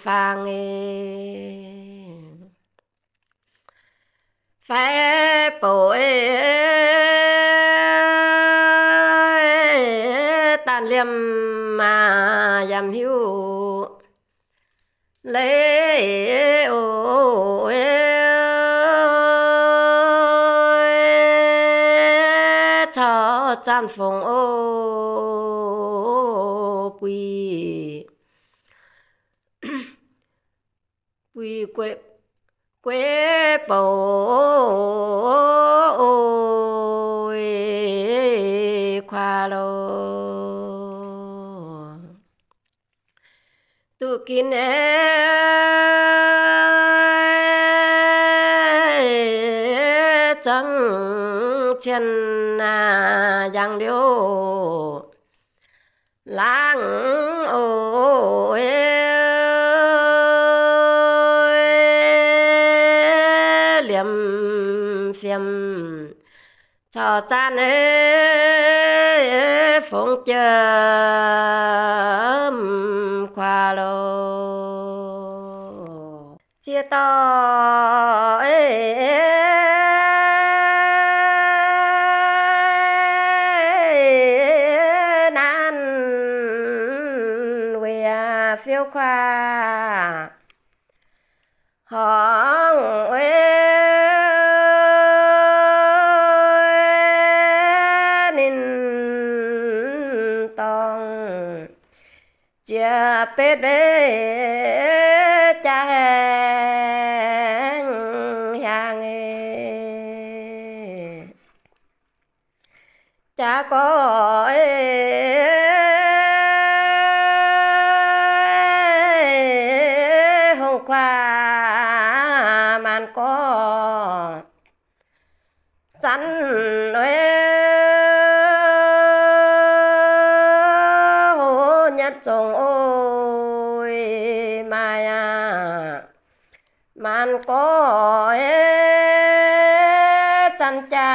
phang phải bồi tàn liêm mà giảm hiu lấy ôi cho chan phong ô quỳ quỳ quê quê bầu khoa lô tu kín chẳng chân giang điêu lang ôi liềm phiềm cho chan ấy phong châm khoa lô chia to nan về phiêu khoa hong nên tòng chia bê bê cha hàng cha có hôm qua màn có chắn chồng ôi mai à man có chăn cha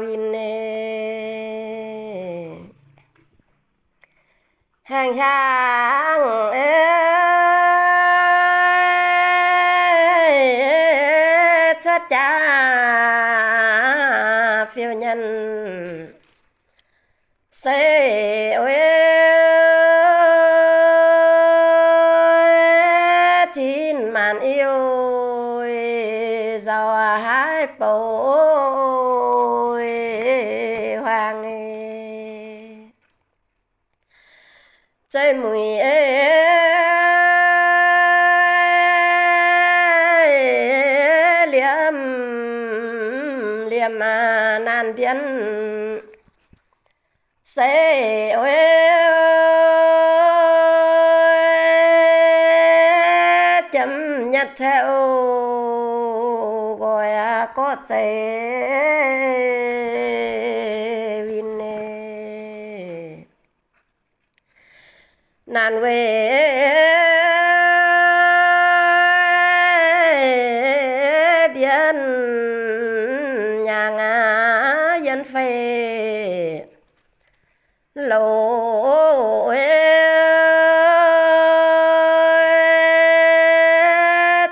win hàng hàng chất cha phiêu nhân say ôi chín màn yêu giàu hái bầu hoàng chơi mùi liêm liêm nan biến say ôi chấm nhặt theo gọi có chạy vin nan về biến nhà ngã dân phê lâu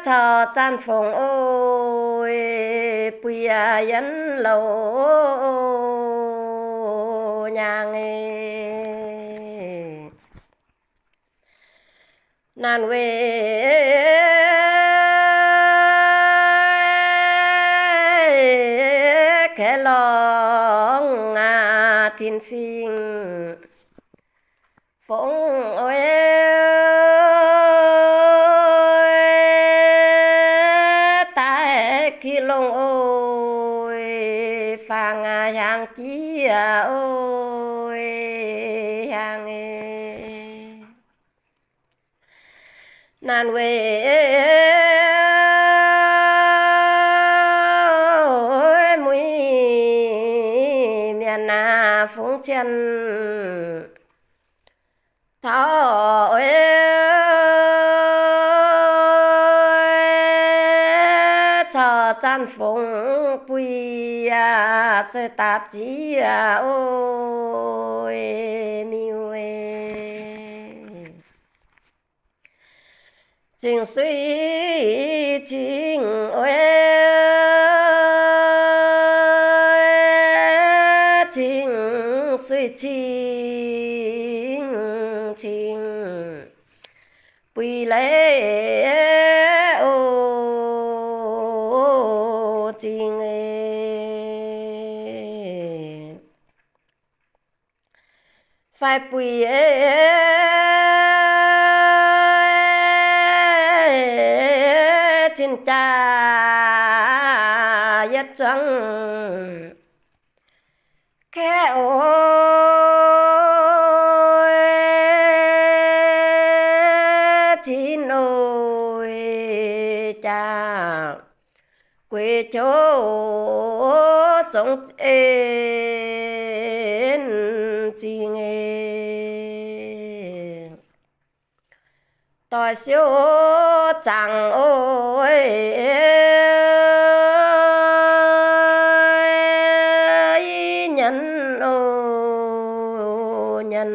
cho chan phong ôi bùi dân lâu nhà nghe nan về cái lòng thiên phiên phong ôi tại khi lòng ôi phàng hàng chi ôi hàng nan về mũi miền phúng chân thảo ơi cho chan phong bùi sẽ tạp chí ôi miu chính suy chính ôi chính suy chính chính bùi lễ ô chính phải bùi chính cha nhất trắng khéo chín ôi cha quê chỗ trong em chi nghe tôi siêu chẳng ôi nhân ô nhân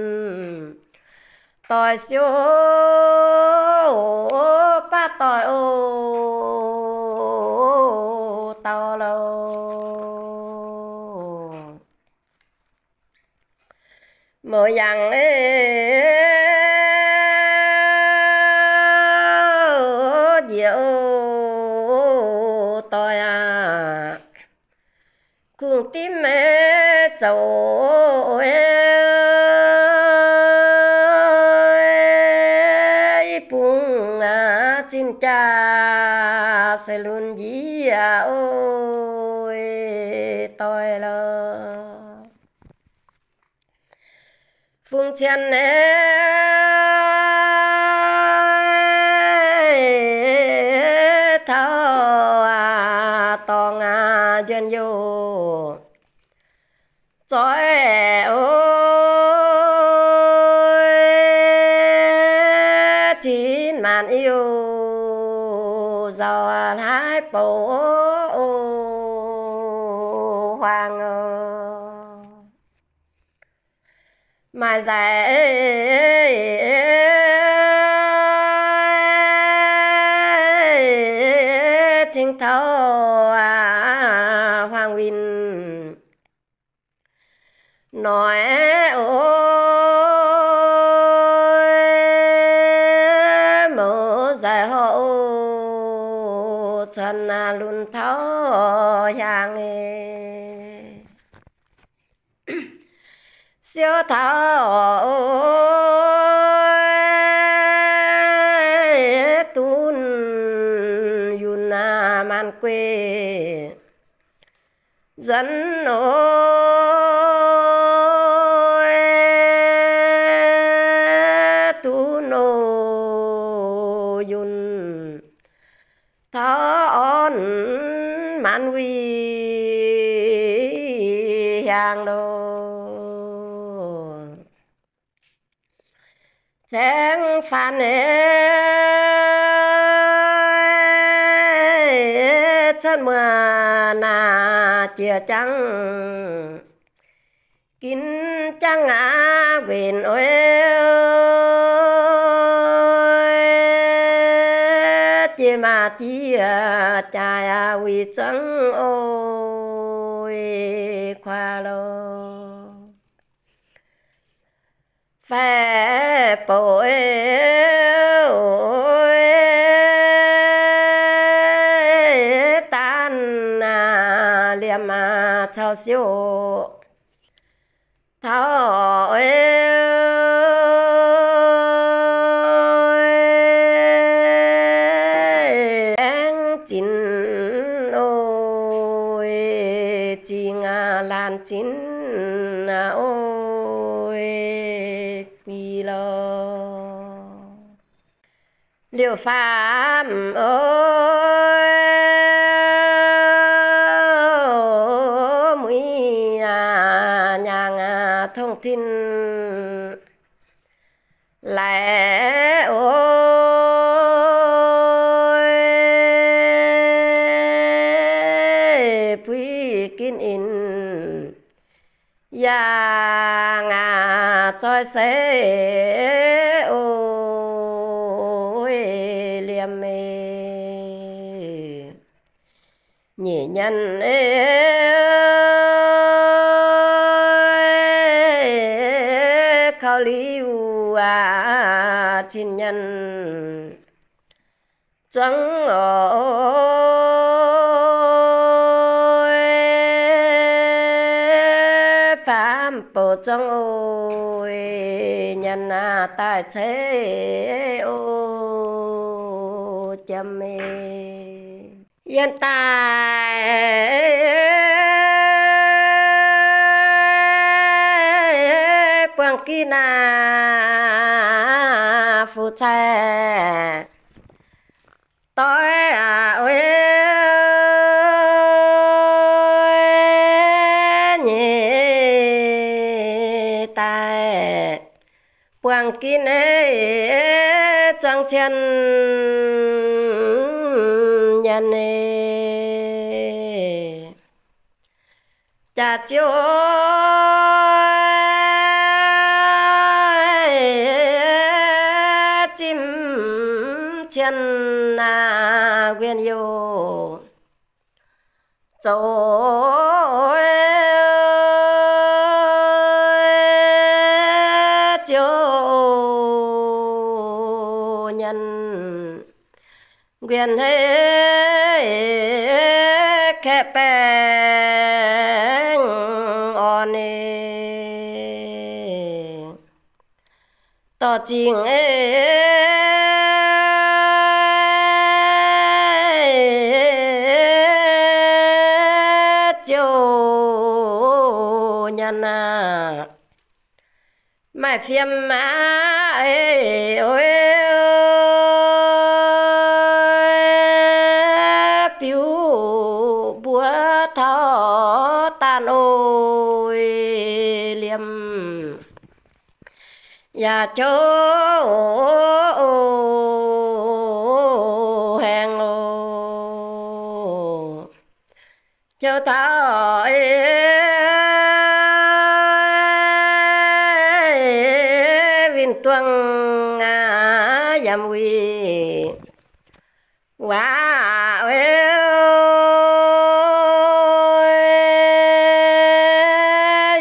tôi siêu ba tôi ô tao lâu mỗi dạng diệu tôi cùng tim mẹ cháu bung chín cha sẽ luôn gì ôi tôi là phương chân thao to dân vô trời ơi mà giải chính thấu Hoàng Vinh nói ôi mẫu giải hậu chân luôn thấu hàng siêu thảo tun yun man quê dẫn ôi tun yun thảo man vi hàng đồ sáng phan chân mưa na chia trắng kín trắng quyền ôi chia mà chia chài quy trắng ôi khoa lô phép bội tan liềm chào siêu thảo anh chín ôi chị ngà lan chín ôi quy lo liệu phạm ơi mũi nhàng thông tin lẽ ôi quý kín in yang trôi xe ôi liềm mê nhị nhân khao liu chín nhân trắng bộ trong ôi nhân tài thế ô chăm mê yên tài quang kỳ na phụ trẻ tôi ôi quang kín trăng chân nhân cha chiếu chim chân quyền yêu châu quyền hết kẹp bèn on tỏ chính chiều nhân mãi phiêm mãi ôi phiếu búa thọ tan ôi liềm nhà chỗ hẹn lô châu thọ tuang yam wi wa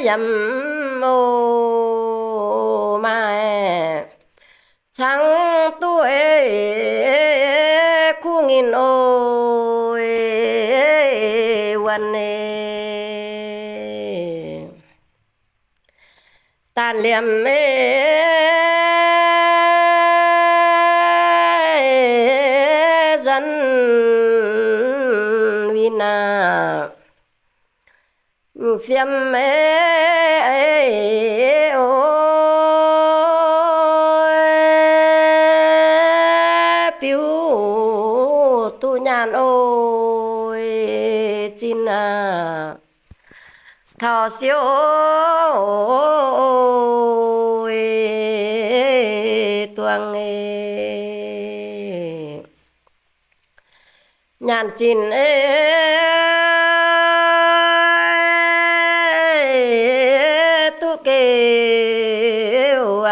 yam mô mai trắng tuổi khu nghìn ôiวันtàn liệm dân vina phiêm piu tu nhàn ôi chín thọ siêu tuang nhàn chín tu kêu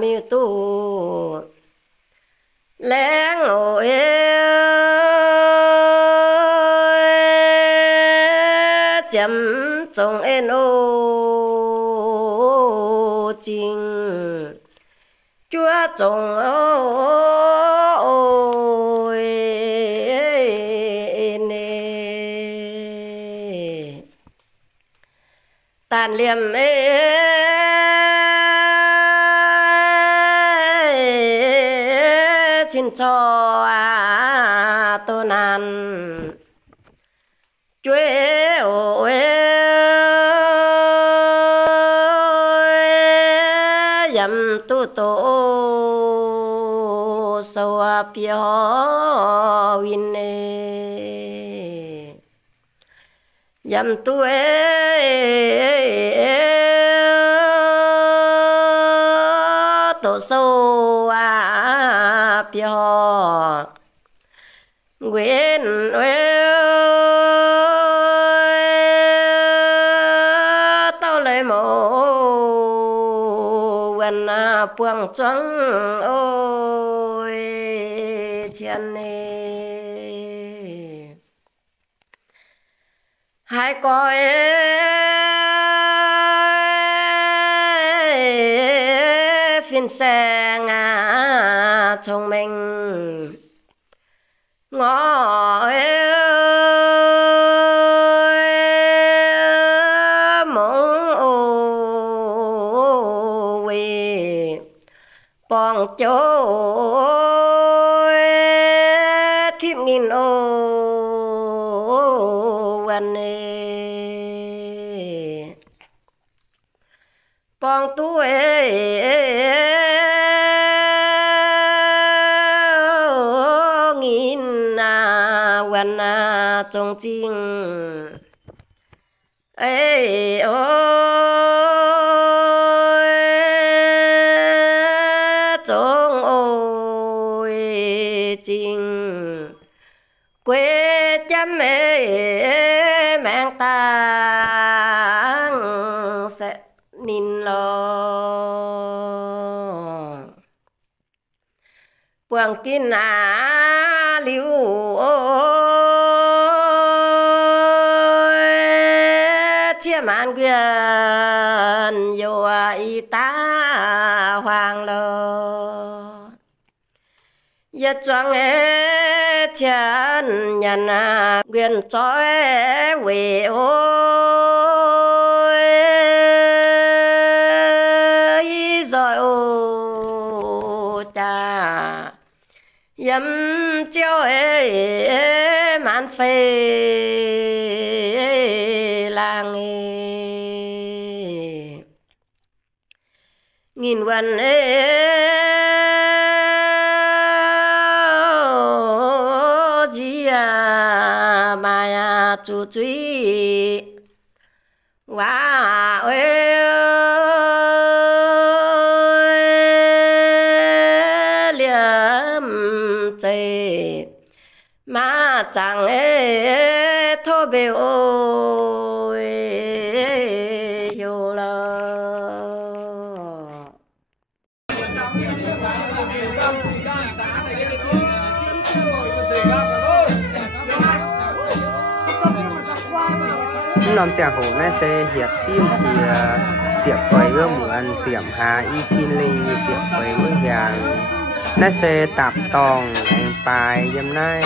miu tu lén ôi chấm trong en ô chính chúa trong ôi nè tàn liệm xin cho tô nan chúa ôi yam tu tô sâu pio win yam tu tô sâu pio nguyện tao lấy mồ gần buông trắng ôi chân nè hai coi phiên xe ngã trong mình ngõ mong ôi bong chỗ thiếp nghìn ôวันbong tuổiวันจงจริงเอ้โอ้จงโอ้ยจริงquê chấm mang tang sẽ nín lo quang kín liu chia man quyền yêu y ta hoàng lo yết choang chân nhân quyền trói về ôi rồi ô cha yếm chiếu man phê làng nghìnวันgì mà chú truy wow liêm chê mà chẳng thô bề ôi hiểu lo nằm chả hổ nó sẽ hiệp tim thì diệp quầy với mượn diệp hà y chín linh như diệp quầy với hàng nó sẽ tạp tòng anh bài dâm nay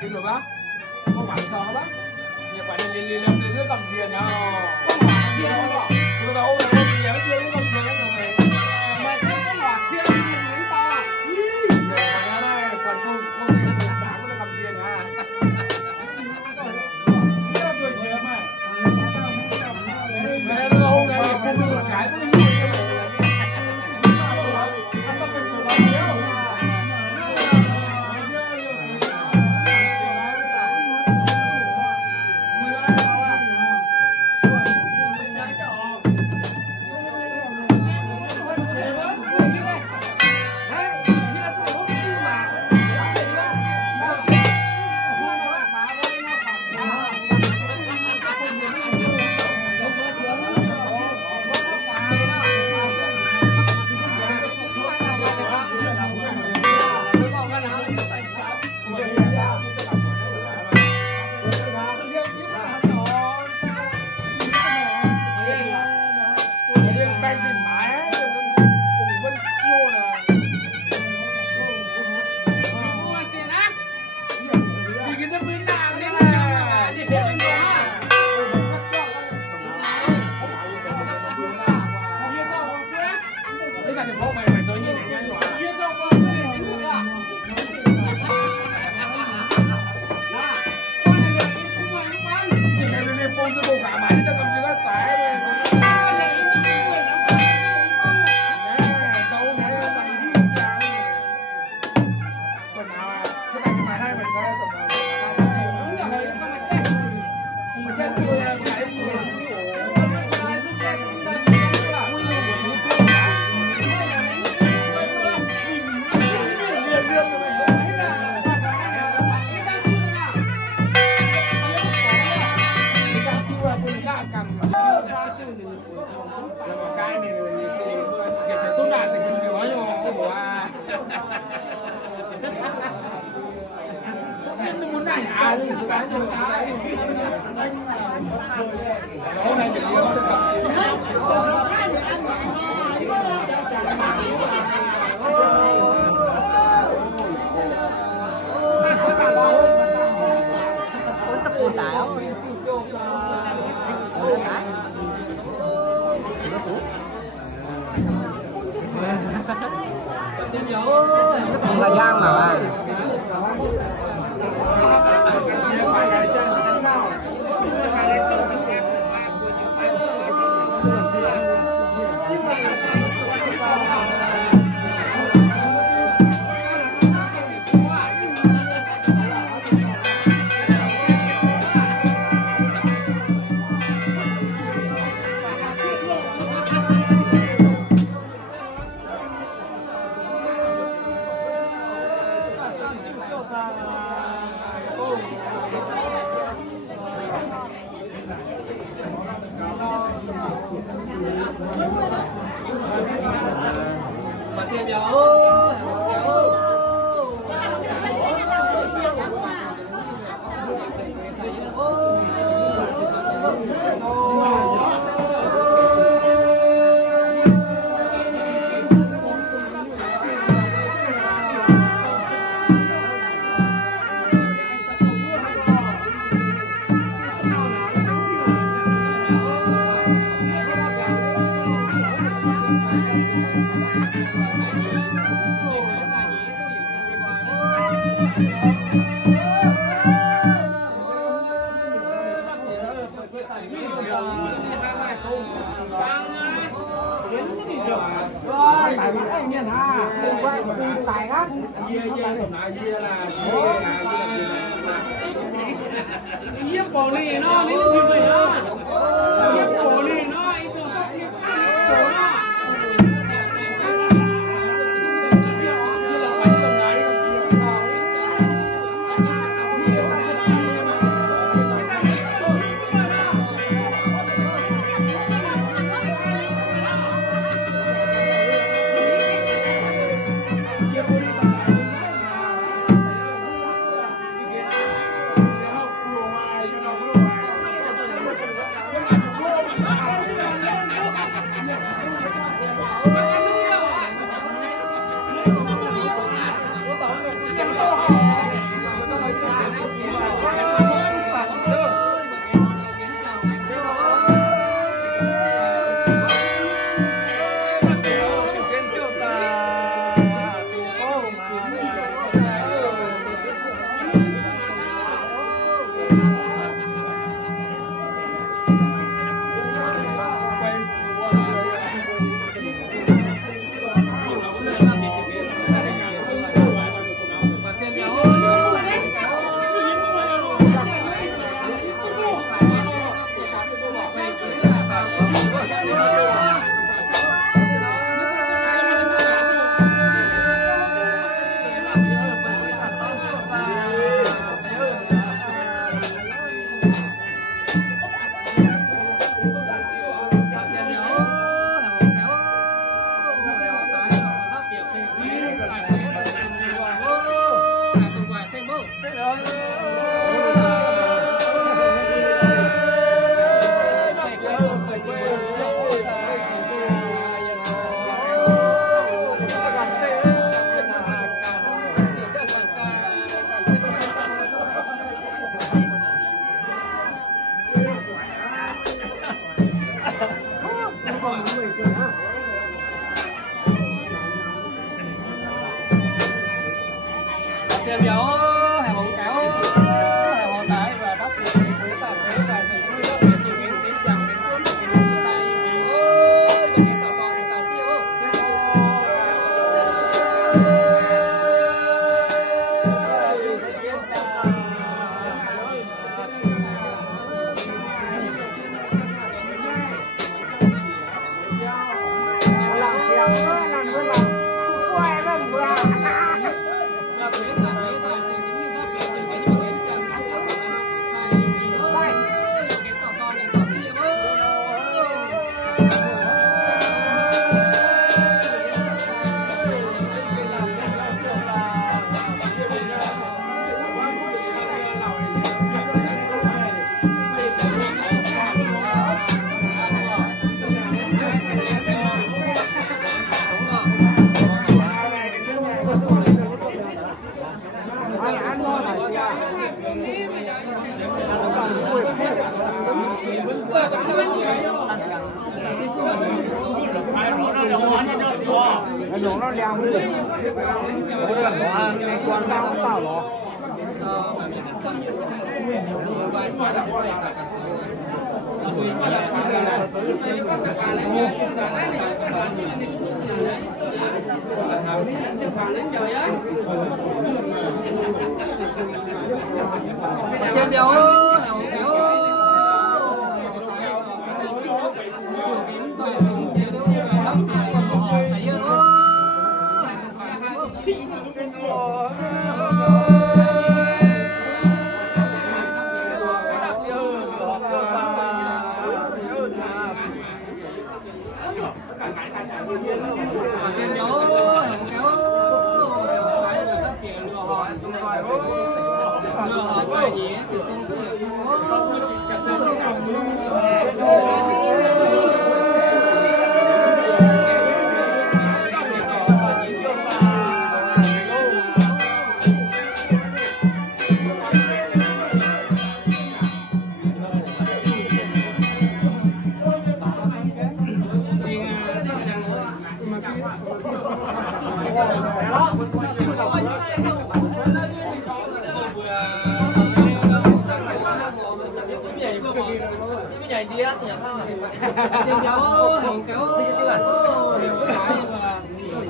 Xin lỗi bác. Không phải sao bác. Nhà bạn đi lên dưới cầm tiền nhau. Tiền không bỏ. Tôi đâu là không gì hết chưa cầm tiền đâu mày. Mày không có loạt tiền đến to. Nhà này còn không bán có cầm tiền hả? Nhớ tôi nhớ mày. Mày nó không này không được cái cũng như là giang mà Xem béo hải bóng kéo hải bóng tái và bắp thịt với tạp tế và thịt nuôi bắp thịt từ miếng đến chồng đến cuốn đến cuốn tại ôi cái tàu to cái tàu tiêu nó leo đi. Ủa là nó quan đau bao lọ. Xem béo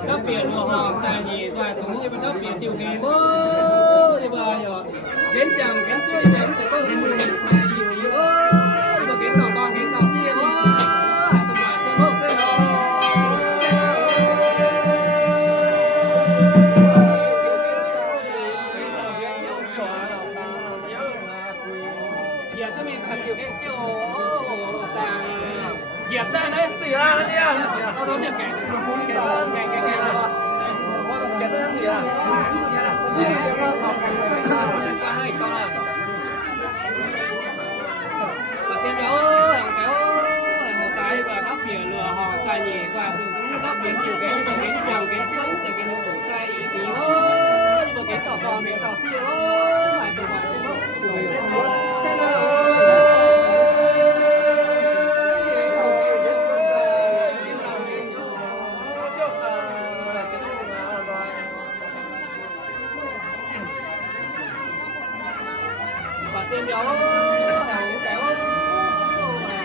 đất biển của họ tại vì là chúng như đất biển tiểu nghề bố thì bây giờ đến chẳng đến chơi đến tới câu hình tại vì thì ơi mà đến tàu con đến tàu xe bố hải tàu mà xe bố giờ các mình cần tiểu cái tiêu dẹp ra đấy xỉ ra đấy nha tao nói việc kẻ kẻ rồi kẻ tôi đang gì à và xem béo một cái và bác phía lừa họ cài nhỉ và cũng bác biến nhiều cái như cái chàng cái sống để cái nó đủ sai ý tí ơi như cái tỏ vòng cái tỏ xia ơi phải từ mặt xem đâu xem béo kéo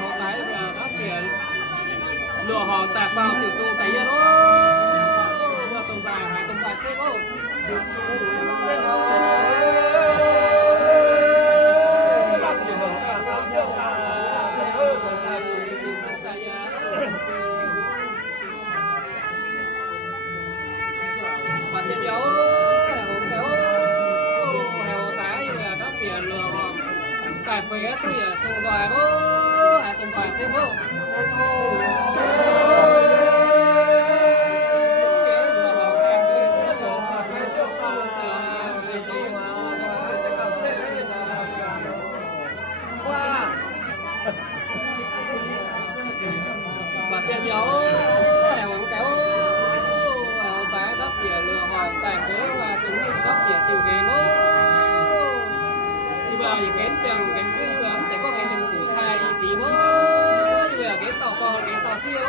một cái và bác biển lừa họ tạc vào tiểu số cái gì đó và tổng tài hải tổng tài xếp không tại phế tôi ở sông đoài bố à sông đoài thế bố và tiền dấu hẻo kéo bé đắp dìa lừa hòn tài phế và từng đắp dìa chiều ghế bố thì bây giờ cái trường cái cứ sẽ có cái đường phủ thay phí bố thì bây giờ cái tàu con cái tàu siêu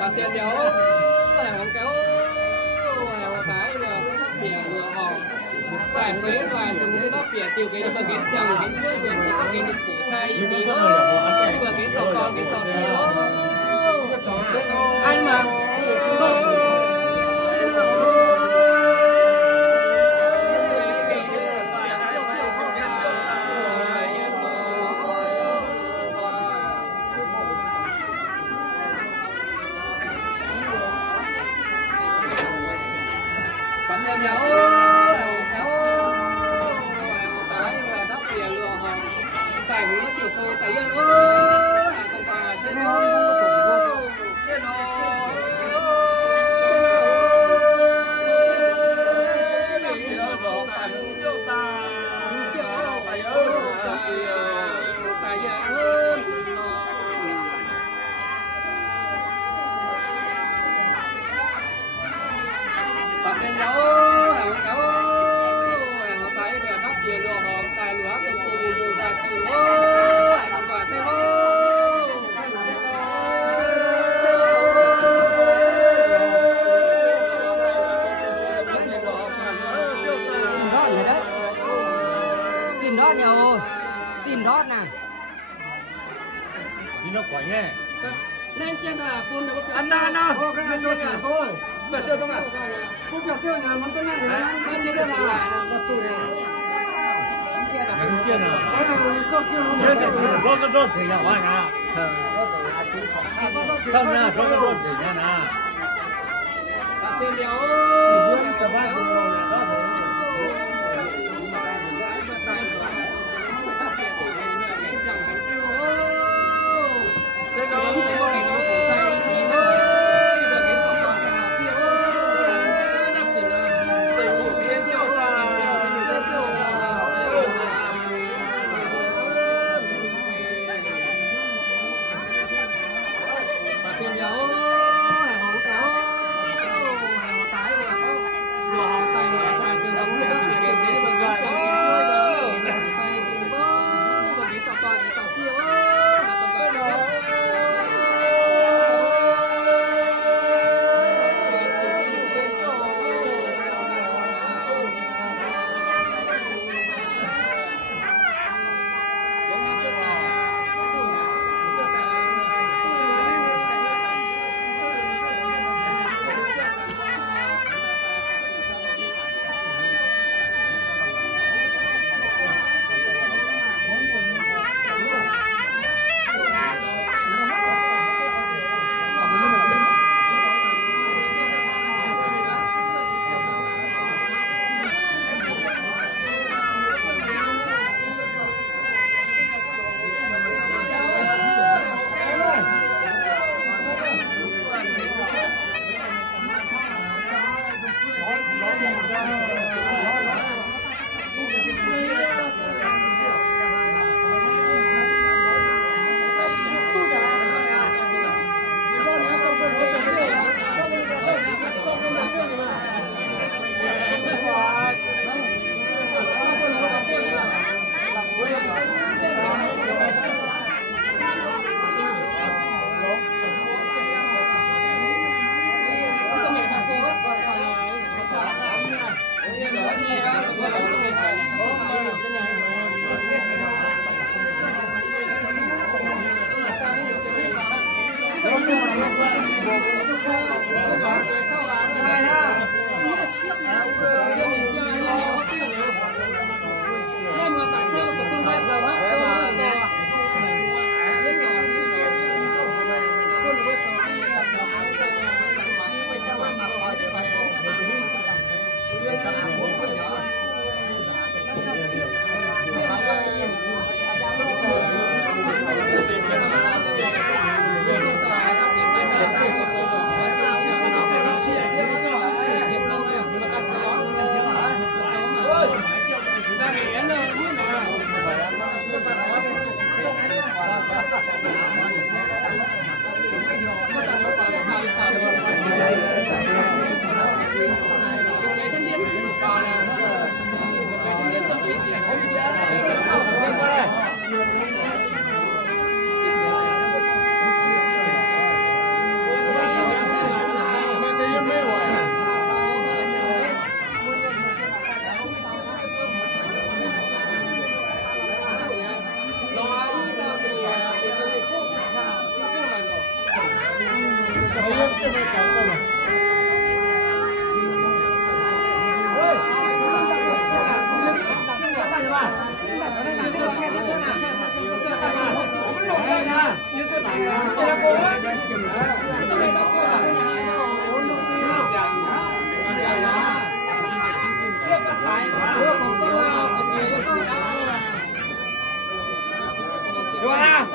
và tiền dấu hẻo kéo hẻo cái lừa đắp dìa lừa hòn tại phế và từng đắp dìa chiều ghế nhưng mà cái trường cái cứ sẽ có cái đường phủ thay phí bố thì bây giờ cái tàu con cái tàu siêu anh mà chìm đót nè nhìn nó quẩy nghe nên trên là phun được ăn na thôi bây giờ không ạ phun cả tiêu nhàมันก็นั่งอยู่นะมันจะได้มาตู้เนี่ย见了，罗个多谁要玩啊？他们俩罗个多谁要拿？把钱留，这玩意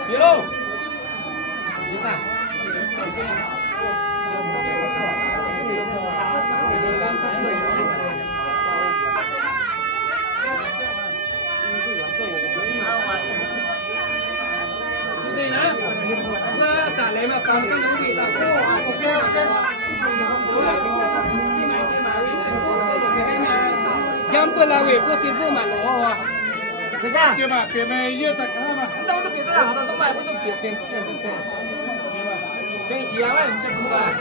đi luôn. trả lấy mà cầm cái này bị đặt jam tu là về có tiền phụ mà nó à thế ra tiền mà yêu thật cả mà đâu có tiền nào đâu có phải có tiền cái gì á mình sẽ không phải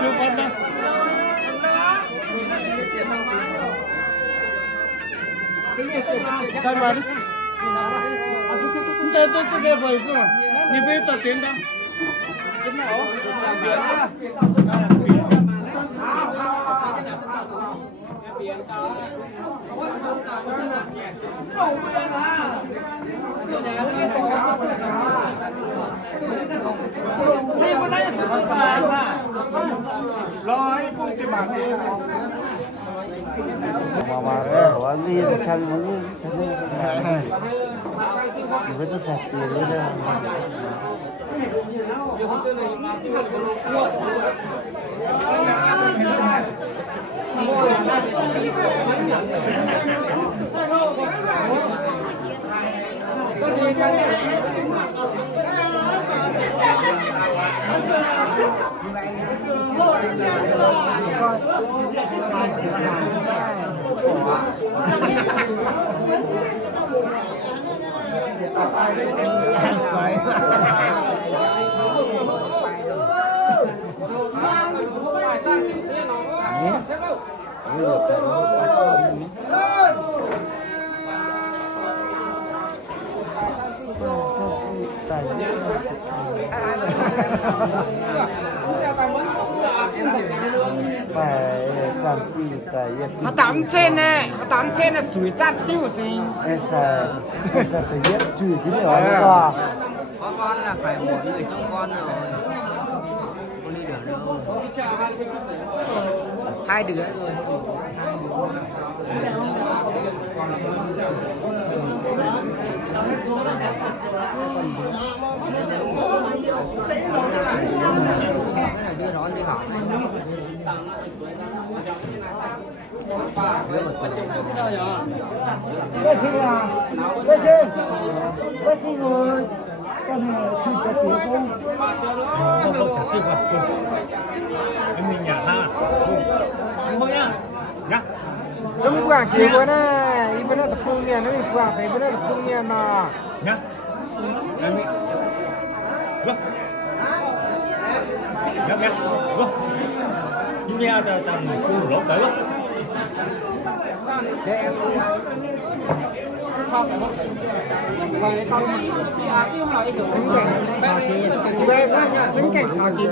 chưa phân đâu. Sao mà? Tôi về vậy rồi. Đi về tập tiền đâu? Cái nào? mà đấy đi chân muốn chân chỉ có sạch tiền đấy nó tám trên này là chuối chát tiêu gì Esa tự nhiên chửi cái điều đó to. Có con là phải một người trong con rồi. Con đi được đâu. Hai đứa rồi. Đưa đón đi học này. Bác sĩ rồi. Con này không có tiếng không? không trả tiền em mình nhả ha không nhá nhá chúng quảng kia của nó ý nó tập trung nha nó bị quảng phải nó tập trung nha mà nhá em bị vâng nhá nhá vâng nhưng nghe là tầm khu lỗ tới vâng để em chính cảnh thảo chỉ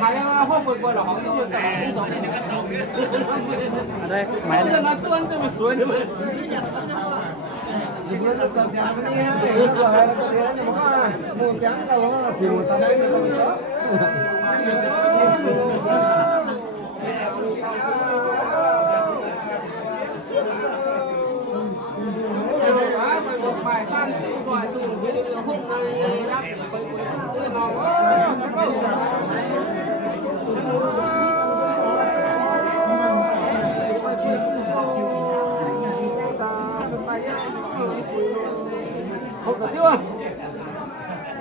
phải hôm vừa qua là họ ở đây máy này nó tuôn cho mình suối nữa không có chưa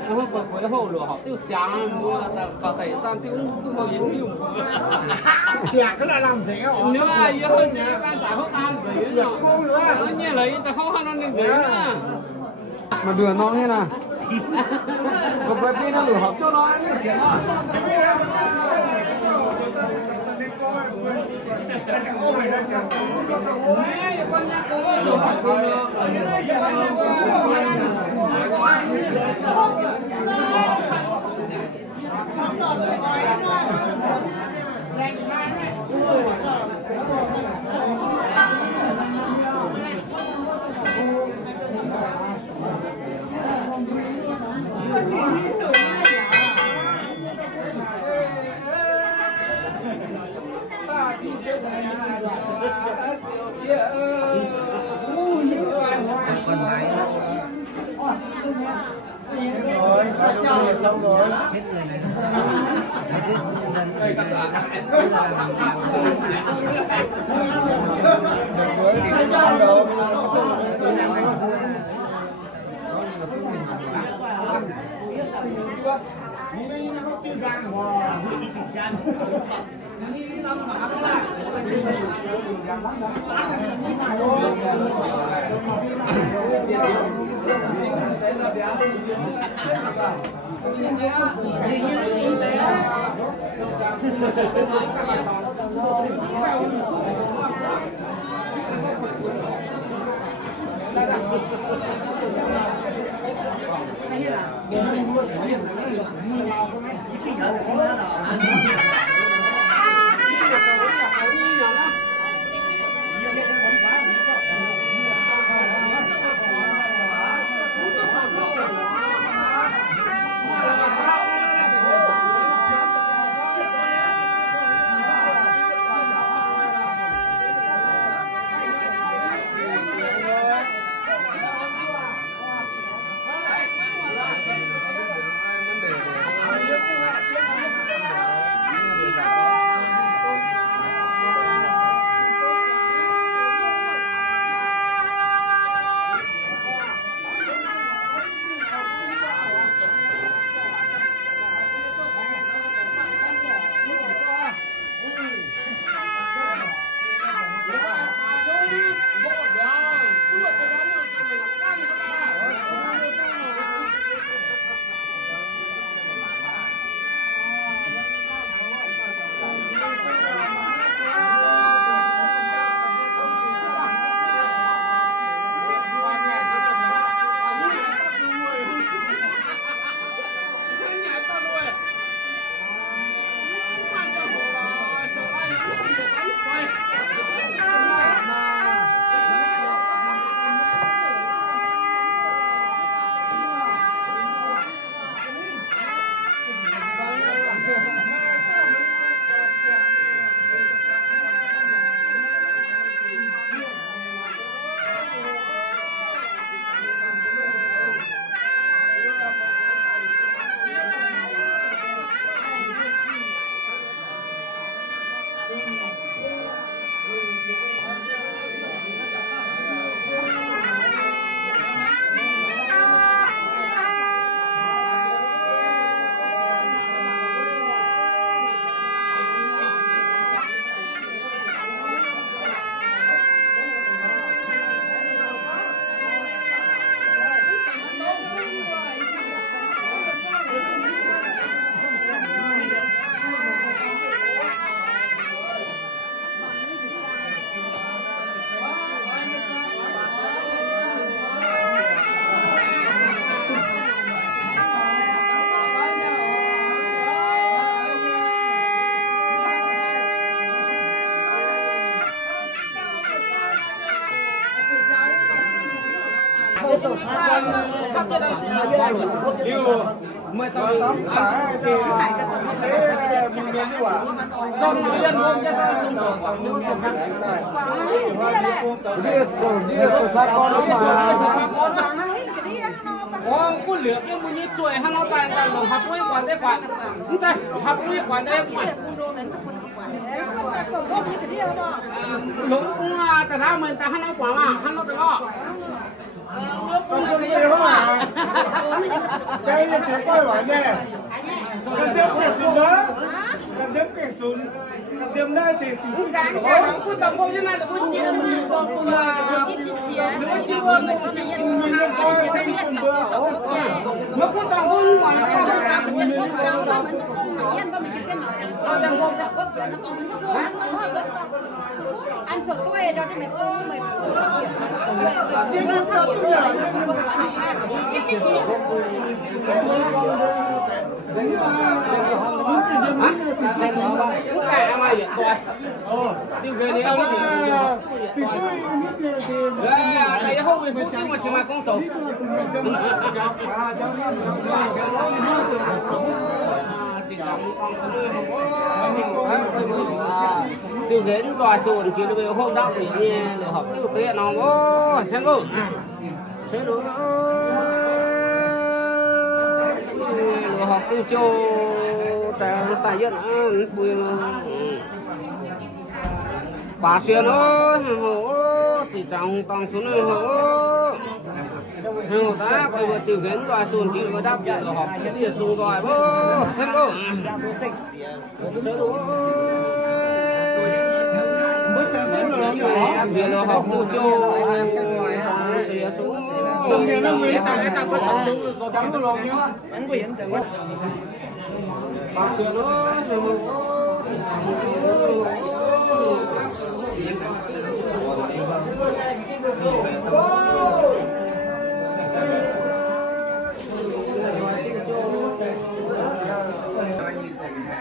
hôm vừa cuối hồ lửa họ tiêu trắng mua vào thầy gian tiêu tung vào yến nhiều chả cái là làm gì hả nếu mà yếu hơn nhá can giải không ăn gì nữa tất nhiên lấy ta không ăn nên gì nữa mà đường nó thế nào có cái pin nó lửa hộp cho nó ăn tiền đó con nhắc Xong rồi. Mười tấm tả thì thế mình miếng quả trong người dân luôn cho ta sống rồi còn những cái khác này đi rồi ba con nó mà có lửa cái mình như chuối hắn nó tan tan lồng hấp muối quản đấy quản chúng ta hấp muối quản đấy quản lũng cũng tại sao mình ta hắn nó quản mà hắn nó tự lo không có gì không à cái này chỉ coi bảo nè cần tiếp cái súng đó cần tiếp cái súng cần tiếp nơi thì cũng đáng cái nó cứ tầm bao nhiêu này là cứ chia là nó chia luôn này nó chia mình nó coi thấy biết nó cứ tầm bao nhiêu mà ăn phở quê đó thì mày tiêu về đi ông đây không bị phút nhưng mà chỉ mà con sầu chỉ dòng con tiêu đến tòa chuồn chỉ được hôm đó thì nghe được học tiêu tế nó bố xem bố xem đúng được học tiêu châu tại dân bùi bà xuyên ơi chỉ chẳng toàn xuống này hổ ta bây giờ tiêu đến tòa chuồn chỉ được đáp được học tiêu xuống rồi bố xem bố bây giờ học cô châu sẽ xuống đồng tiền nó mới ta có trắng rồi nhá anh có hiện chẳng bác sĩ nó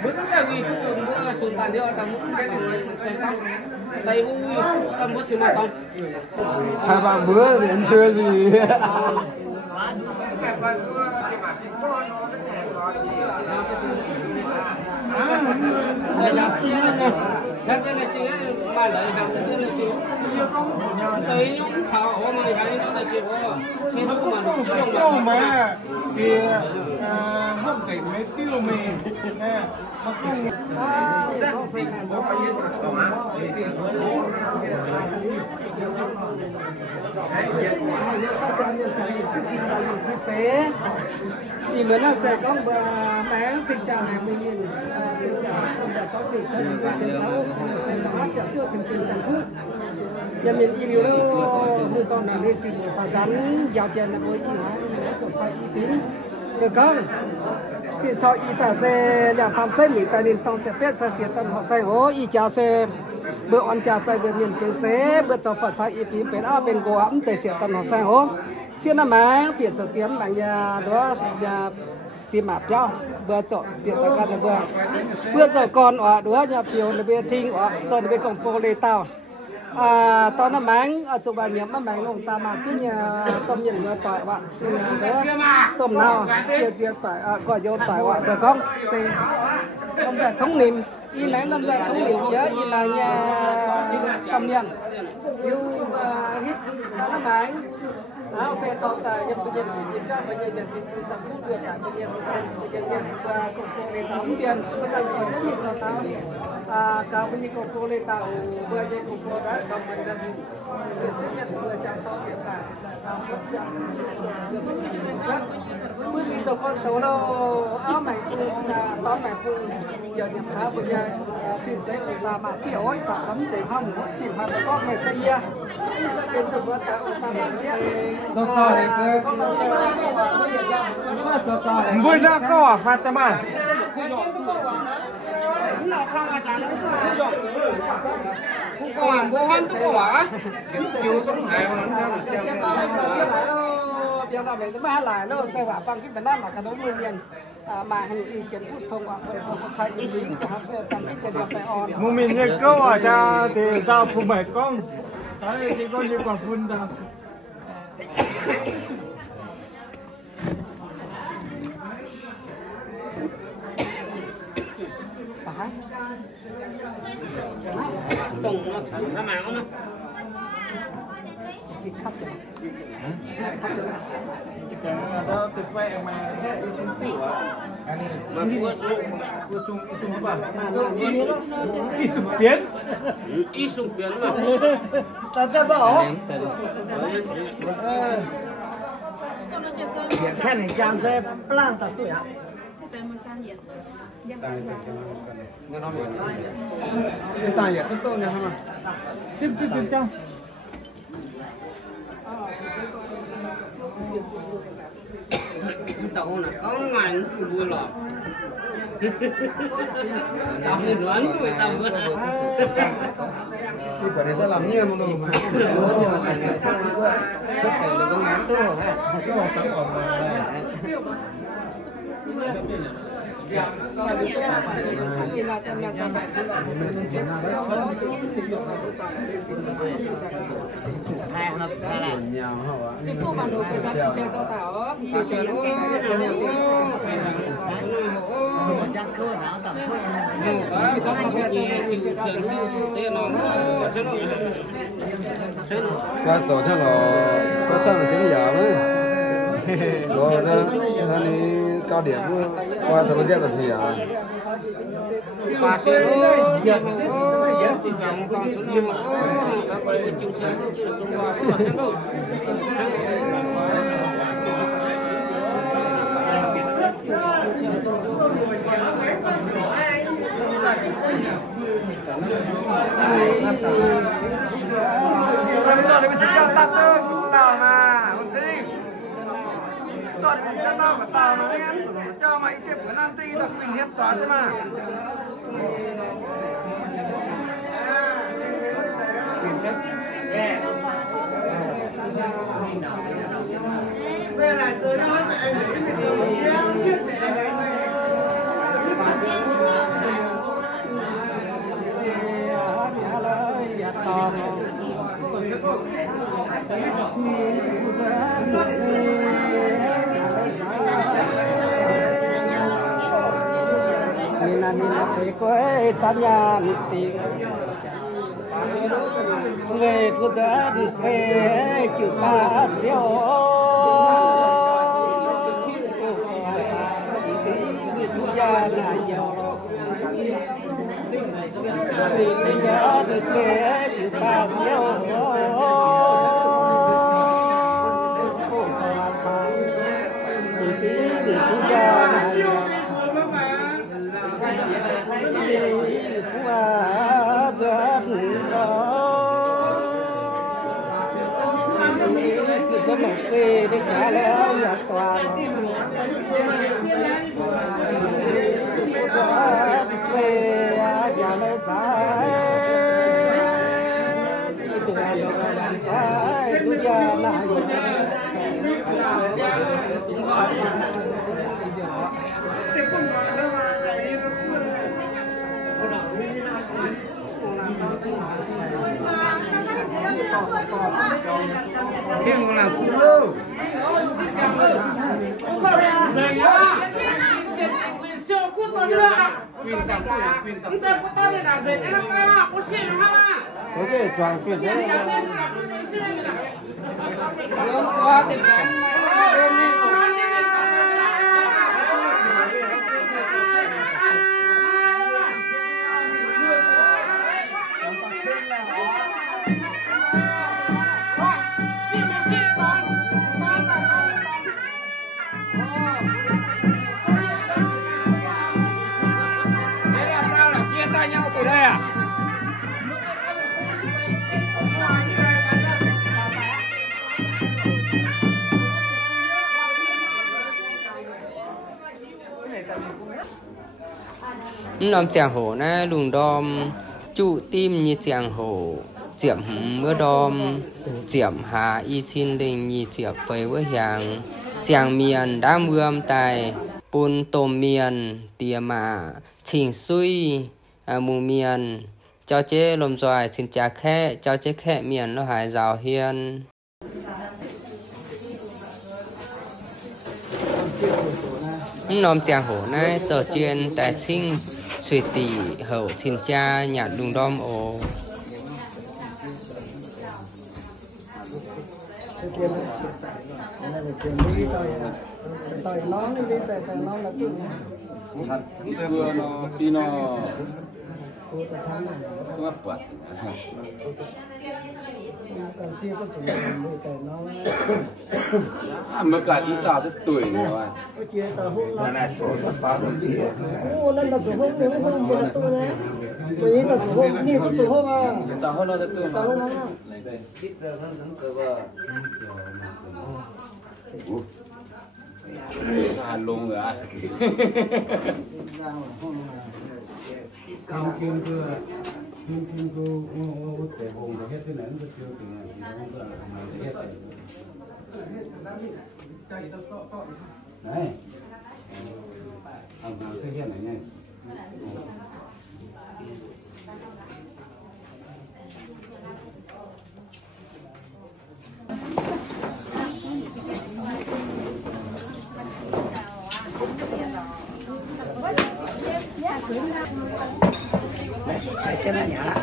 bữa đó vì bữa sụt tàn điệu tầm cũng cái xem tóc tay vui tầm bữa xíu mà con hai ba bữa thì em chưa gì đây là kia này cái này chị ba lấy hàng cái này chị tới nhúng thảo hôm nay cái này là chị có xin không mà không mà thì không thể mấy tiêu mình nè mà không thì mới là sẽ có bé xin chào mẹ mình nhìn xin chào con đã cháu chỉ cho mình chiến đấu cái đó chưa thành quyền chẳng phúc nhà mình yêu như con là đi xin phải chắn giao tiền là với gì hả cũng sai ý tín được không thì cho ý ta sẽ làm phạm sai mình tại nên tông sẽ biết sẽ xịt tân họ sai hố ý cha sẽ bữa ăn cha sai bữa miền bên sẽ bữa cho phải sai ý tín bên ở bên gò ấm sẽ xịt tân họ sai hố xưa năm mà tiền sự kiếm bằng nhà đó nhà tìm map nhau bữa chọn tiền tài căn là bữa giờ còn ở đó nhà phiếu là bên thinh ở cho bên công pô lê tao tao nó mang ở chỗ bà nhiễm nó mang ông ta mà cứ nhà tôm nhìn người tỏi bạn tôm nào chia tỏi gọi vô tỏi bạn được không thì không phải thống niệm y mấy năm giờ thống niệm chứ y mà nhà tôm nhìn yêu hít nó mang áo xe chọn tại nhân bây giờ thì các bây giờ thì chẳng cũng được tại bây giờ cũng có để đóng tiền bây giờ còn rất nhiều cho tao cao bây giờ cũng có để tao bây giờ cũng có đấy đồng mình là người sinh nhật người chăm sóc hiện tại tao rất chẳng bởi vì cho con tao nó áo mày tao mày phụ giờ nhập tháo bây giờ tiền sẽ là mà kiểu ấy cả lắm thì không chỉ mà có mày xây ra cái sự vật tạo bữa ra có à phát tâm à còn bố hắn có quả chiều sống hại giờ là mình ba lại nó sẽ vào bằng cái vấn đề mà cái đó nguyên nhân mà hình ý kiến của sông ạ không sai ý kiến của họ về bằng cái chuyện phải on một mình như câu à cha thì tao phụ mẹ con đấy thì con như quả phun tao tổng nó thẳng ra mạng nó đó tuyệt vời mà ít sụp biến mà ta cho bảo hiện khen hình trang xe plan tập tuổi ạ hiện tại giờ tôi này không à tiếp trong tao tàu là có ngàn vui lọ tàu đoán tuổi tàu thì phải để ra làm nhiều một đồ mà nhưng mà thành này sao nó có thể là có ngán tốt rồi đấy cái màu trắng còn cái tổ theo nó có chắc là tiếng giả đấy rồi nó đi cao điểm qua từ cái là gì à và xe nó chỉ cần con số năm các cái chung xe nó chỉ là không qua không là đâu Rồi mình sẽ cho tắt thôi, tao mà, không gì. Rồi mình sẽ tao mà tao mà nghe, cho mày chụp cái nan ti là mình hiệp toán thôi mà. Về lại rồi đó, anh về quê tan nhà tiền về phụ gia về chữ ba chiều phụ gia là giàu về phụ gia về chữ ba chiều phụ gia là giàu và dân dân một kỳ với cả là nhạc toàn về nhà nơi trái từ nhà trái từ nhà này Kim cũng là phụ nữ. có thể chọn quyền đấy. từ đây à? Nóm chàng hổ na lùng đom trụ tim như chàng hổ chiếm mưa đom chiếm hà y xin linh như chiếm phơi với hàng xiang miền đã mưa tài bún tôm miền tiềm mà chỉnh suy mù miền cho chế lồm xoài xin trà khẽ cho chế khẽ miền nó hải rào hiên nóm chàng hổ na giờ chuyên tài sinh suy tỷ hậu xin cha nhạt lùng đom ồ Tại nó đi tại nó là cái Vừa nó đi nó có bật còn chia có chủ đề tại nó mới cả đi tao rất tuổi rồi chia tao hôm Là này chỗ nó phá nó đi. ô lần là chủ hôm nếu không một là tôi đấy mình là chủ hôm đi có chủ hôm à tao hôm nó rất tuổi tao hôm đó hàn luôn rồi à. Kim cứ để vùng để hết cái nến cứ chưa thì không giờ hết rồi. Đấy. Cái hiện này này. Cái này nhá.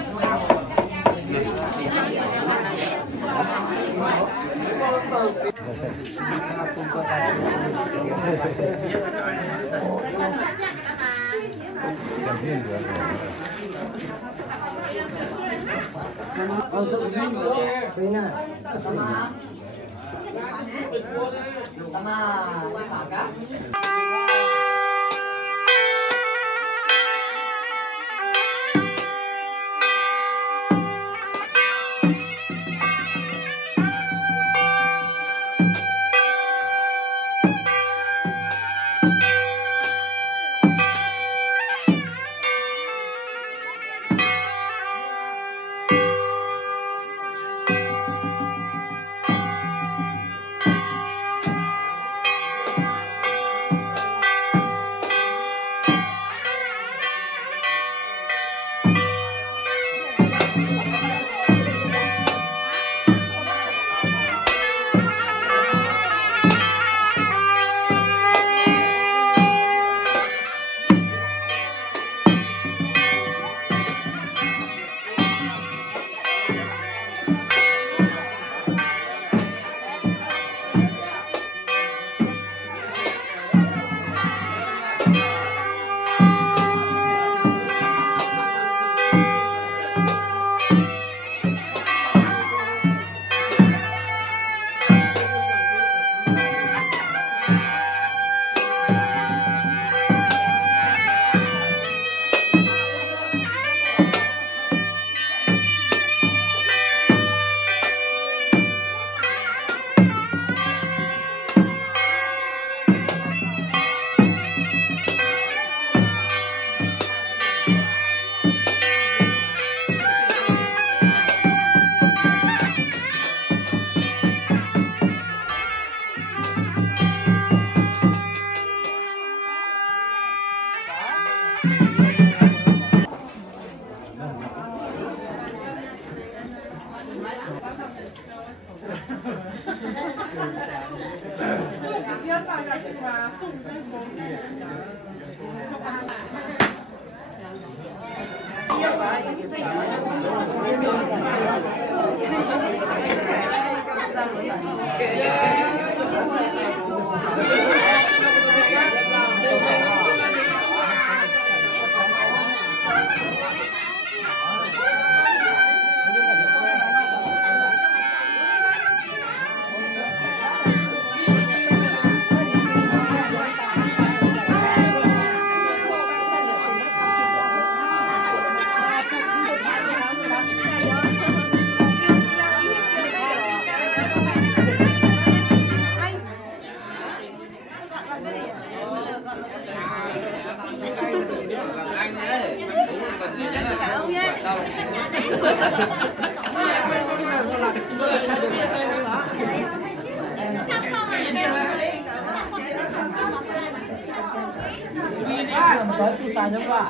Có chú tài giống quả.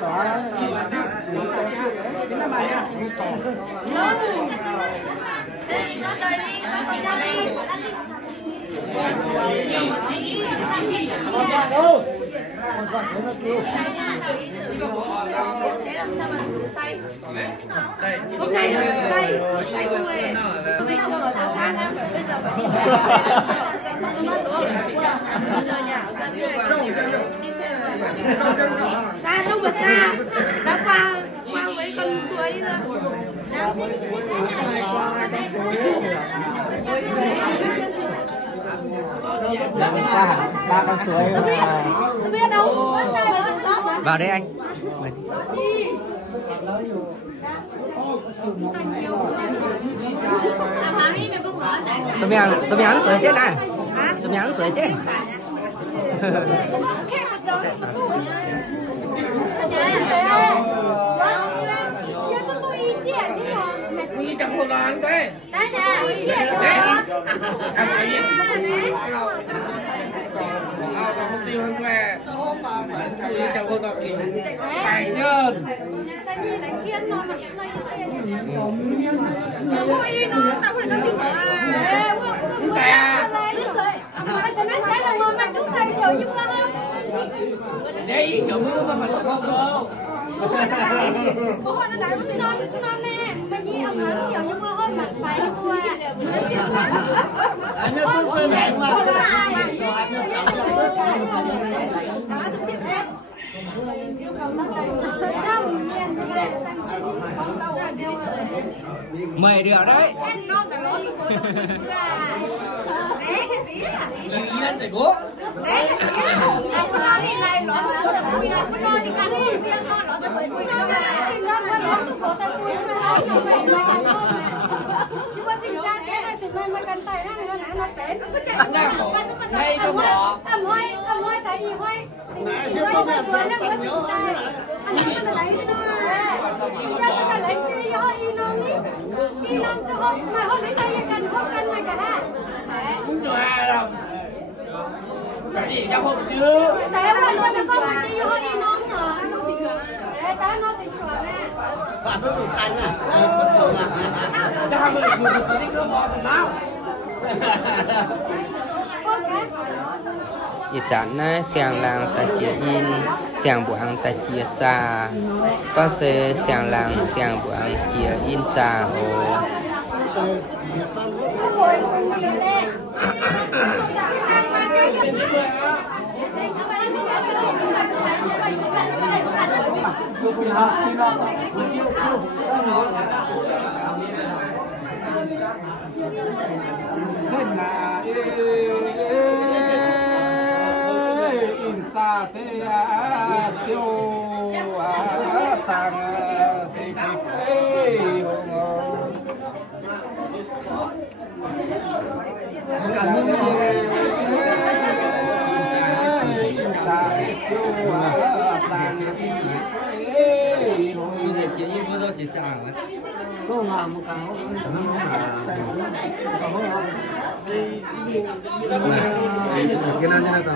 Có. Cái bài nha. Hôm nay say không về. Hôm nay không ở thảo khang á, bây giờ phải đi xe. Xong nó mất đúng không? Bây giờ nhà ở gần đi xe về. Xa đâu mà xa. Đã qua mấy con suối rồi. Ba con suối. Tôi biết đâu. Vào đây anh. Tôi mới ăn sủi chết này. Tôi mới ăn sủi chết. Quý chẳng hồ là thế. Đấy nha. Không tiêu hơn què. Quý chẳng hồ là kỳ. Phải nhân. Tại vì là kiên mà mặt này. Không có ý nó, tao phải nó chịu mà. Không cái à. Mà cho nó sẽ là ngon mà chúng ta giờ chúng ta không. Đấy, kiểu mưa mà phải không đâu. Bố họ nó đẩy tôi non nè. Tại vì ông nói kiểu như mưa hơn mặt phải như mưa à. Anh nhớ tôi sẽ lại mà. Mày được đấy. Ý lên tại cố. Ngay cho bỏ. Tầm hôi tại vì hôi. Hôi nó vừa nó vừa chúng ta. Anh nó lấy nó. Nó lấy cái gió y non đi. Y non cho hôi mà hôi lấy tay cần hôi cần mà cả ha. Đúng rồi đâu. Cái gì trong hộp chứ? Tại em luôn cho con mà chỉ hôi y non nhờ. Để tá nó thì chuẩn nè. Bạn tôi bị tanh à. Ta mới được một cái cơ bò từ nào. Ít chán này sang làng ta chia in sang buang ta chia trà có se sang làng sang buang chia in trà hồ Thế là ta thế tiêu tàng thì cảm ơn tôi sẽ chỉ in tôi chỉ trả đấy có làm một cái cái nào như này ta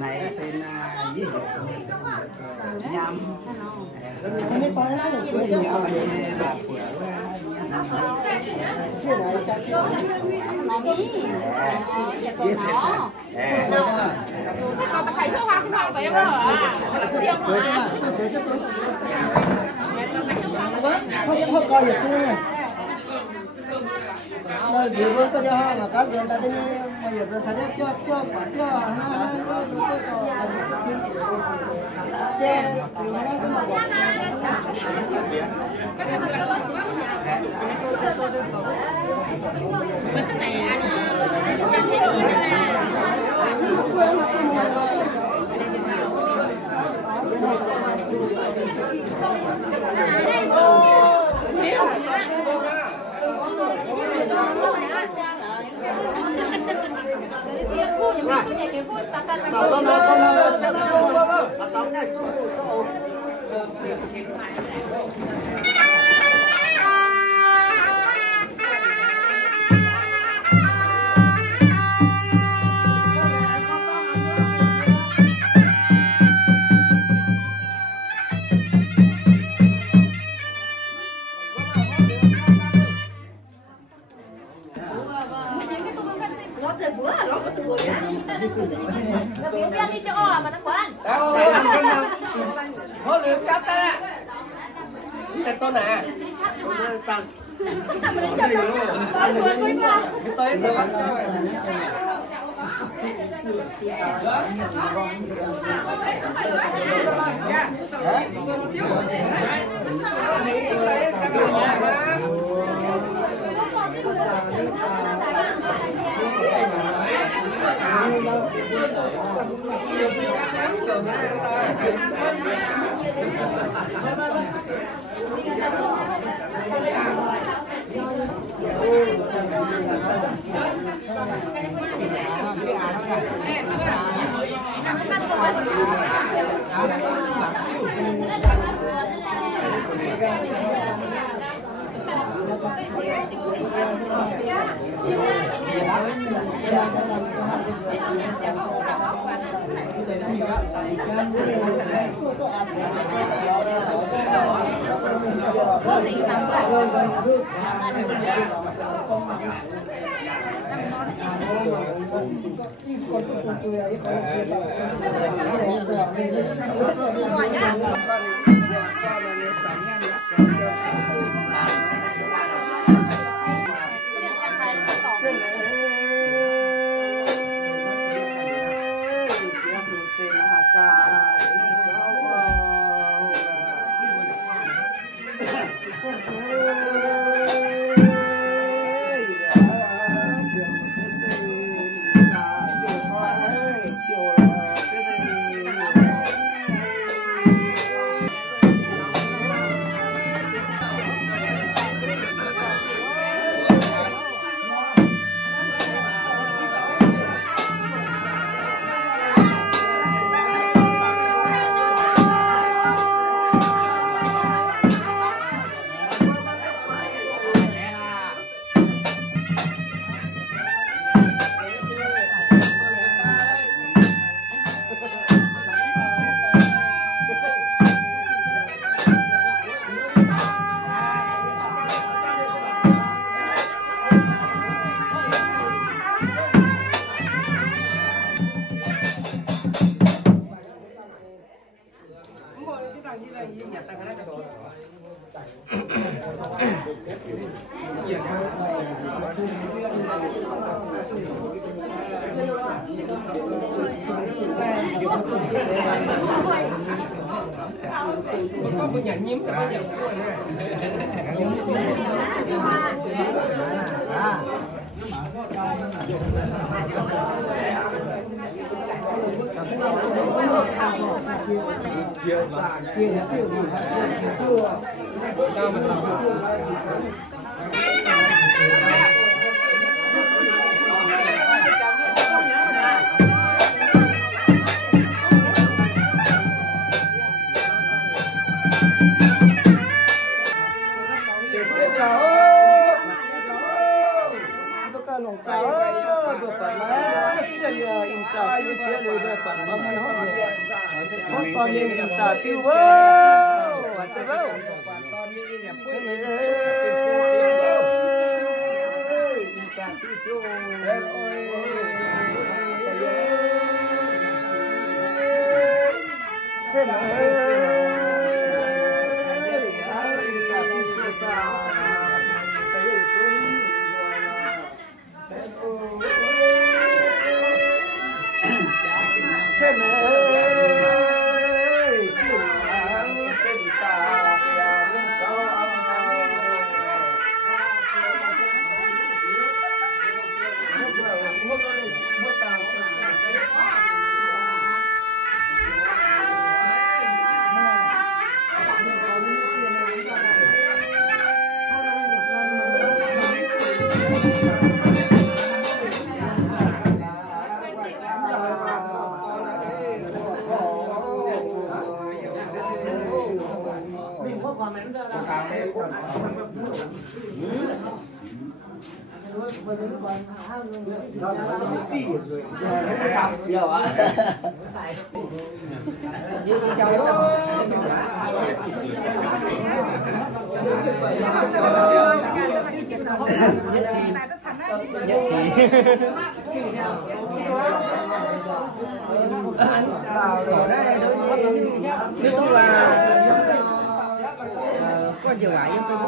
này tên gì nhâm Thầy thuốc hoa không học vậy không hả? không coi được xưa này rồi vừa vừa có cho họ là các dân ta đi bây giờ dân ta đi cho quả cho có lượng chắc ta cái con nè tăng tới Nếu tôi là có chiều lại với tôi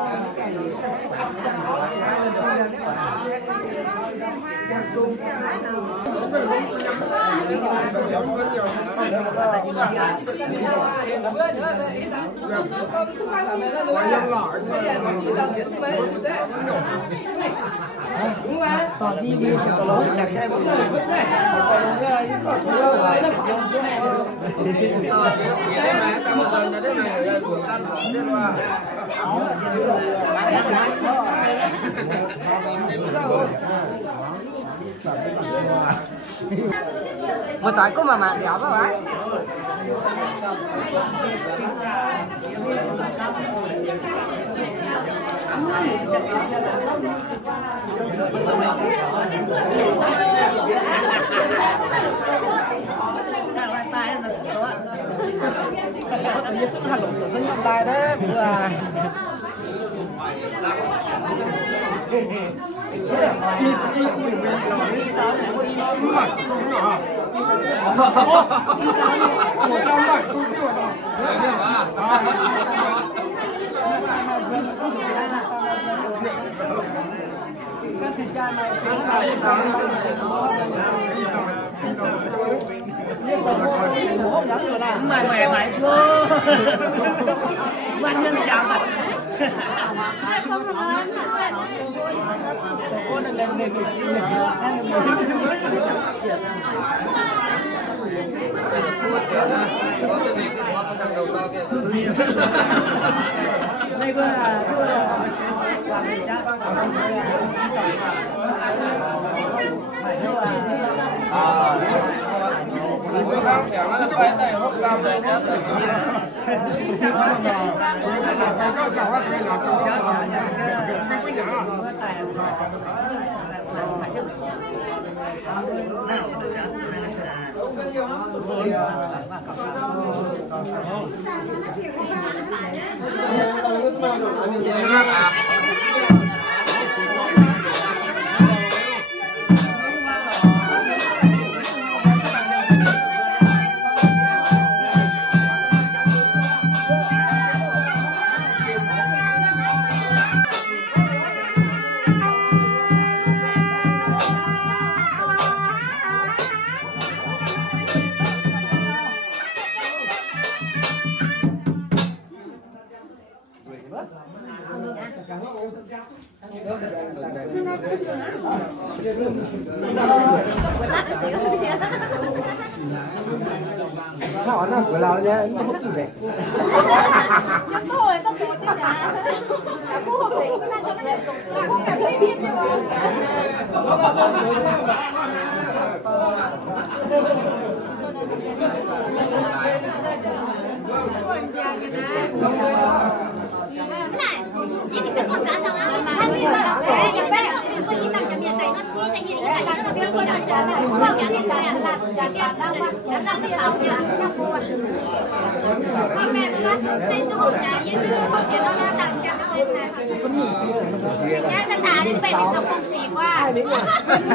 một tỏi có mà đẹp quá bạn. Tài đấy vừa mày mày chưa quan nhân chào bạn đây có là họ nó củaเราnhé nó không chịu để nhưng thôi tao cố tình trả cũng không thể cũng đang không cảm thấy biết cái ta tả đến mẹ mình sống công xì qua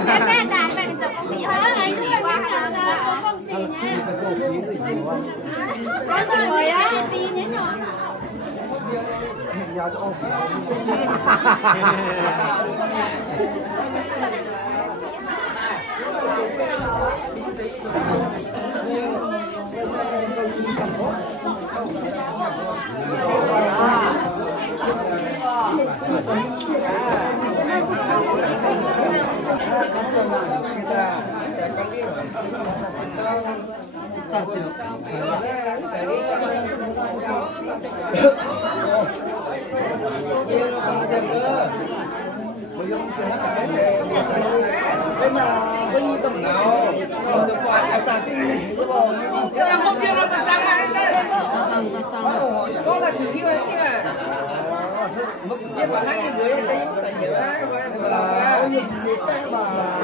cái mẹ tả mẹ mình sống công xì quá ngày xì qua hay là công xì nhá có rồi á tí nhé rồi có là chỉ khi mà biết bạn hay người tay tay nhớ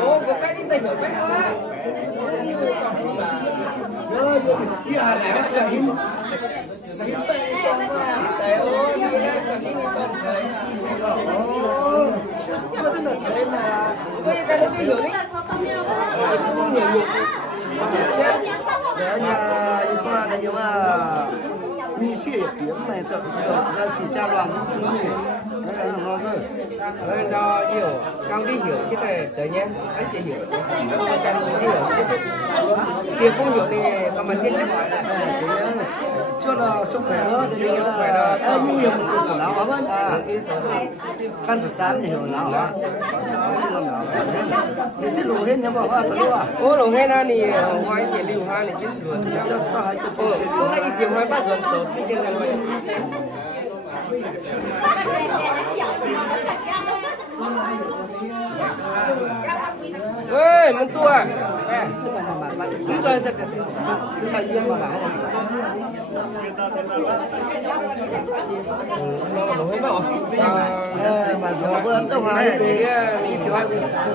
ô có cái đi tay nhớ cái á kia là cái sahim sahim tay trong tay ô kia cái gì còn thấy có rất là thế mà cái đó hiểu đấy không hiểu được đấy nhà y khoa này nhưng mà mi xe tiếng này sợ ra xì cha loạn do hiểu con đi hiểu chứ này tới nhé anh chị hiểu kia cũng hiểu thì còn mình thiết hỏi là cho nó sức khỏe đó thì sức khỏe đó nhiều một sự nào đó vẫn căn thực sáng thì hiểu nào đó thì sẽ lùi hết nếu mà vào tận đó ô lùi hết anh thì ngoài thì lưu hai này chết luôn cũng là cái chiều hai bát rồi tốt cái chuyện này ơi mình tua chúng tôi sẽ phải yên mà lại mà giờ bữa tôi hỏi thì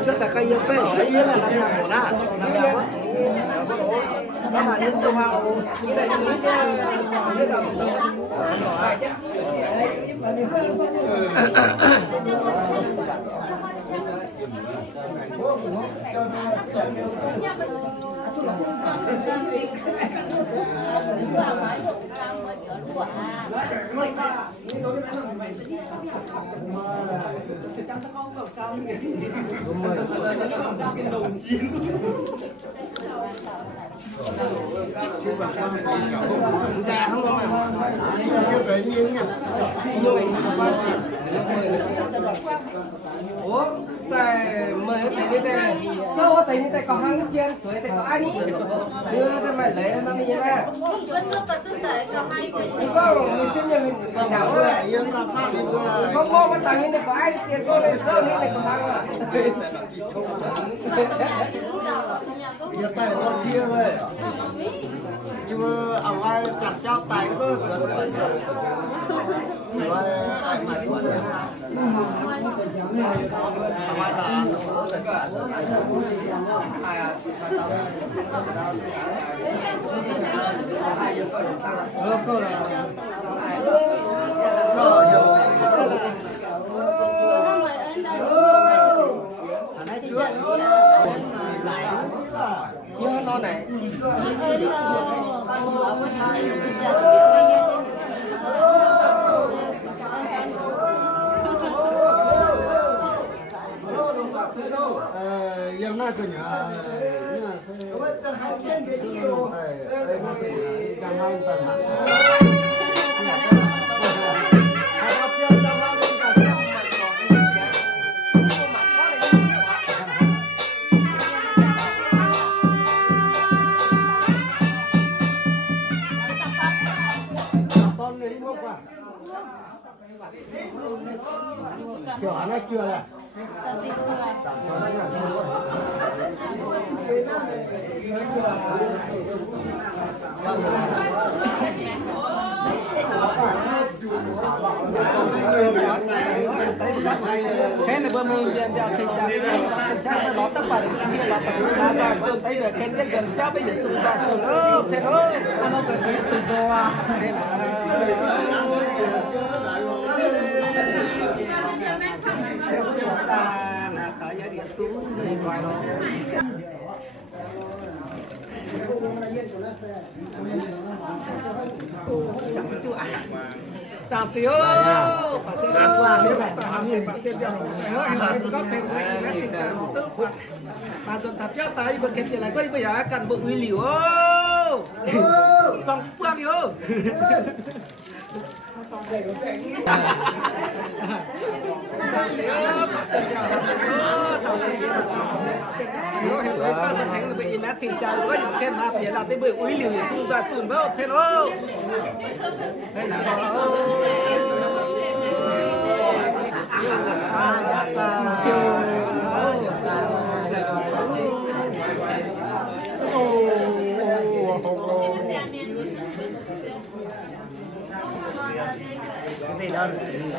trước là cây yên bé cái yên là làm một nà nó mà những tôi vào chưa tới nhiên nha. Ủa, tại mời thấy như thế, sao thấy như thế có hàng trên, tuổi thế có ai nhỉ? Đưa thế mày lấy nó mình ra. Không, mình xin nhà mình đảo rồi. Không có mà tăng như thế có ai tiền cô này sơ như thế có hàng à? Giờ tay nó chia rồi. Nhưng mà ông ai chặt trao tay thôi. Rồi ai mà thuận đấy. Nhưng nó này giờ nay tôi nhớ kiểu này chưa là thế này bữa mình giờ thì chắc nó tất cả những chuyện là phải ra trường thấy là khen gần cho bây giờ sung ra trường ơ xe ơ nó cần phải tự do thế là cả giá điện xuống rồi ngoài đó chẳng biết tiêu à chào xíu phải xem qua nếu phải xem được có thể nói chuyện tư phật mà dần thật cho tay bực kẹp lại bây giờ cần bộ nguyên liệu trong phương đi ơ xin chào có những cái mà phía là cái bữa uống liều thì xung ra xung vào thế đó thế là cái gì đâu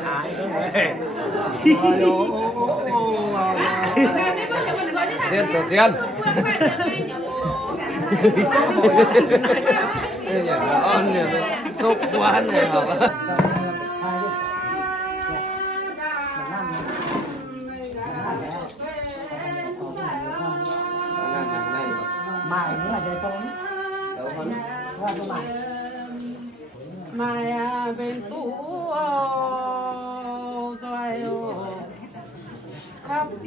ai Tiên tổ tiên. Đây nhà là on nhà tốt quá này học á. mài nữa là để tôi qua cho mài mài bên tủ rồi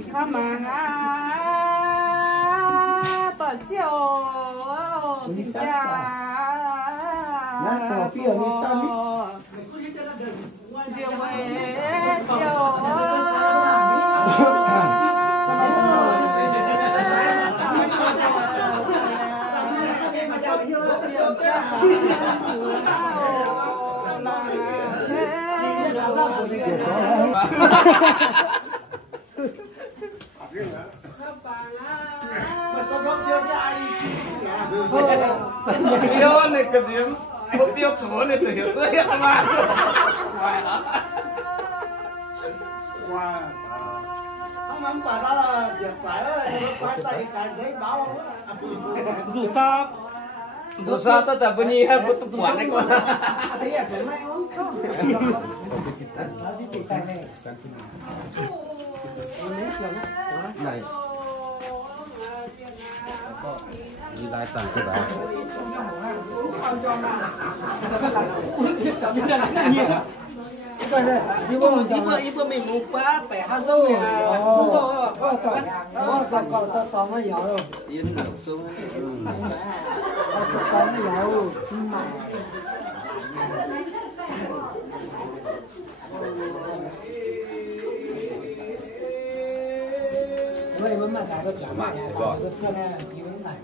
khám mà tỏ siêu tình cha nát cỏ pia đi sao đi siêu quê siêu Yêu này cái gì một tiêu số này từ hiểu tôi hết mà không ăn quả đó là việc phải quay tay cái giấy báo dù sao tôi tập bao nhiêu hết tôi quản này con này đi lại tặng cái đó ibu mình một quá phải hai số mình có mới giàu rồi yên được xuống có mới giàu vậy mà đã được trả mạng rồi được chưa nè yêu nó lại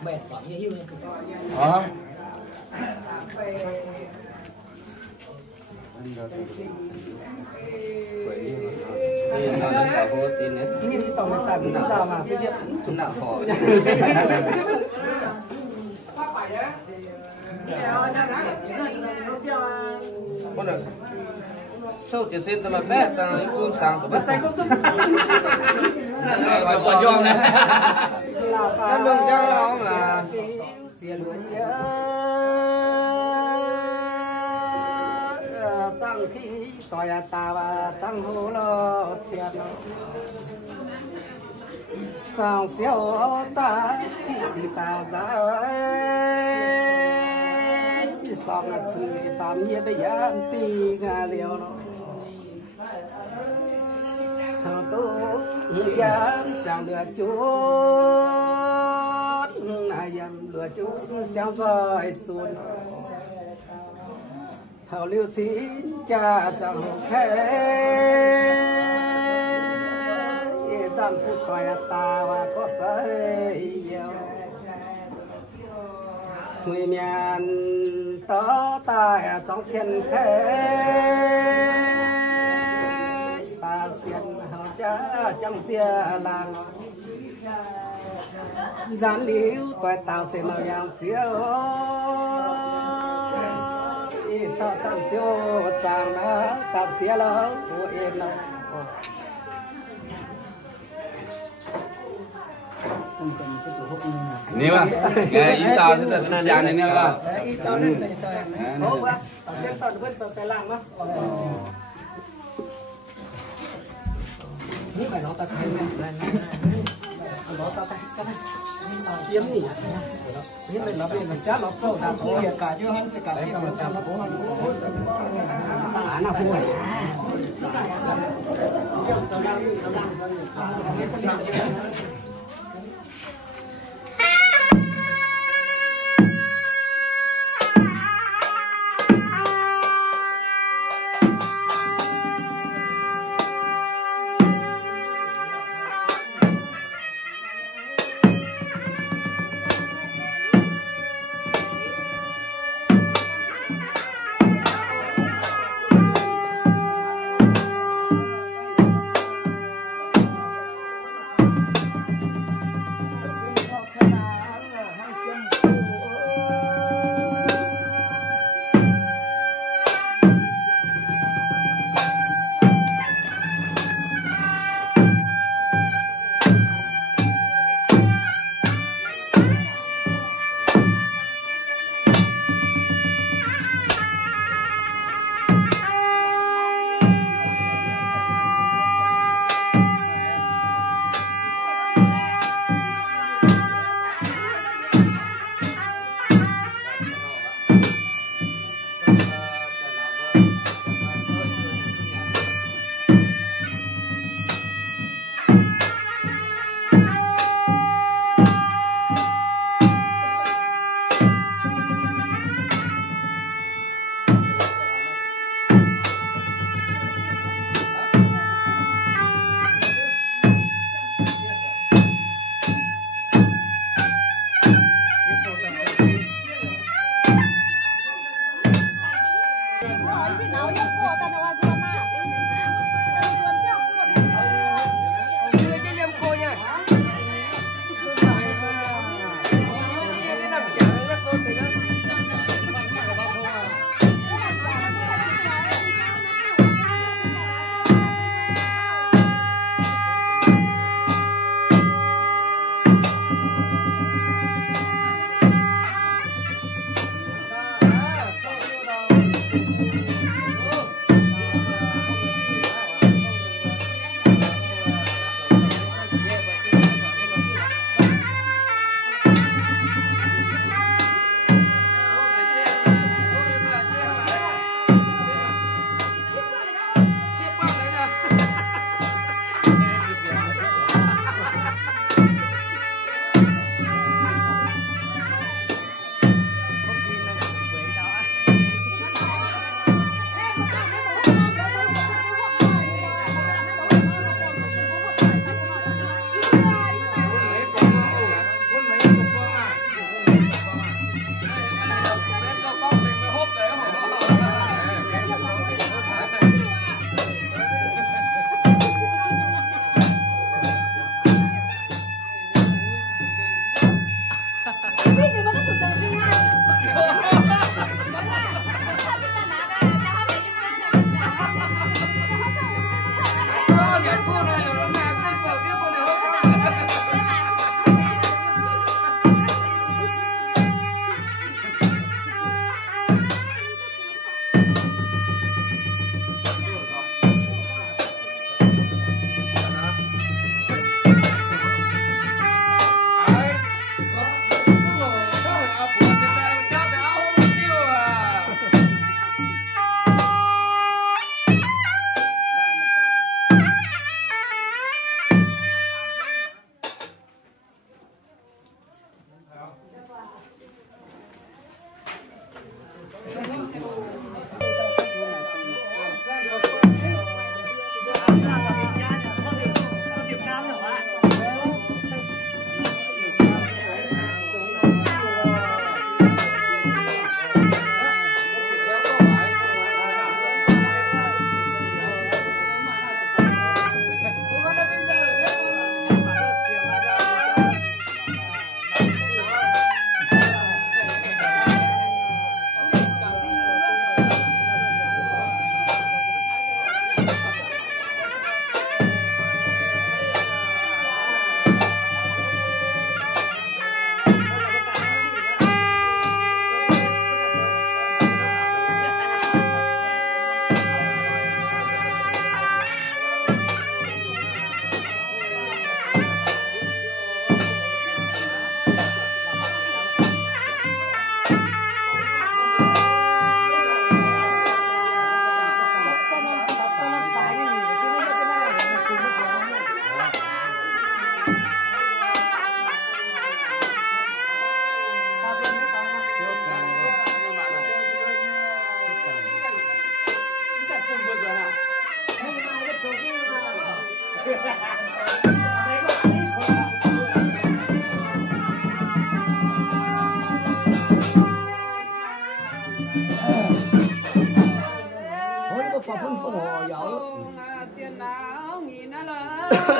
mệt sợ như yêu tin nó cả vô tin đấy như đi tàu tàu cũng sao mà cái việc chúng nào khó con được sâu chỉ xin tao mà bé tao cũng sáng tao bắt say không gọi còn yom này nó lương cho nó là tăng khi tỏi ta và tăng hồ lo thiệt sang xéo ta thì ta ra sang là chỉ tạm nhẹ bây giờ pi ngà liều nó hàng tu yam chẳng được chút ai yam được chút xéo rồi chuồn hậu lưu chín cha chẳng thế chẳng phụ tỏi ta và có thể yêu người miền tớ ta trong thiên thế ta xiên hậu cha chẳng xia làng gián liễu tỏi tao sẽ màu yang chiếu sao chẳng chiếu chẳng đã tập chia lỡ của em nào nếu mà cái ý tao sẽ là cái này nè ba ý tao nên ô ba xem tao được bên tao làm á nếu phải nó ta thấy này nó ta thấy cái này kiếm gì nhưng mà nó bên mình chát nó sâu ta có việc cả chứ hắn sẽ cả cái nó cũng ta nào vui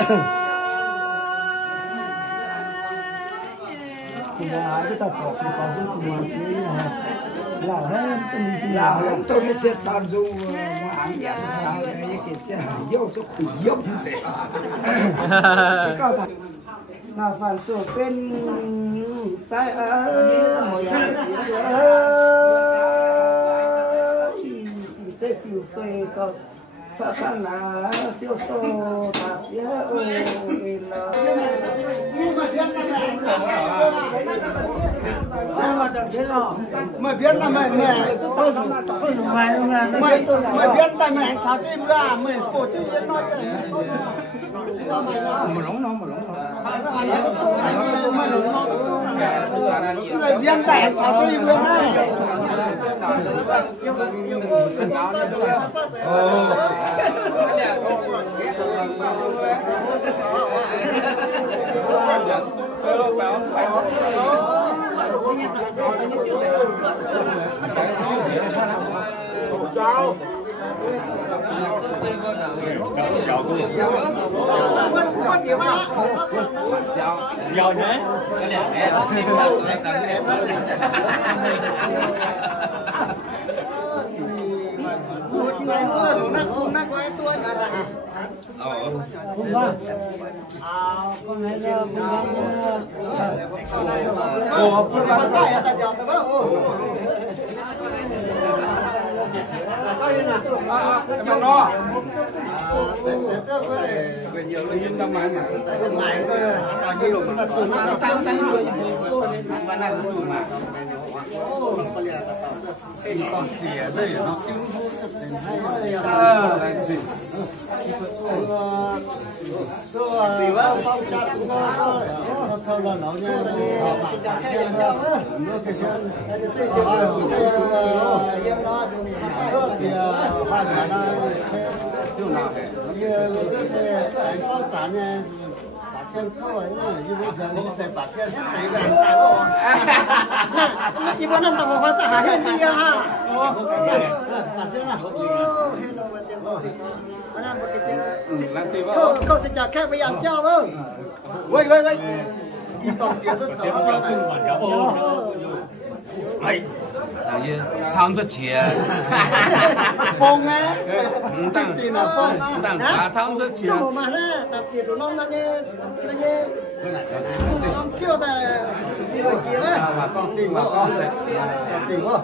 cùng ai cái ta có cái bao nhiêu cùng ai chứ lão hết tôi lão lắm tôi mới sẽ tạm dùng mà ăn nhẹ lão này cái cái yêu cho khủng yếm sẽ là phản sự bên sai một chỉ sẽ tiêu phê cho khăn là siêu sâu thạp chứ bên mày biết là mày biết là mày sao tim ra mày cổ chứ nói người viên đại cháu tôi vừa này cháu giàu nhé một ngày tua nó có ai tua nhà là trong đó về nhiều lợi ích trong máy mà mày tao nhiều mà tụi nó tao mà này cũng mà cái con xỉa đây nó tiêu vìว่าphong trào cũng nó thôi là nó nha họ bảo cả kia nó cái chân thì hai nhà nó siêu nào hết như cái phong trào nha把钱扣了，因为人在把钱谁给带过？一般那怎么说这还是你呀？把钱了。làm gì Câu sẽ chào các bây giờ chào không? Quay. Đi tổng kia rất rõ. tham rất chia Phong á. Tích là phong á. tăng tham rất chia Chứ mà nè, tập sĩ của nó như nó chưa là chưa kia đấy. Con trình quá.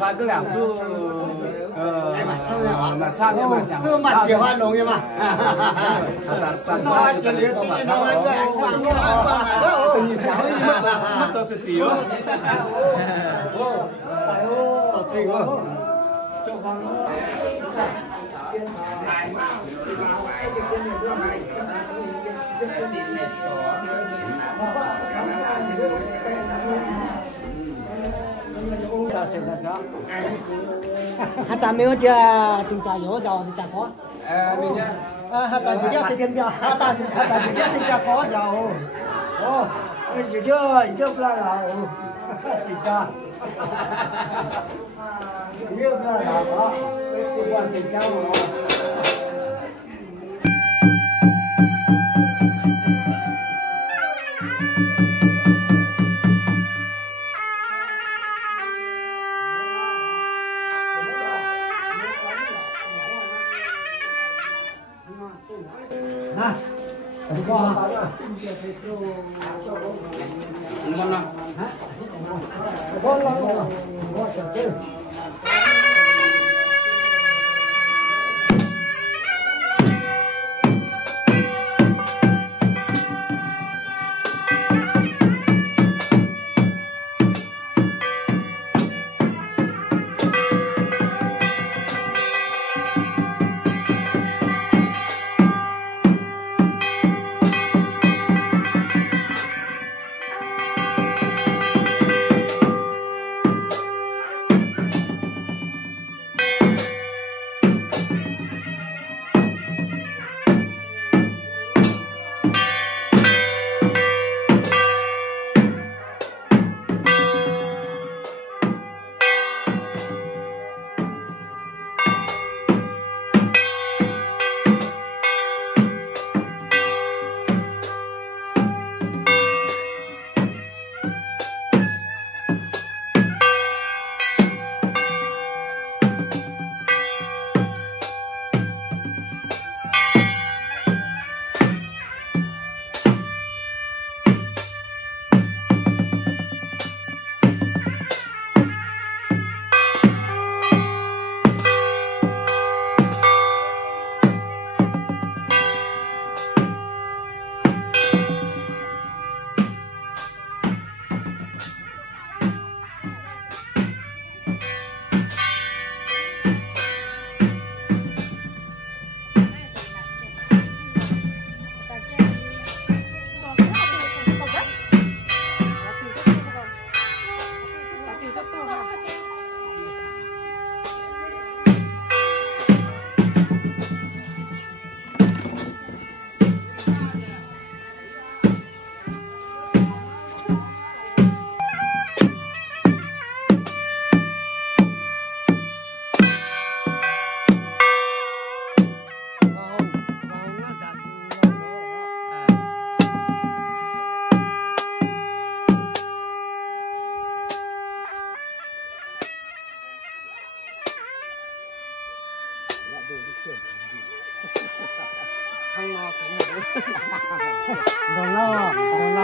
phải cứ làm chứ mà sao nhưng mà chẳng chưa mặt chỉ hoa lồng mà nó chỉ liệt tí nó là cái anh quang đó nhìn cháu đi mất cho sự tiểu thì quá hát chả miêu chưa chúng ta nhớ giàu thì chả có mình nhá hát chả chỉ biết sinh ra hát chả chỉ biết sinh ra có giàu chỉ chưa là chỉ ra biết là có quan chỉ ra ngon lắm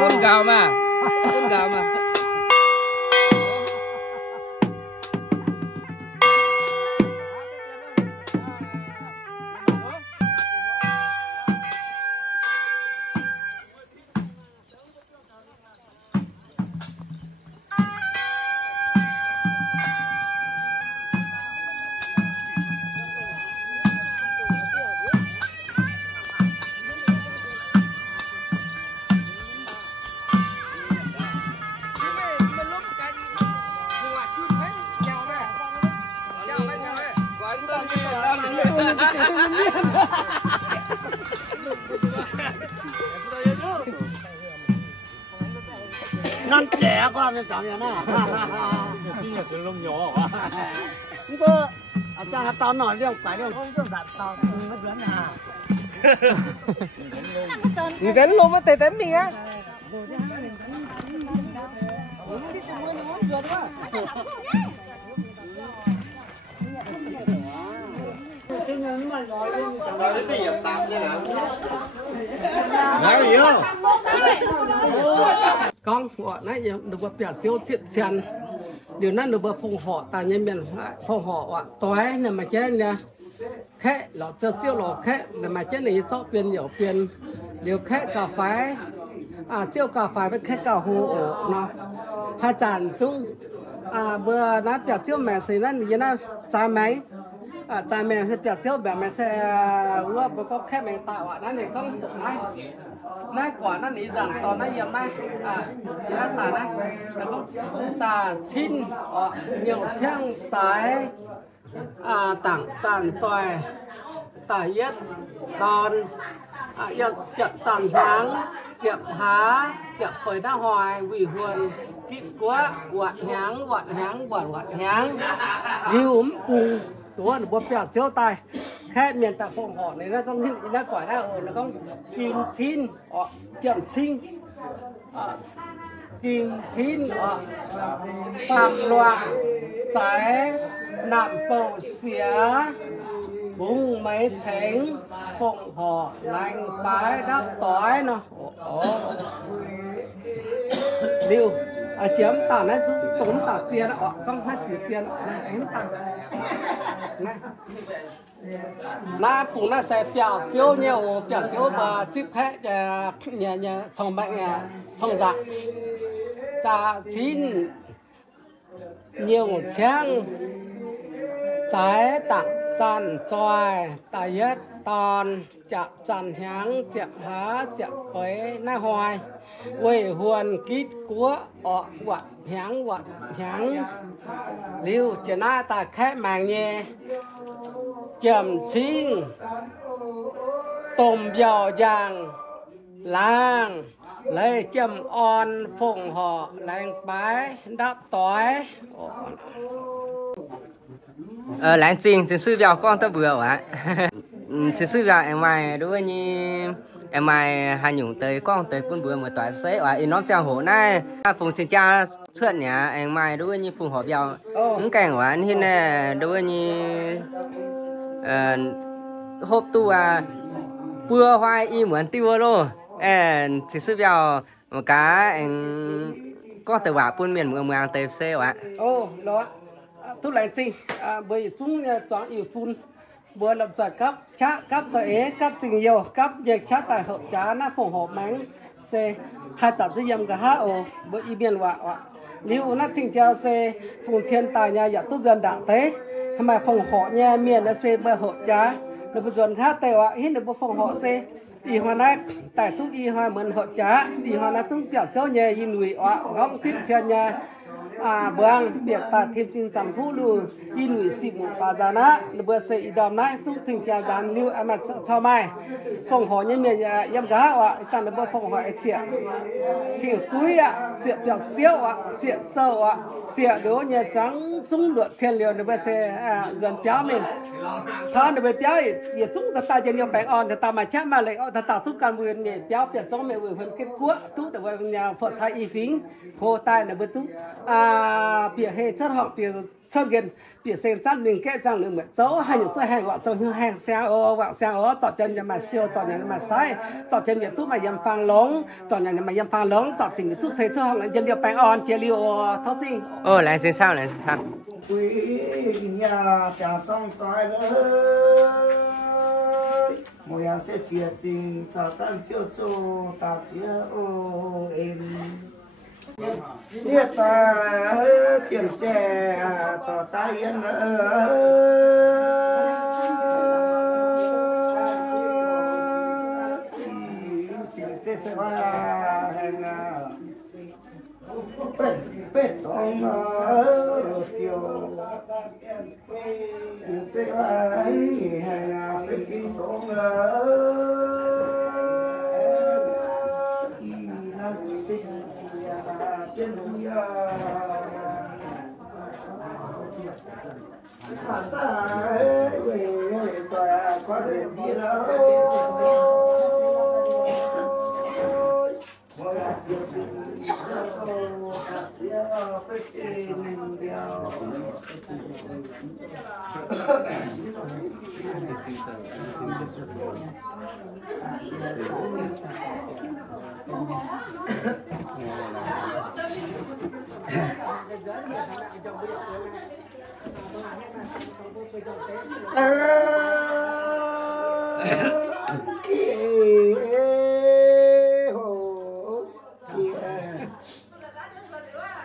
Con gạo mà. Con gạo mà. Năm trẻ qua bên trong nhà nó. Cái nhà cái lông nhỏ hả? Chúng tôi cha tao nổi đi phải đâu không có giặt tao mất lớn à. Người đến luôn á tê tém đi á. Cái gì tạm như nào? Nói gì không? con họ nãy được bậc biểu chiếu chuyện tiền điềuนั้นđược bậc phòng họ tại nhân miền phòng họ tối là mà chết nha khẽ là cho chiếu là khẽ là mà chết này cho tiền nhiều tiền điều khẽ cà phê chiếu cà phê với khẽ cà hồ nó hai chản chung bữa nãy biểu chiếu mẹ xíนั้นnhưนั้นtrái máy trái mẹ sẽ biểu chiếuแบบ mẹ sẽว่าบก็แค่แมงตานั่นเองก็ตกได้nãy quả nó lý rằng tao nãy giờ mai chỉ là tao nãyแล้วก็จะชิ้นnhiều trang trái tảng tràn tròi tải yết đòn yết chậm tràn tháng chậm há chậm phơi đá hoài quỷ hồn kịp quá quạt nháng quạt nháng lưu cùngตัวบนเปลือกเชี่ยวตายแค่เมียนตะฟงห่อในนั้นต้องหิ้งนั้นก่อนนะแล้วก็กินชิ้นเจียมชิ้นกินชิ้นความรวงใจนำโปเสียบุ้งไม่เฉงฟงห่อแรงไปดับต่อยเนาะดิวchiếm tao nó tốn tao chia nó con nó chỉ chia nó em tao na cũng na sẽ biểu chiếu nhiều biểu chiếu và chip hết nhà chồng bệnh chồng dạ cha chín nhiều trang trái tặng tràn tròi tài yết tòn chạm tràn háng chạm há chạm với na hoài quê huồn kít của quạt háng lưu chỉ na ta khẽ màng nhẹ chậm chín tôm giò vàng lang lấy châm on phồng họ làng bái đáp tối láng trình xin suy vào con ta vừa ạ xin suy vào em mày đối như em mày hai nhung tới con tới quân vừa một toại xế ở in nó trang hổ này phùng trên cha chuyện nhà em mày đối như phùng họ vào những cảnh của anh hiện này đối như hộp tu bưa hoai y muốn tiêu luôn xin suy vào một cái em có từ bà quân miền mường mường tới xe ạ đó thu lại trình bởi chúng chọn yêu phun vừa lập giải cấp chát cấp tới cấp tình yêu cấp việc chát tài hợp chá nó phổ hộ mánh xe hai chặt dây dầm cả hai bởi y biên vạ nếu nó trình theo xe phùng thiên tài nhà giả tốt dân đảng tế mà phòng họ nhà miền là xe bởi hợp chá được một dần khác tèo hết được một phòng họ xe y hoa nát tại tốt y hoa mượn hợp chá y hoa nát chúng tiểu châu nhà y nùi góc thiết theo nhà bang việc ta thêm trình chẳng phú lưu y nùi xịt một phá giá ná bữa sẽ y đòm nái tung trình trà gián lưu mà cho mai phòng họ nhân miền em gá ta là bữa phòng họ chuyện suối chuyện biểu chiếu chuyện sâu chuyện đố nhà trắng chúng được trên liều bữa sẽ dần béo mình thà bữa béo thì chúng ta chỉ nhiều bánh on ta mà chắc mà lại ta tạo giúp can vườn nhẹ béo biệt trong mẹ vườn kết cua tú để nhà phật sai y phính hồ tai là bữa tú mà bịa hệ chất họ bịa chất gần bịa xem chất mình cái rằng là mình cháu hay những chơi hàng gọi cháu như hàng xe ô vợ xe ô chọn chân nhà mà siêu chọn nhà mà sai chọn chân nhà tút mà yếm phang lống chọn nhà mà yếm phang lống chọn chỉnh tút xây cho họ là dân điều bánh on chia liu thấu gì lại thế sao này sao quý nhà cha xong coi ơi mỗi nhà sẽ chia trình cho tan chiêu cho ta chia ô em biết ta chuyện trẻ tỏ ta yên thế sẽ hàng bết tông chiều sẽ hàng bết tông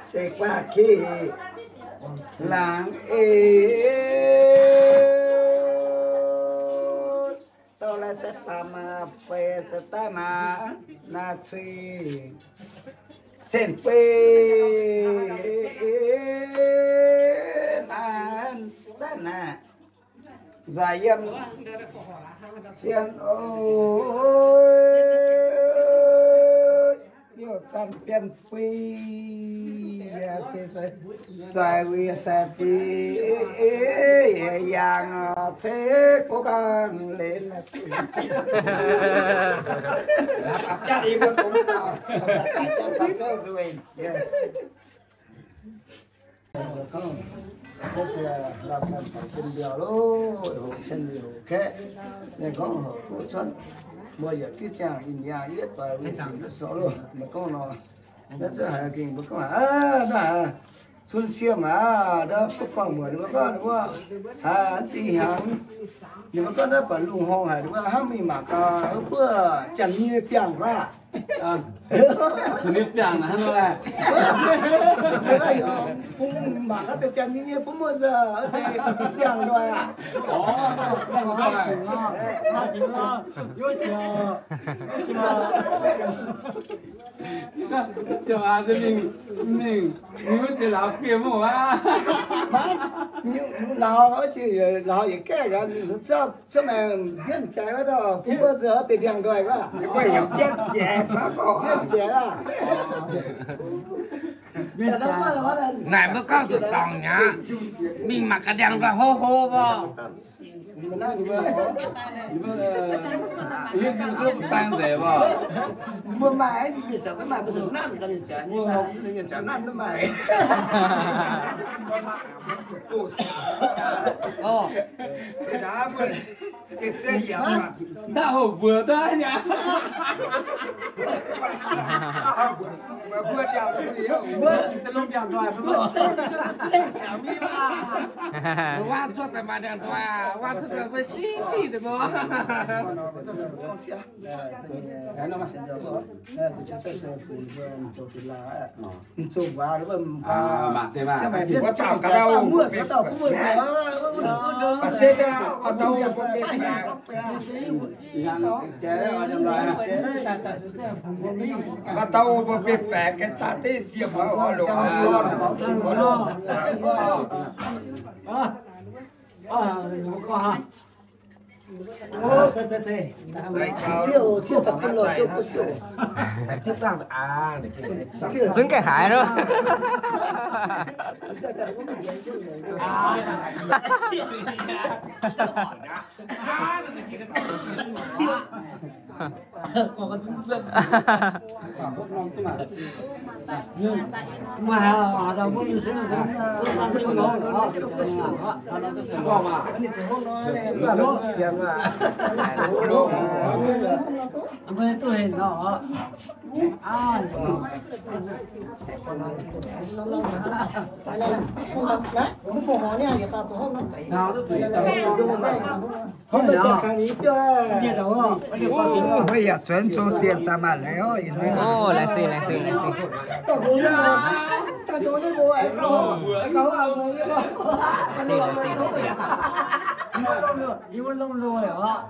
sẽ qua khi làng tôi là sẽ làm về sẽ ta mà na truy trên quê nan rất nè dài em xiên ôi nhiều trăm tiền quê sẽ dài vì sẽ đi yang sẽ cố gắng lên chắc đi một cũng tao chắc sắp xếp rồi không thế sẽ làm phải xin điều lô xin điều cái này có một cố chuẩn bây giờ cái chàng in nhà biết và nó số luôn mà con nó sẽ hay kinh mà con đó xuân xiêm mà đó có con mùa đúng không anh tí hắn nhưng mà con đó phải lùng hong hay đúng không hắn mình mà có bữa chẳng như tiếng quá Sini piang nah lo lah. Phun mà nó được chẳng như phun bao giờ thì tiếng rồi à Cho à mình chỉ là phim mà nhưng lão chỉ lão gì cái là cho mẹ biết trái đó phun bao giờ thì tiếng rồi quá bây giờ biết trẻ phá cổ biết trẻ à này mới có được tòng nhá mình mặc cái đèn và hô hô vào 이게 지금 땅인데 봐. 뭐 많이 비싸. 뭐 무슨 난 가는 자. 뭐 그게 자. 난도 많이. Đã vừa cái xe gì mà đã hộp vừa tới nhá. Vừa chào vừaจะลงอย่างด้วยxe xảo mi mà. ว่าชดแต่มาแดงตัวว่าเสือไปชี้เดี๋ยวมั้ง cái nó mà sẽ được đó tôi sẽ xe phụ cho cái lá chụp vào đúng không bạn thế mà có chào cả đâu mua sẽ tàu mua sẽ mà xe ra ở đâu có biết mà chế ở trong đó mà tàu có biết bẻ cái ta tê diệp vào lỗ 对，chưa tập quân rồi siêu có siêu. Tiếp làm à để Dũng cái hải đó. mà họ đâu có như thế này đâu nó siêu có siêu họ mà là nó xem là với tôi hình nó bây giờ chuyển số tiền ta mà léo Ô, là gì. 이걸 너무 좋아요.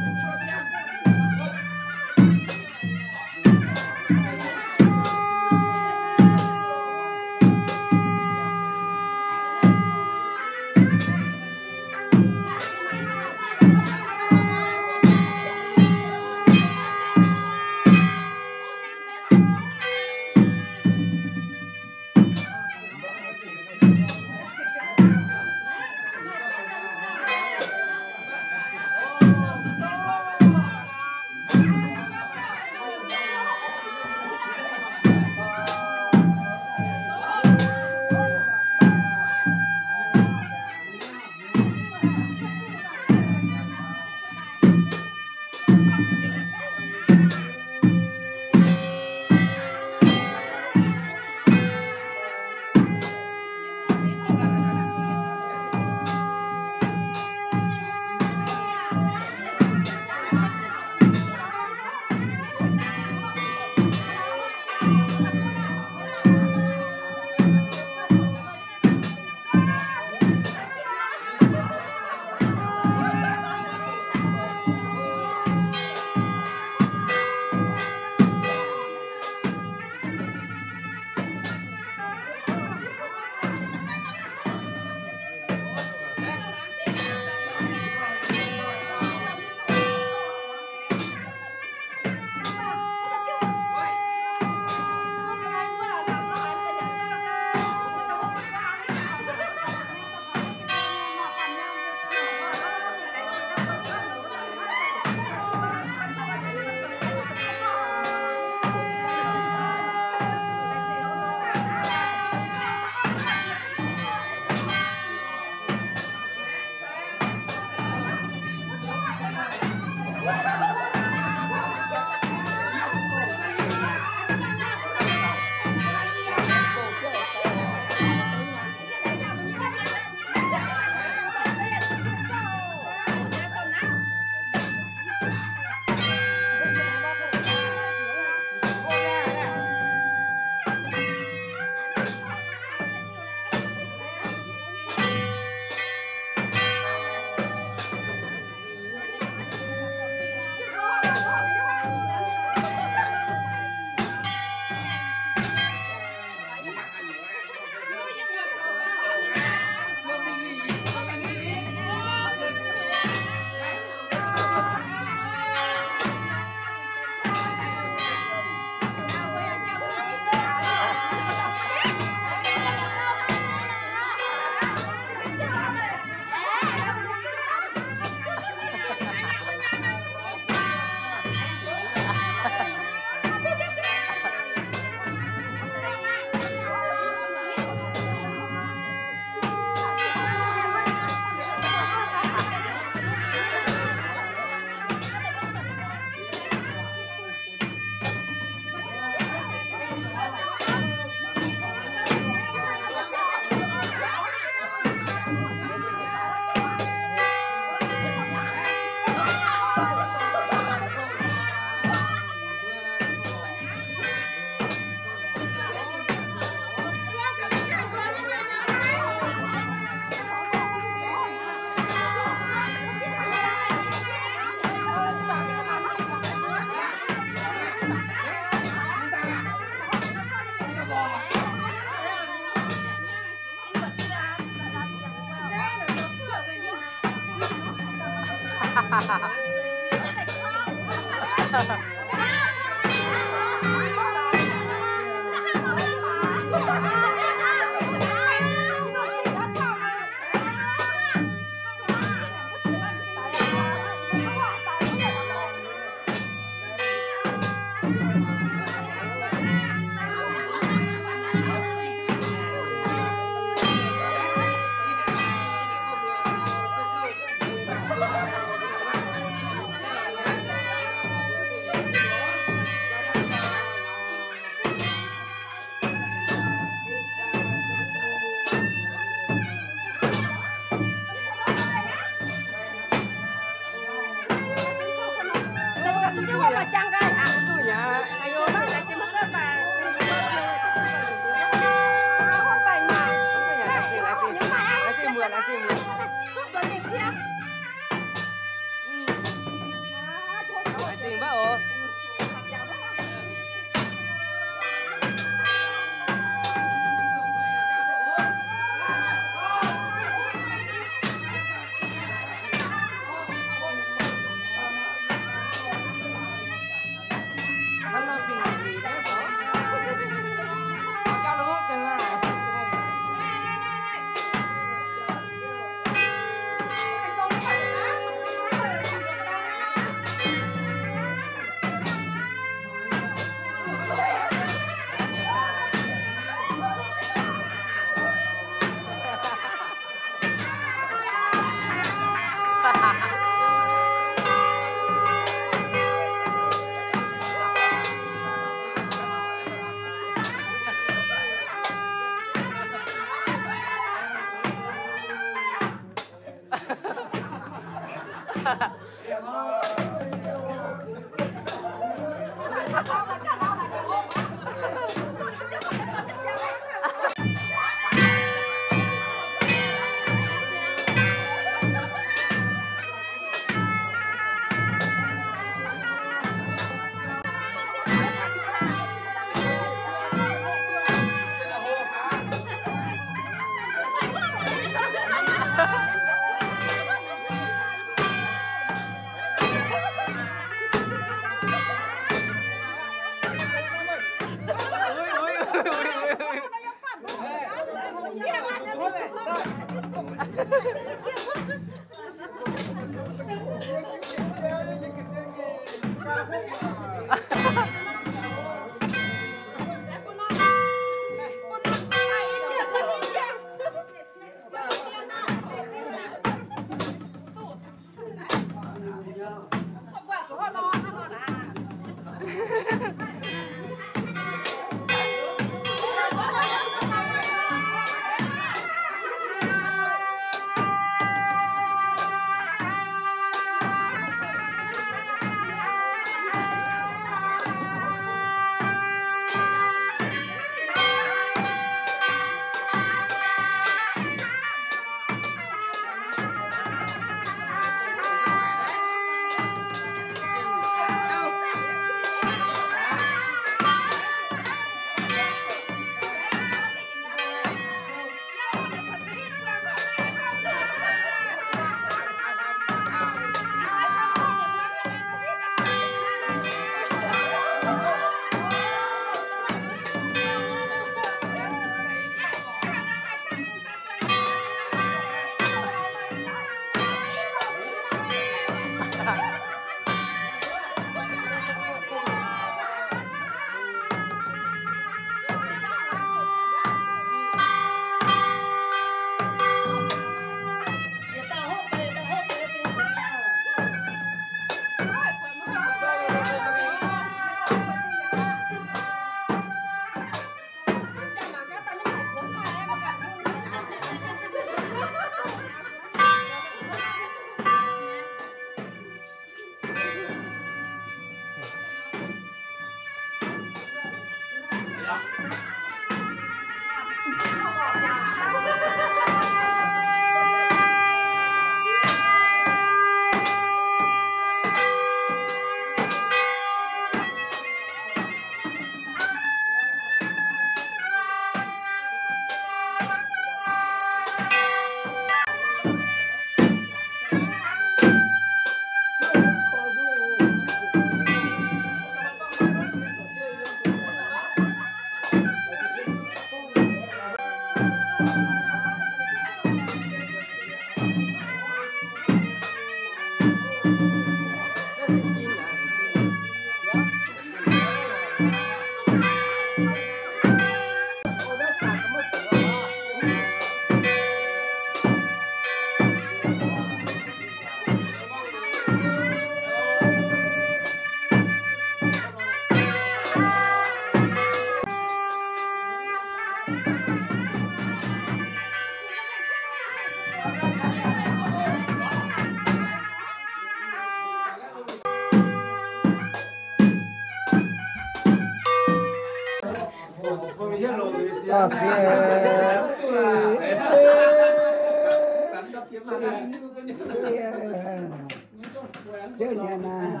Chứ nhà nào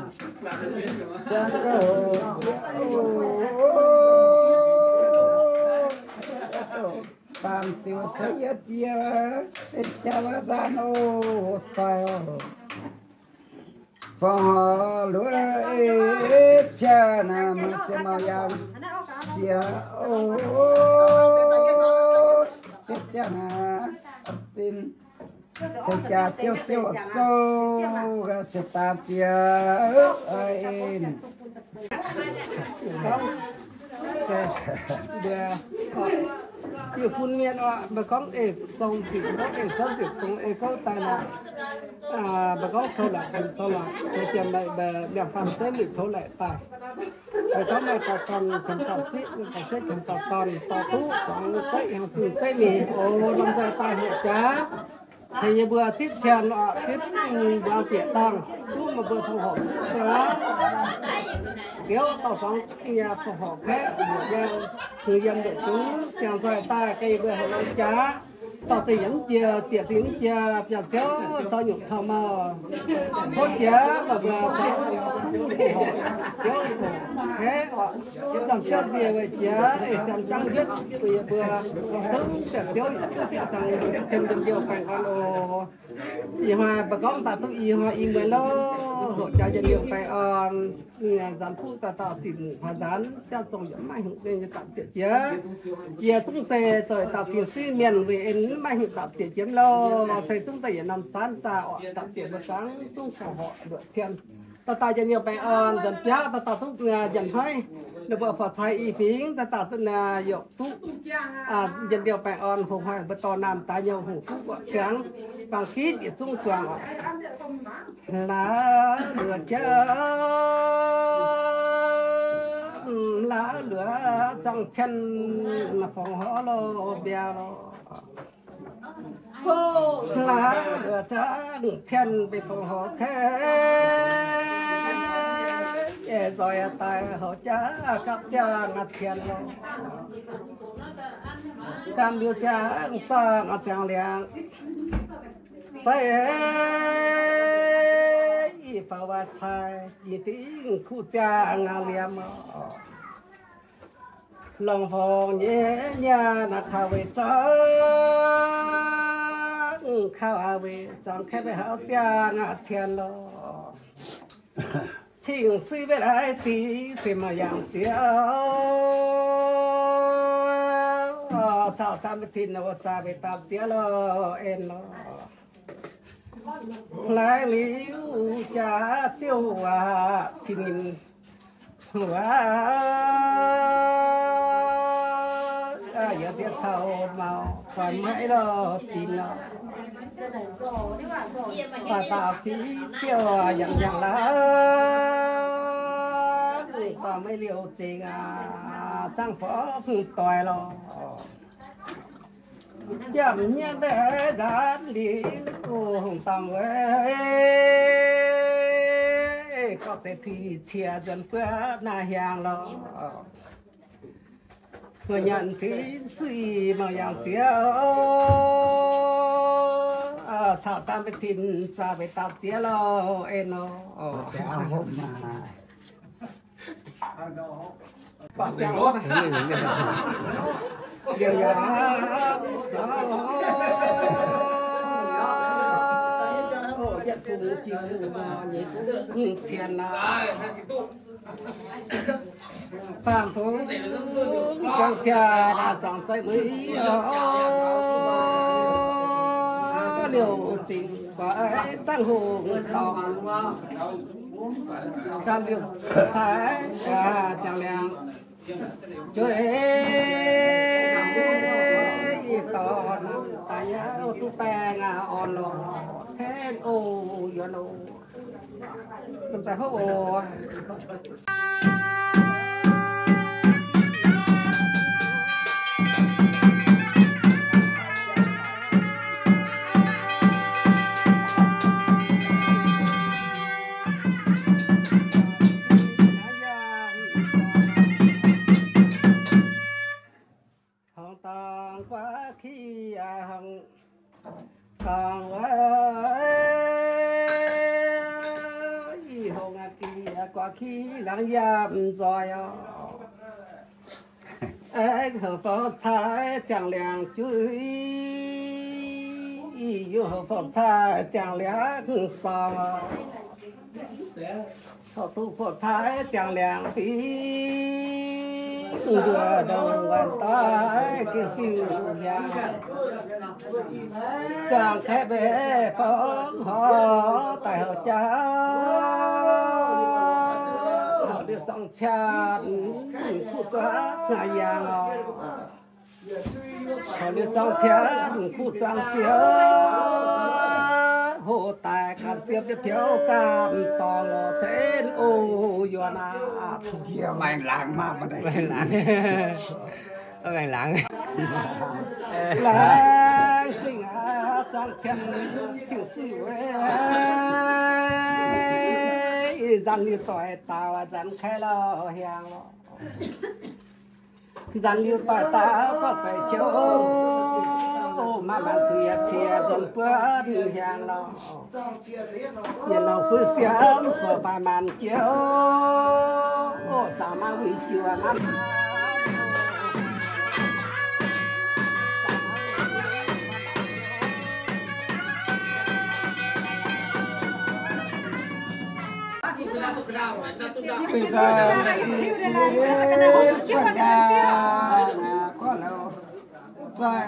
sáng Bàm tiêu thấy ít chia ít cha ba sa nô phải phong lúa ít cha nào mà sẽ màu yang chia ít cha nào tin sẽ cha tiêu tiêu châu ga sẽ tam chia ai sẽ để nhiều phun miệng bà con để trồng thì có để rất việc trồng có tài là bà con sau lại sau lại sẽ tiền lại bà làm farm sẽ bị sau lại tài bà con này còn trồng tàu xít còn sẽ trồng tàu con tàu tú còn cây hàng thử cây mì ô năm dài tài hộ giá thì vừa tiếp theo nọ tiếp vào tiệm tăng lúc mà vừa phòng hộ giá kéo tàu phóng nhà phòng hộ khác người dân được chúng xem rồi ta cây vừa hộ lâu giá tàu chỉ dẫn chia bây giờ cho nhục thao mà có giá mà vừa thấy kéo thế họ xem xét gì về giá để xem tăng nhất vừa tính để kéo tăng trên đường điều cảnh con ô y hoa bà con ta tụi y hoa in về lo hỗ trợ dân điều phải dán thu ta tạo xỉn hóa dán theo trong những mai hữu nên tạo chuyện chế giờ chúng xe rồi tạo chuyện suy miền về em mai hữu tạo chuyện chiến lo xây chúng ta hiện nằm chán tạo chuyện buổi sáng chúng họ được thiên ta dân điều phải dần giá ta thu dần hơi được bộ phật thai y phí ta tạo tên là dọc tú dân điều phải phùng hoài bờ to nam ta nhiều hùng phúc gọi sáng bằng khí để trung choàng lá lửa chớ lá lửa trong chân mà phòng họ lo bèo lá lửa trong chân bị phòng họ rồi tại họ cha các cha ngắt tiền lo cam điều cha sa ngắt chẳng liền trái y phao va trái y tiếng khu cha ngang liam lòng phòng nhẹ nhàng na khao về khao về chẳng khai về hậu cha ngắt tiền lo情绪未来的什么样子？早咱们听了我早被打劫了，恩了。来了家酒啊，亲有点草毛，还买了tiền了。ta tạo tí chưa dần lá ta mới liều trình trang phó tòi lo chậm nhé để dán lý hồng tầm với có thể thì chia dần quá na hàng lo người nhận chỉ suy mà yang chiếu thảo tam với thìn cha với tao chia lo em nó bỏ sang đó điều gì nhận phụng chiều nhị phụng tiền là phạm phú trong cha đã chọn trái mới liều trình quả tăng hùng tòng cam điều thái chẳng làng chơi to ta nhớ tu bè ngà on lo thế ô yo lo làm sao hô có khi lắng yam rồi anh hợp phật thái chẳng làng chui yêu hợp phật thái chẳng làng sao họ tu phật thái chẳng làng phí đưa đồng bàn tay cái siêu nhà chẳng thể bé phật họ tại họ cha họ đi trong cha khu cha nhà nhà họ đi trong cha khu trang chia hồ tài cam tiếp tiếp theo cam to lò trên ô yona kia mày làng mà đây mày làng mày làng làng sinh trang chân chịu siêu dân liêu tỏi tao dân khai lo hàng lo dân liêu tỏi tao có phải chiếu mà bạn thuyết chia dân quân hàng lo nhìn lòng suy xiêm sợ phải màn chiếu chả mang vị chiều năm bây giờ con nhà có lâu rồi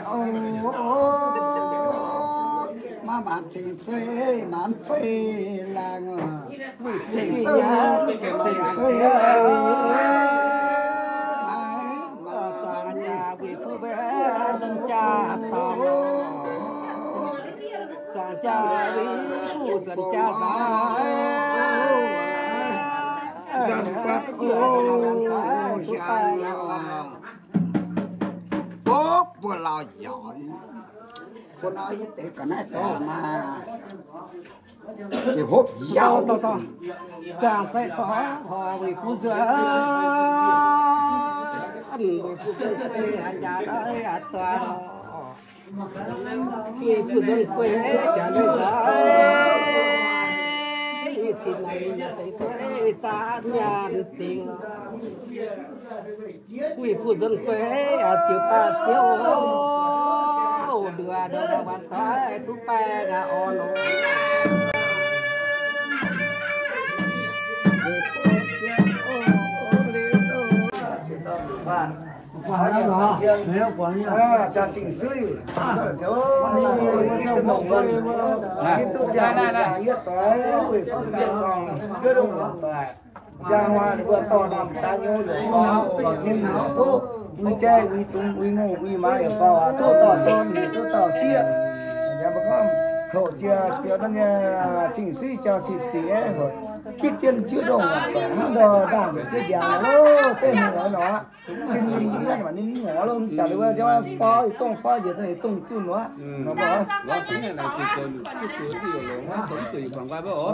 mà bạn chỉ xuôi mán phê là chỉ xuôi tòa nhà vị phu bé dân cha tò chàng cha vị phu dân cha dân quát bố vừa lo giỏi cô nói với tế cả này to mà thì hốt giàu to chàng phải có hòa vị phu dân vị phu dân quê nhà đấy tòa vị phu dân quê nhà đấy chỉ này phải quê cha nhà tình vị phu dân quê chiều ba chiều đưa vào bàn tay tu pa ga on cha chỉnh suy cháu mộng vân cái tu cha này yết tới người phong diệt sòng cứ đông ra hoa vừa to làm ta nhớ rồi có trên tu uy che uy tung uy ngô uy má để phò tu tỏ con thì tu tỏ xia nhà bà con khẩu chia đó nha chỉnh suy cho xịt tía rồi khi tiền chưa đủ hàng đồ đảm chưa già lô tên nó xin mình biết mà nên nhỏ luôn xả được cho phó thì tông phó gì thì tông chun nó bảo nó chính là chỉ còn cái số gì rồi nó sống tùy khoảng vài bữa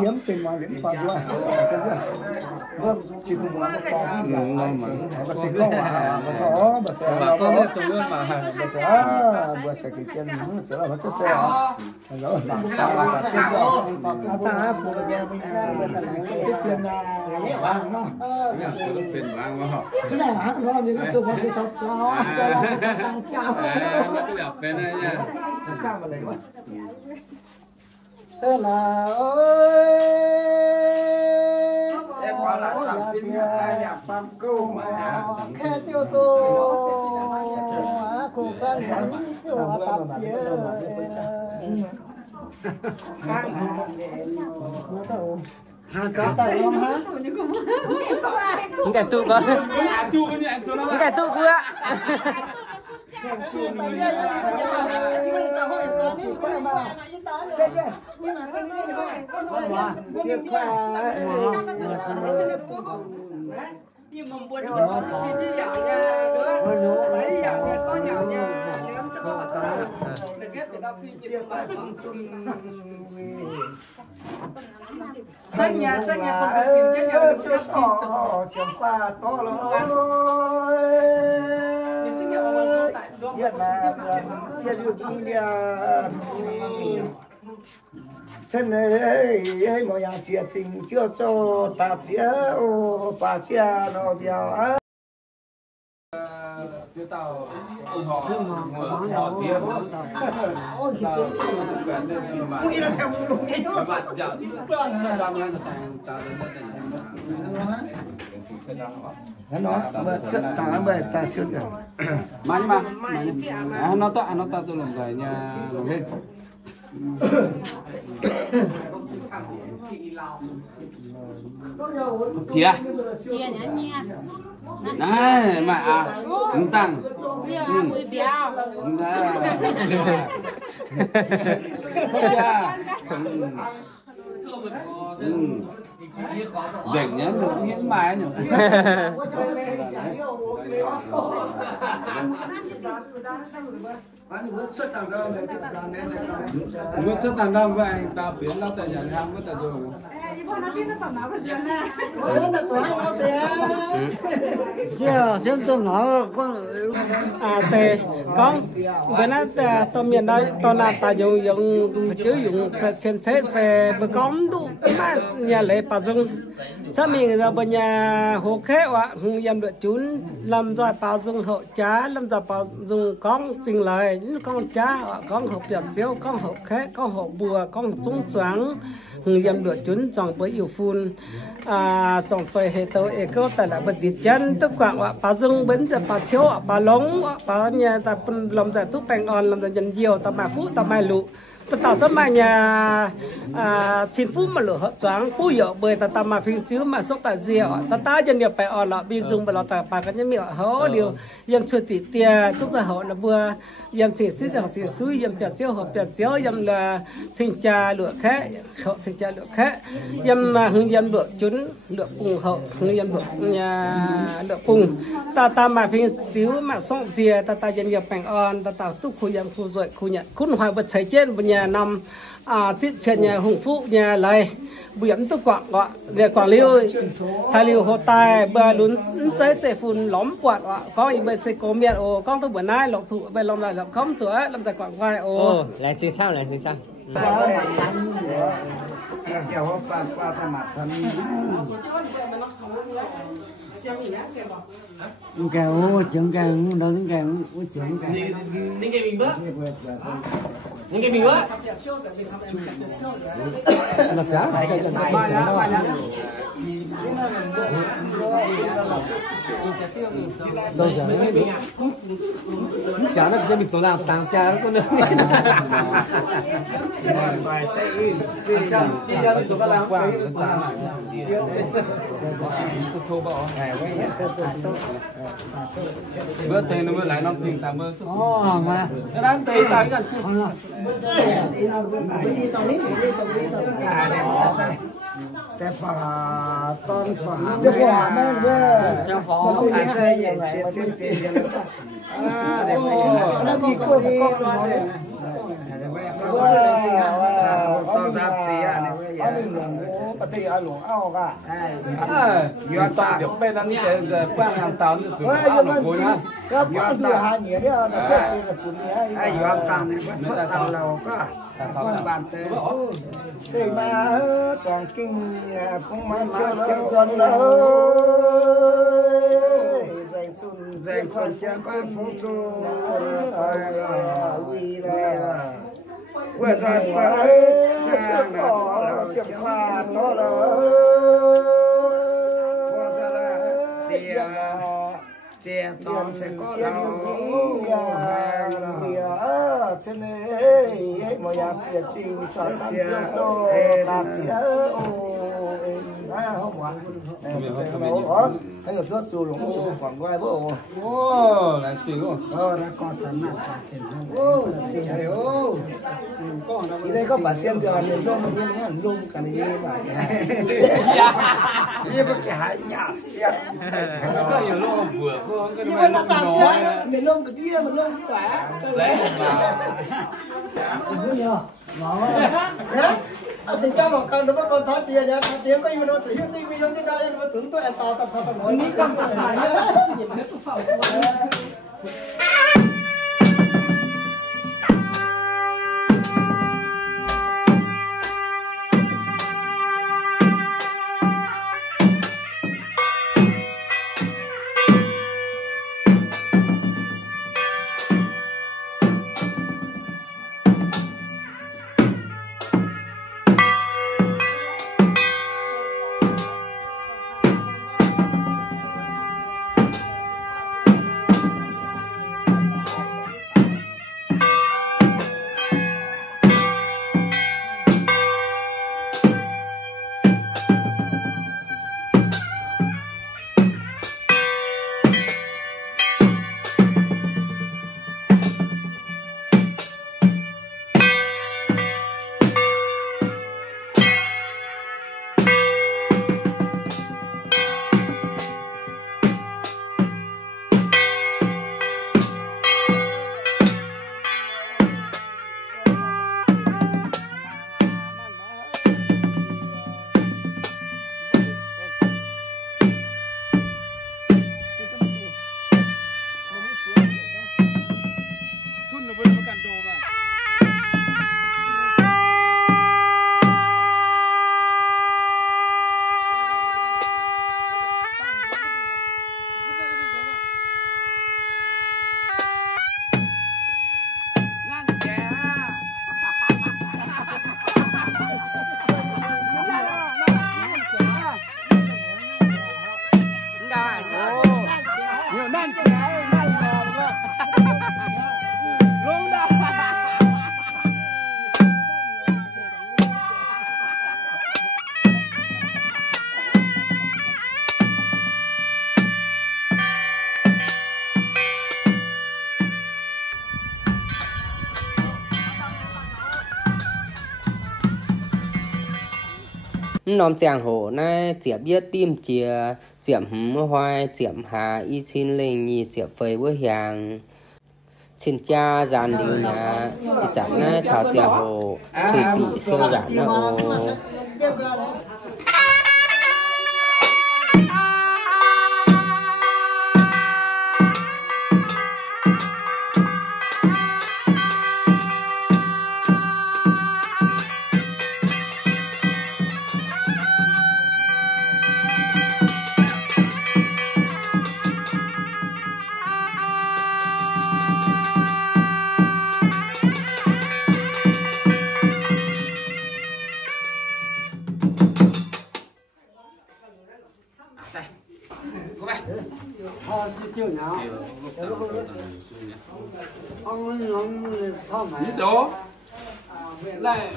chiếm tình mà đến phó rồi xem chưa chỉ cùng một phó gì cả mà xin không mà có bà con này tụi nó mà bà sẽ cái chân nó sẽ là nó sẽ rồi bà xin rồi ta phụ được nhà mình tiếp tiền là vàng nó tiền vàng mà họ cái này hả nó làm gì nó chưa có cái thật nó chào cái đẹp bên này nha chào mà lấy quá thế là ơi em qua lại làm phim hai nhà phàm câu mà khe tiêu tô cùng con nhắn tiêu tập chia khang hàng có tay không hả? những cái tụ có những cái tụ cứ ạ nhưng mà buồn nó chỉ đi dạo nhà nữa lấy dạo nhà có dạo nhà ném cho nó bắt sao để ghép người ta phi nhiều bài phong xanh nhà không được chịu chứ nhà được cắt to chấm pa to lắm vì sinh nhật mà tại biết là chia được đi chân này mọi nhà chia tình chưa cho tạp chia ô bà chia nó biểu á Chứ tao ủng hộ họ tiền ui nó xem đúng nghe các bạn chậm nó mà chất tao mà ta siêu được mà nhưng mà nó ta tôi làm rồi nha làm lên chị à này mà tăng dành nhá nó hiến mãi nhỉ bước xuất tàng đông với anh ta biến nó tại nhà hàng với ta rồi xem tôi nói xe con bữa nay tôi miền đây tôi làm tại dùng chứ dùng trên xe bữa con đủ mà nhà lễ bà dung sao mình là bên nhà hồ khế ạ dân được chúng làm rồi bà dung hộ trá làm rồi bà dung con sinh lời con trá con hộp giặt xíu con hộp khế con hộp bùa con trung xoáng dân được chúng chọn với yêu phun chọn chơi hệ tàu eco tại là bật dịch chân tức quảng bà dung bến giờ bà chiếu bà lống bà nhà ta làm giải thuốc bèn on làm giải dân nhiều ta mà phú ta mai lụ ta tạo cho mà nhà chín phút mà lửa hợp choáng bùi ở bơi ta mà phim chiếu mà xúc tại rìa ta dân nhiều phải on là bị dùng bà lọ ta bà cái nhân miệng hó điều dân chưa tỉ tia chúc ra họ là vừa dân chỉ xí rằng xí suy dân bẹt chiếu hợp bẹt chiếu dân là sinh cha lửa khé họ sinh cha lửa khé dân mà hướng dân lửa chúng lửa cùng họ hướng dân lửa nhà lửa cùng ta mà phim chiếu mà xúc rìa ta dân nhiều phải on ta tạo túc khu dân khu rồi khu nhận khún hoài vật xảy trên nhà nằm trên nhà hùng phúc nhà này biển tôi quảng gọi để quảng liêu thái liêu hồ tài bờ lún trái chạy phun lõm quạt có ý bên xe cố miệt ồ con tôi bữa nay lộc thụ bên lòng lại lộc không sửa làm giải quảng vai ồ lại chưa sao kiểu hộp qua ta mặt thân kẹo chẳng càng đâu đến càng chẳng càng những cái mình bớt những cái mình bớt là giá đâu giờ nó bị giá nóจะมีตัวlàm tăng giá con nữa phải xây chỉ ra được cái làm quảng cái giá này thô bạo bữa tây nó mới lại năm tiền tạm bữa mà cái đàn tây tại gần cái phà con phà cái phà men cái phà nó phải xây dựng trên nó bị cô con giáp gì à này bây giờ bắt tay ăn lẩu ao cả giờ toàn được bên ăn chơi quang hàng tàu như tụi nó nó vui ha cái bữa đưa hai nhỉ đó nó chết xí là xuống nhỉ ai giờ ăn tàu này vẫn xuất tàu lầu có con bàn tê cái mà chàng kinh phong mai chưa xuân dành chun chưa có phong chu uy là vừa rồi phải sửa cỏ chụp hoa nó chè tròn sẽ có đâu cho nên mọi nhà chè chinh cho sáng chưa cho làm chè không ạ thấy là suốt xù luôn khoảng quay bố là chịu là con tấn là chỉnh đi đây có bà xem giờ thì luôn luôn cả đi mà đi một cái hai nhà xem có nhiều lúc vừa có cái mà nó ra xe mình lông cái đi mà lông cả lấy xin chào mọi người, nếu con tháo tiền nha, tháo tiền có yêu nó thì yêu tinh vì nó sẽ ra nhưng mà chúng tôi ăn tao tập tập tập nói con phải nhớ chỉ nhìn hết phòng nóm chàng hổ này chĩa biết tim chìa chiếm hoài chiếm hà y chín linh nhì chiếm phơi với hàng xin cha giàn điều nhà thì chẳng này thảo chàng hổ chỉ tỷ siêu giản nó Như chỗ này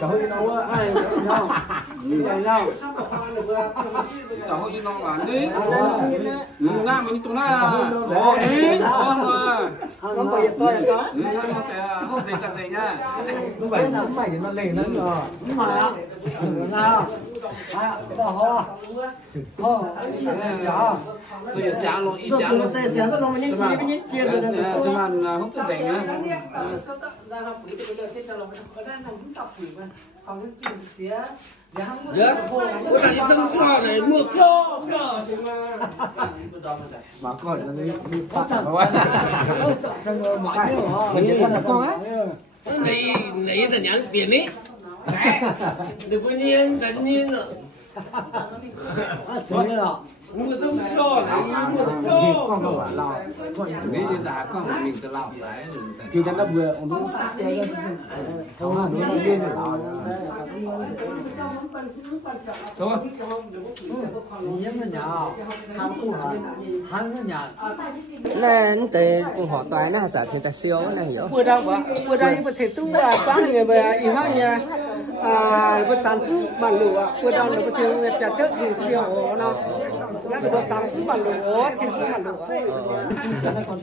Trời đâu ai đâu. Trời đâu. Trời như nó mà đi. Na mình tụi na. Ồ đi. Không phải tôi có. Không gì cả gì nha. Lúc vậy nó phải nó lên nó rồi. Đúng rồi ạ. Nào. Đó ho. Ho. Rồi sáng luôn, ít sáng luôn. Sáng rồi nó mới nhín chia rồi. Nhưng mà không có rảnh á. Dạ, cái này từng trò này mưa phiêu thì mà. Mà con nó đi phát rồi. Chẳng ngờ mãi nữa. Mình chỉ là con á. Lấy là nhắn tiền ý. Được bao nhiêu, tất nhiên rồi. Thế rồi. Mưa từng trò này, mưa từng trò. Con không phải lo. Nghĩ đã con mình tự lo đấy. Thì nó vừa ông đúng không nó điên rồi. Đúng không? nên từ cùng họ toái nó trả tiền tài siêu này hiểu vừa đâu vừa thể tu quá người về ý hoa nhà vừa chán phú bằng lụa vừa đâu là vừa thể người trả trước thì siêu nó vừa chán phú bằng lụa trên phú bằng lụa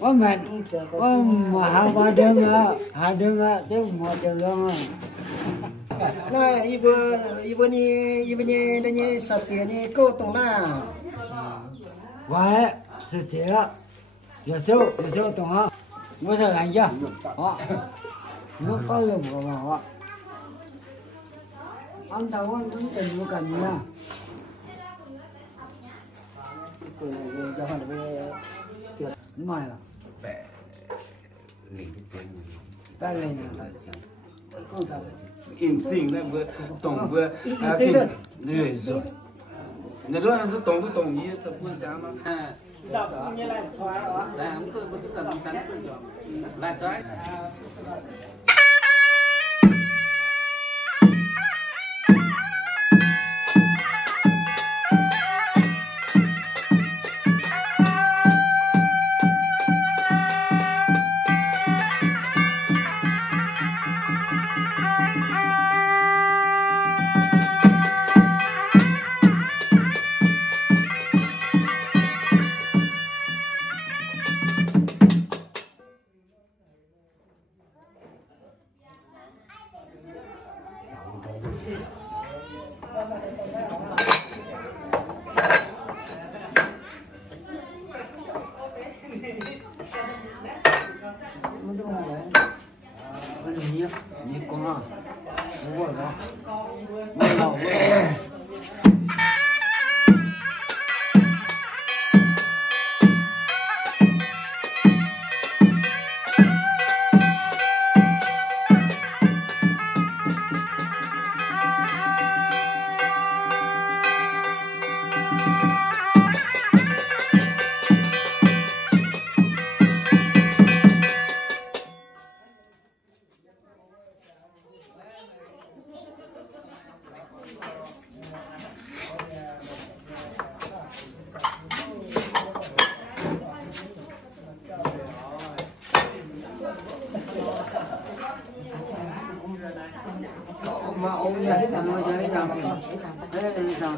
Có mẹ có mà hai đứa chứ một trường luôn này Ibu ni Satya ni cô tông na vậy sự thế giờ siêu tông ha mua giờ anh chưa nó có lượng của họ anh đâu anh cũng tình của cần gì nha cho hắn về mày à bẻ liền cái tiếng ta lên không sao im chỉnh lại vừa tổng vừa này rồi nhà đó nó tổng như tập quân chán nó dọc như là xóa đó là không có cần cắn lại trái mà ông nhà thích thằng nó chơi thằng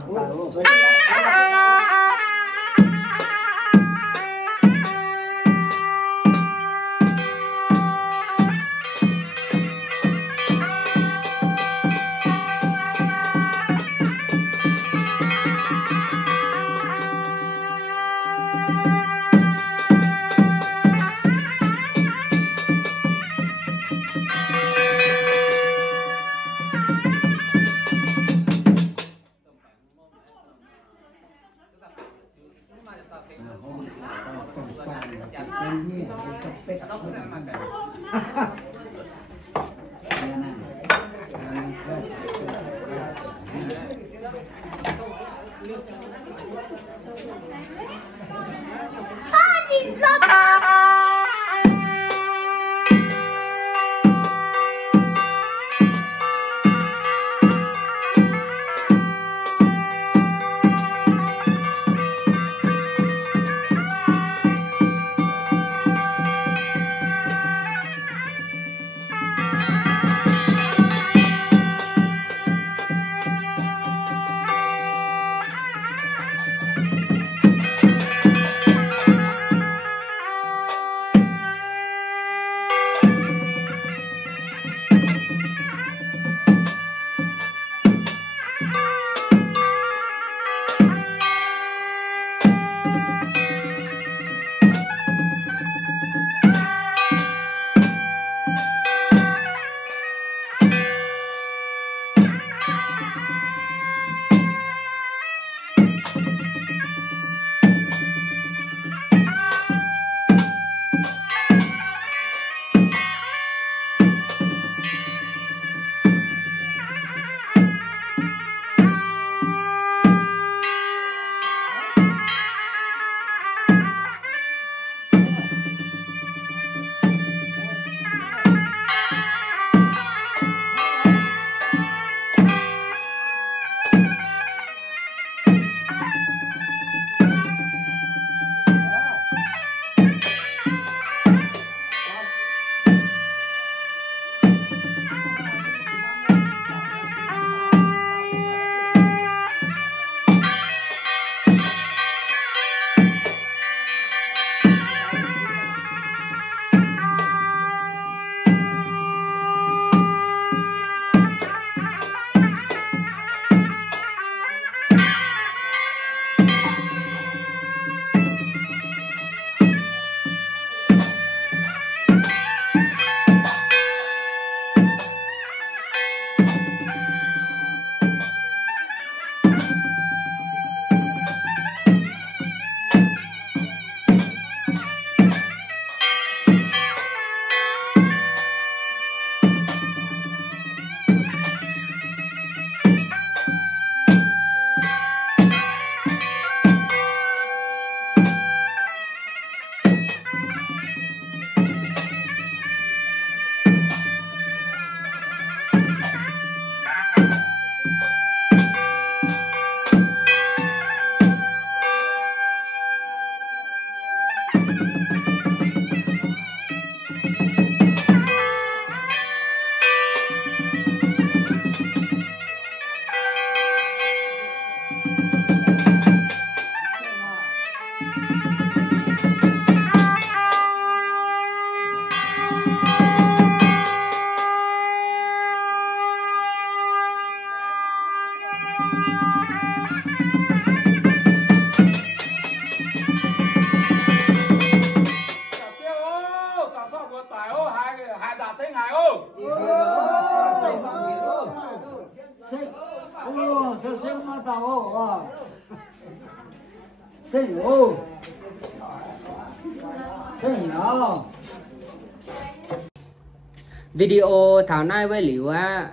Video thảo nay với liễu á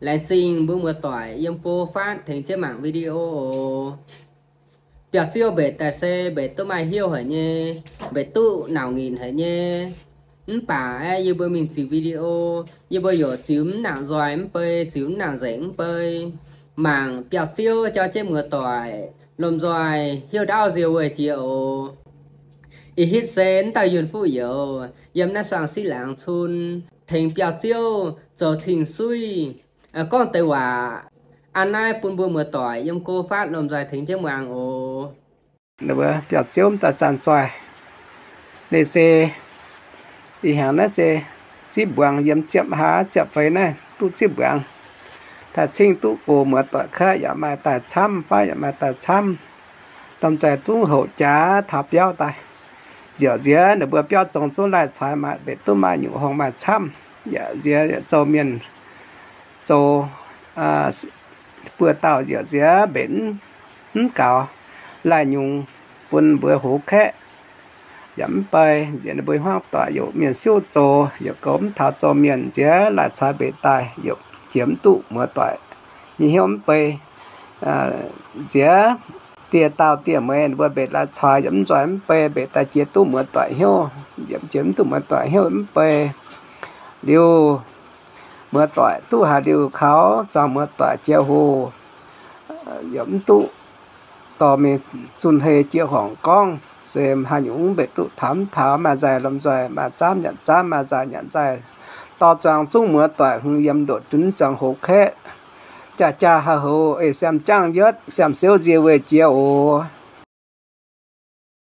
lại trình bữa mưa tỏi em cô phát thành trên mạng video việc chiêu bể tài xe bể tôi mai hiêu hả nhé bể tụ nào nghìn hả nhé bà như bữa mình chỉ video như bây giờ chím nàng doài bơi chím nàng rảnh bơi mảng việc chiêu cho trên mưa tỏi lồm doài hiêu đau diều về chiều ý hít xén tao yun phụ yếu yếm na soạn xí làng chun thành biểu chiêu trở thành suy con tay quả anh ai bún bún mưa tỏi yếm cô phát lồm doài thành trên màng ồ được biểu chiêu ta chăn xoài để xe thì hàng nó sẽ chỉ bằng yếm chậm há chậm phải này tu chỉ bằng ta chinh tu cổ mưa tỏi khácอย่ามาta chăm phảiอย่ามาta chăm lồm doài trung hậu trả tháp béo tài giờ giờ để bữa béo trồng xuống lại xoài mà để tôi mà nhủ hồng mà chăm giờ giờ cho miền cho bữa tàu giờ giờ bến cào lại nhung ปุ่นเบื่อหูแค่ย้ำไปเดี๋ยวไปห้องต่ออยู่เมียนซิ่วโจอยู่ก้มท้าโจเมียนเจ้าหลาชายเบตายอยู่เจียมตุเมื่อต่อยยี่ห้อมไปเจ้าเตี้ยตาวเตี้ยเมื่อว่าเบตลาชายย้ำจอยไปเบตาเจียตุเมื่อต่อยเหี้ยวย้ำเจียมตุเมื่อต่อยเหี้ยวไปเดี๋ยวเมื่อต่อยตู้หาเดี๋ยวเขาจอมเมื่อต่อยเจียวหูย้ำตุต่อมีจุนเฮเจียวของกองxem hai những bệ tụ thám tháo mà dài làm dài mà chám mà dài nhận dài to trang trung mưa tỏi hung yếm độ trứng trang hồ khẽ cha cha hà hồ xem trang yết xem siêu gì về chiều